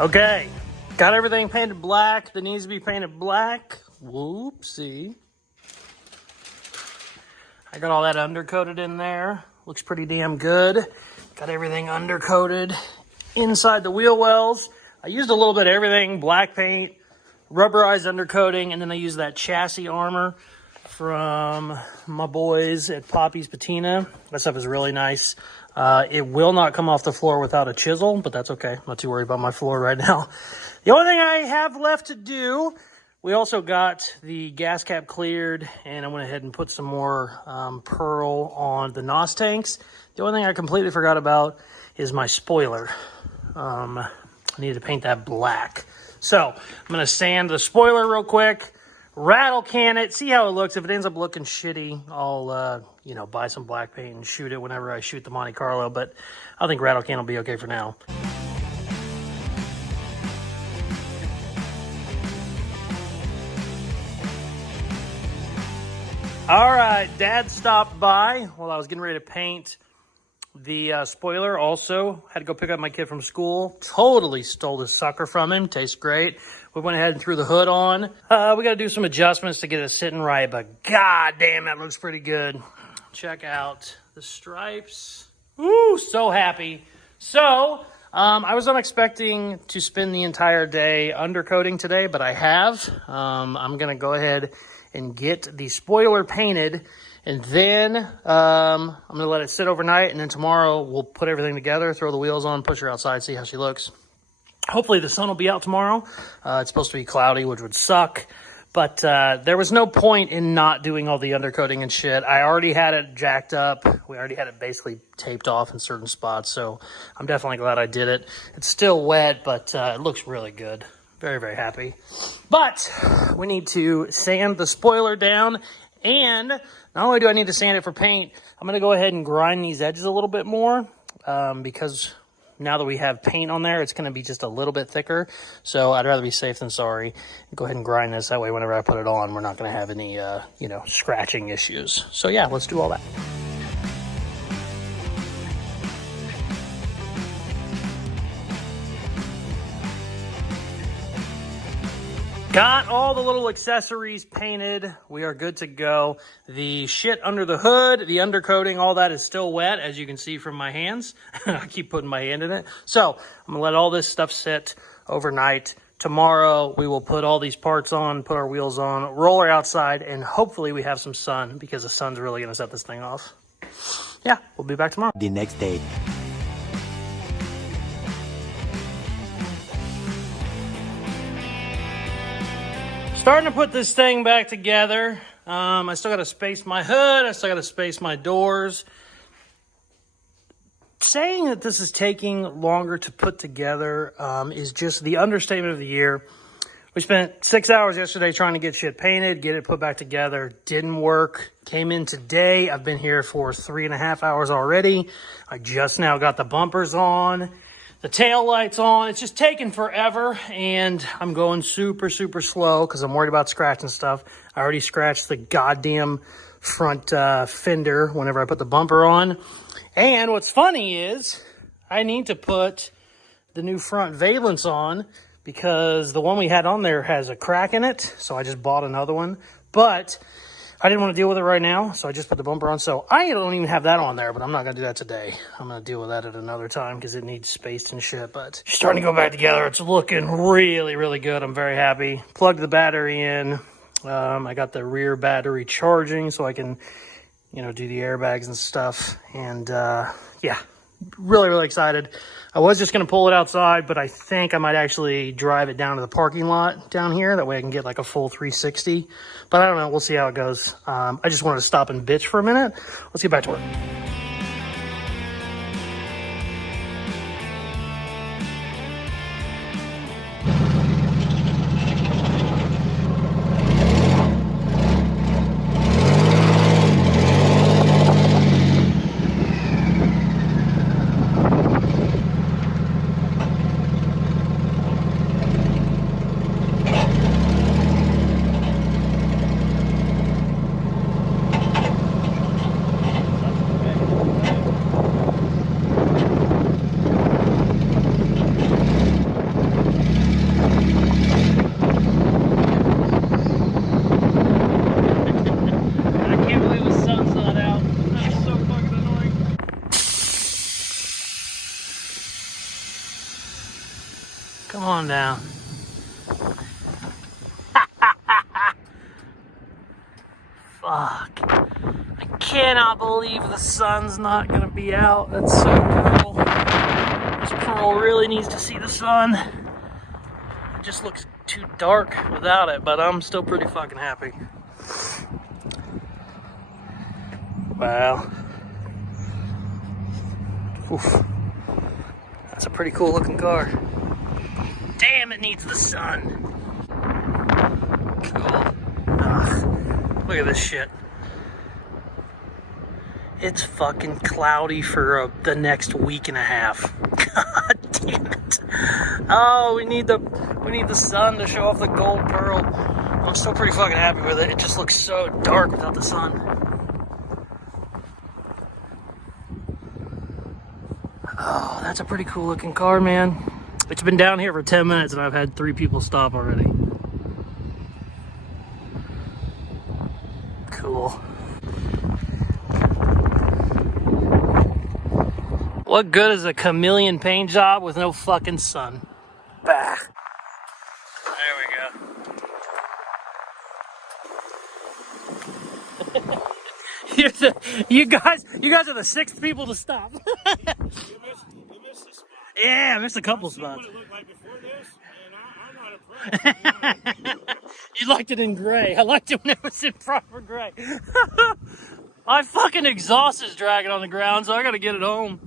Okay, got everything painted black that needs to be painted black. Whoopsie. I got all that undercoated in there. Looks pretty damn good. Got everything undercoated inside the wheel wells. I used a little bit of everything, black paint, rubberized undercoating, and then I used that chassis armor from my boys at Poppy's Patina. That stuff is really nice. It will not come off the floor without a chisel, but that's okay. I'm not too worried about my floor right now. The only thing I have left to do, we also got the gas cap cleared, and I went ahead and put some more pearl on the NOS tanks. The only thing I completely forgot about is my spoiler. I need to paint that black. So I'm going to sand the spoiler real quick, rattle can it, see how it looks. If it ends up looking shitty, I'll, you know, buy some black paint and shoot it whenever I shoot the Monte Carlo. But I think rattle can will be okay for now. All right, Dad stopped by while I was getting ready to paint the spoiler. Also, had to go pick up my kid from school. Totally stole this sucker from him. Tastes great. We went ahead and threw the hood on. We got to do some adjustments to get it sitting right, but god damn, that looks pretty good. Check out the stripes. Woo, so happy. So, I was not expecting to spend the entire day undercoating today, but I have. I'm going to go ahead and get the spoiler painted, and then I'm going to let it sit overnight, and then tomorrow we'll put everything together, throw the wheels on, push her outside, see how she looks. Hopefully the sun will be out tomorrow. It's supposed to be cloudy, which would suck. But there was no point in not doing all the undercoating and shit. I already had it jacked up. We already had it basically taped off in certain spots. So I'm definitely glad I did it. It's still wet, but it looks really good. Very, very happy. But we need to sand the spoiler down. And not only do I need to sand it for paint, I'm going to go ahead and grind these edges a little bit more because now that we have paint on there, it's going to be just a little bit thicker. So I'd rather be safe than sorry. Go ahead and grind this. That way, whenever I put it on, we're not going to have any, you know, scratching issues. So yeah, let's do all that. Got all the little accessories painted. We are good to go. The shit under the hood, the undercoating, all that is still wet, as you can see from my hands. I keep putting my hand in it. So I'm gonna let all this stuff sit overnight. Tomorrow we will put all these parts on, put our wheels on, roll her outside, and hopefully we have some sun, because the sun's really gonna set this thing off. Yeah, we'll be back tomorrow. The next day. Starting to put this thing back together. I still got to space my hood. I still got to space my doors. Saying that this is taking longer to put together is just the understatement of the year. We spent 6 hours yesterday trying to get shit painted, get it put back together. Didn't work. Came in today. I've been here for 3.5 hours already. I just now got the bumpers on. The tail lights on. It's just taking forever, and I'm going super, super slow because I'm worried about scratching stuff. I already scratched the goddamn front fender whenever I put the bumper on. And what's funny is I need to put the new front valence on because the one we had on there has a crack in it, so I just bought another one. But I didn't want to deal with it right now, so I just put the bumper on. So I don't even have that on there, but I'm not going to do that today. I'm going to deal with that at another time because it needs space and shit. But it's starting to go back together. It's looking really, really good. I'm very happy. Plugged the battery in. I got the rear battery charging so I can, you know, do the airbags and stuff. And yeah, really, really excited. I was just going to pull it outside, but I think I might actually drive it down to the parking lot down here. That way I can get like a full 360. But I don't know. We'll see how it goes. I just wanted to stop and bitch for a minute. Let's get back to work. Come on down. Fuck. I cannot believe the sun's not gonna be out. That's so cool. This pearl really needs to see the sun. It just looks too dark without it, but I'm still pretty fucking happy. Wow. Oof. That's a pretty cool looking car. Damn, it needs the sun. Cool. Ugh, look at this shit. It's fucking cloudy for the next week and a half. God damn it. Oh, we need the sun to show off the gold pearl. I'm still pretty fucking happy with it. It just looks so dark without the sun. Oh, that's a pretty cool looking car, man. It's been down here for 10 minutes and I've had 3 people stop already. Cool. What good is a chameleon paint job with no fucking sun? Bah. There we go. You guys are the 6th people to stop. Yeah, I missed a couple spots. What it looked like before this, and I'm not impressed. You liked it in gray. I liked it when it was in proper gray. My fucking exhaust is dragging on the ground, so I gotta get it home.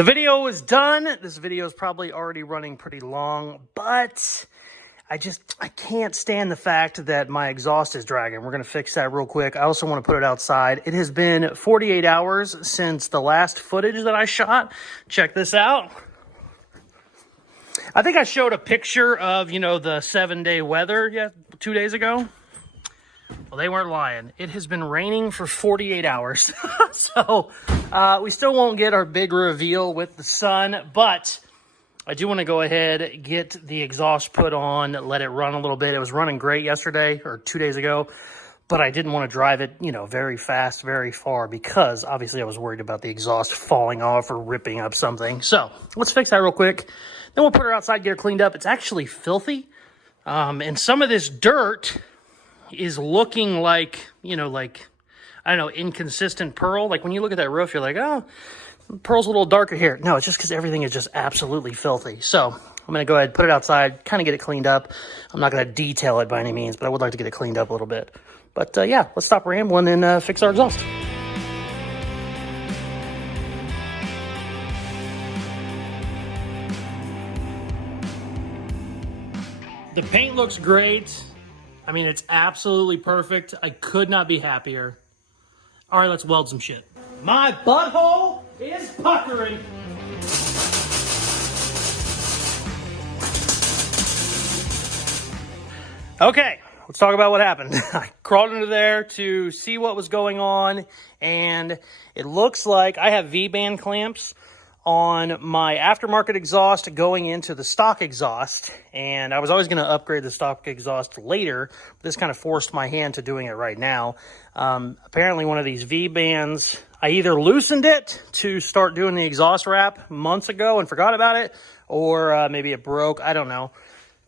The video is done. This video is probably already running pretty long, but I can't stand the fact that my exhaust is dragging. We're going to fix that real quick. I also want to put it outside. It has been 48 hours since the last footage that I shot. Check this out. I think I showed a picture of, you know, the 7-day weather 2 days ago. Well, they weren't lying. It has been raining for 48 hours. So we still won't get our big reveal with the sun, but I do want to go ahead, get the exhaust put on, let it run a little bit. It was running great yesterday or 2 days ago, but I didn't want to drive it, you know, very fast, very far, because obviously I was worried about the exhaust falling off or ripping up something. So let's fix that real quick. Then we'll put her outside, get her cleaned up. It's actually filthy. And some of this dirt is looking like, you know, like, I don't know, inconsistent pearl. Like when you look at that roof, you're like, oh, pearl's a little darker here. No, it's just because everything is just absolutely filthy. So I'm going to go ahead, put it outside, kind of get it cleaned up. I'm not going to detail it by any means, but I would like to get it cleaned up a little bit. But yeah, let's stop rambling and fix our exhaust. The paint looks great. I mean, it's absolutely perfect. I could not be happier. All right, let's weld some shit. My butthole is puckering. Okay, let's talk about what happened. I crawled into there to see what was going on, and it looks like I have V-band clamps on my aftermarket exhaust going into the stock exhaust, and I was always going to upgrade the stock exhaust later, but this kind of forced my hand to doing it right now. Apparently one of these V-bands, I either loosened it to start doing the exhaust wrap months ago and forgot about it, or maybe it broke, I don't know.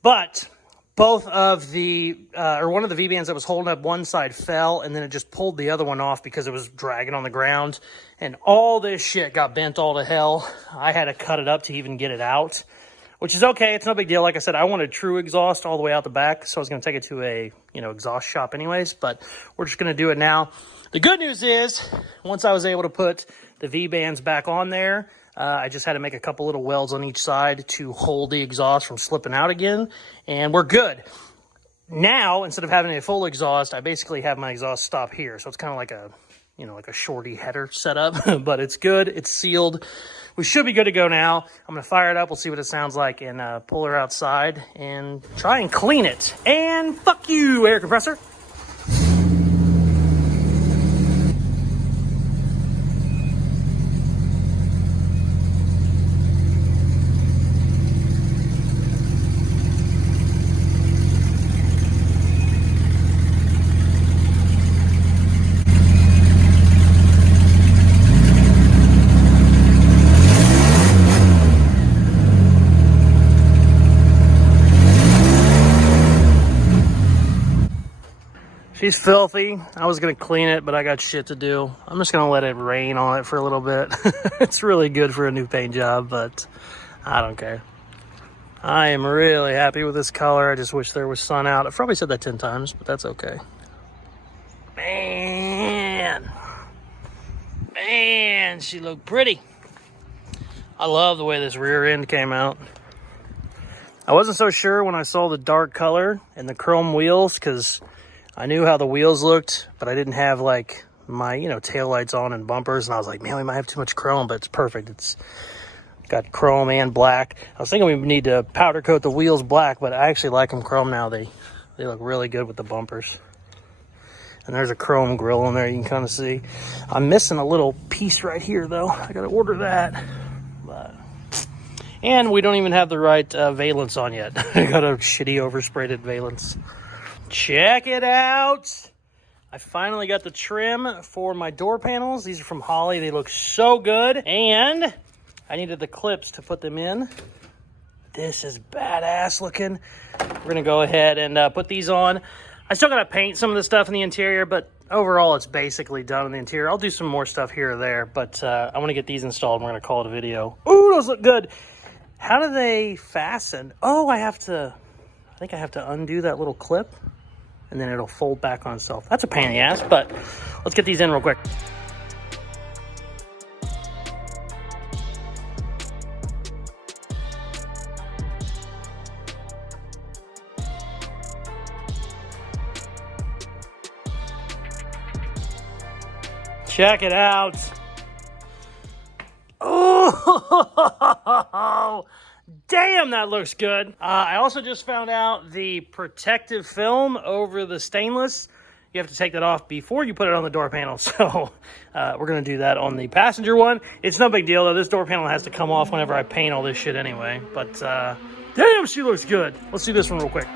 But both of the, or one of the V-bands that was holding up one side fell, and then it just pulled the other one off because it was dragging on the ground. And all this shit got bent all to hell. I had to cut it up to even get it out, which is okay. It's no big deal. Like I said, I wanted true exhaust all the way out the back, so I was going to take it to a, you know, exhaust shop anyways, but we're just going to do it now. The good news is, once I was able to put the V-bands back on there, I just had to make a couple little welds on each side to hold the exhaust from slipping out again, and we're good. Now, instead of having a full exhaust, I basically have my exhaust stop here, so it's kind of like a, you know, like a shorty header setup, but it's good. It's sealed. We should be good to go now. I'm going to fire it up. We'll see what it sounds like and pull her outside and try and clean it. And fuck you, air compressor. She's filthy. I was going to clean it, but I got shit to do. I'm just going to let it rain on it for a little bit. It's really good for a new paint job, but I don't care. I am really happy with this color. I just wish there was sun out. I've probably said that 10 times, but that's okay. Man, she looked pretty. I love the way this rear end came out. I wasn't so sure when I saw the dark color and the chrome wheels, because I knew how the wheels looked, but I didn't have like my, you know, taillights on and bumpers, and I was like, man, we might have too much chrome, but it's perfect. It's got chrome and black. I was thinking we need to powder coat the wheels black, but I actually like them chrome now. They look really good with the bumpers. And there's a chrome grill in there you can kind of see. I'm missing a little piece right here though. I gotta order that. And we don't even have the right valence on yet. I got a shitty oversprayed valence. Check it out. I finally got the trim for my door panels. These are from Holly. They look so good. And I needed the clips to put them in. This is badass looking. We're going to go ahead and put these on. I still got to paint some of the stuff in the interior, but overall it's basically done in the interior. I'll do some more stuff here or there, but I want to get these installed and we're going to call it a video. Ooh, those look good. How do they fasten? Oh, I think I have to undo that little clip, and then it'll fold back on itself. That's a pain in the ass, but let's get these in real quick. Check it out. Oh, damn, that looks good. I also just found out the protective film over the stainless, you have to take that off before you put it on the door panel. So we're going to do that on the passenger one. It's no big deal, though. This door panel has to come off whenever I paint all this shit anyway. But damn, she looks good. Let's see this one real quick.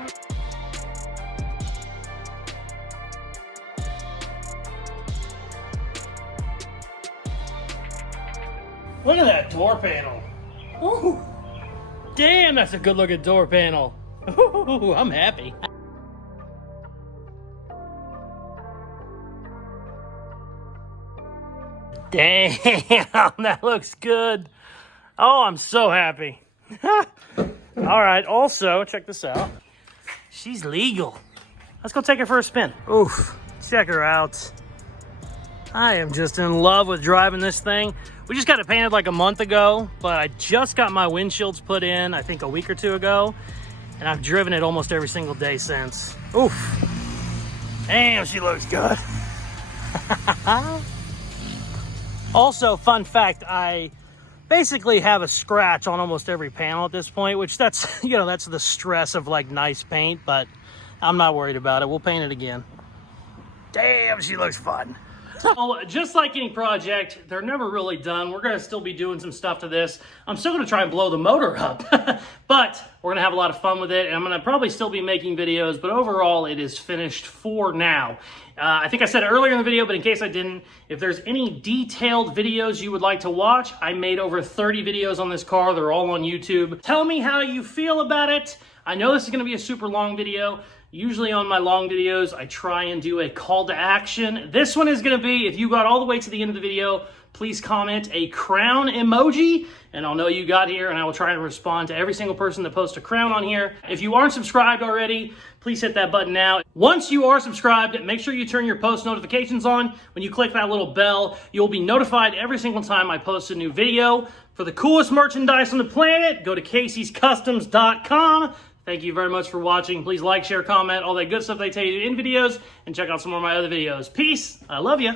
Look at that door panel. Ooh. Damn, that's a good looking door panel. Ooh, I'm happy. Damn, that looks good. Oh, I'm so happy. All right, also, check this out. She's legal. Let's go take her for a spin. Oof, check her out. I am just in love with driving this thing. We just got it painted like a month ago, but I just got my windshields put in, I think a week or two ago, and I've driven it almost every single day since. Oof. Damn, she looks good. Also, fun fact, I basically have a scratch on almost every panel at this point, which that's, you know, that's the stress of like nice paint, but I'm not worried about it. We'll paint it again. Damn, she looks fun. Well, just like any project, they're never really done. We're going to still be doing some stuff to this. I'm still going to try and blow the motor up, but we're going to have a lot of fun with it, and I'm going to probably still be making videos, but overall, it is finished for now. I think I said it earlier in the video, but in case I didn't, if there's any detailed videos you would like to watch, I made over 30 videos on this car. They're all on YouTube. Tell me how you feel about it. I know this is going to be a super long video. Usually on my long videos, I try and do a call to action. This one is going to be, if you got all the way to the end of the video, please comment a crown emoji, and I'll know you got here, and I will try and respond to every single person that posts a crown on here. If you aren't subscribed already, please hit that button now. Once you are subscribed, make sure you turn your post notifications on. When you click that little bell, you'll be notified every single time I post a new video. For the coolest merchandise on the planet, go to Caseyscustoms.com. Thank you very much for watching. Please like, share, comment, all that good stuff they tell you in videos, and check out some more of my other videos. Peace. I love you.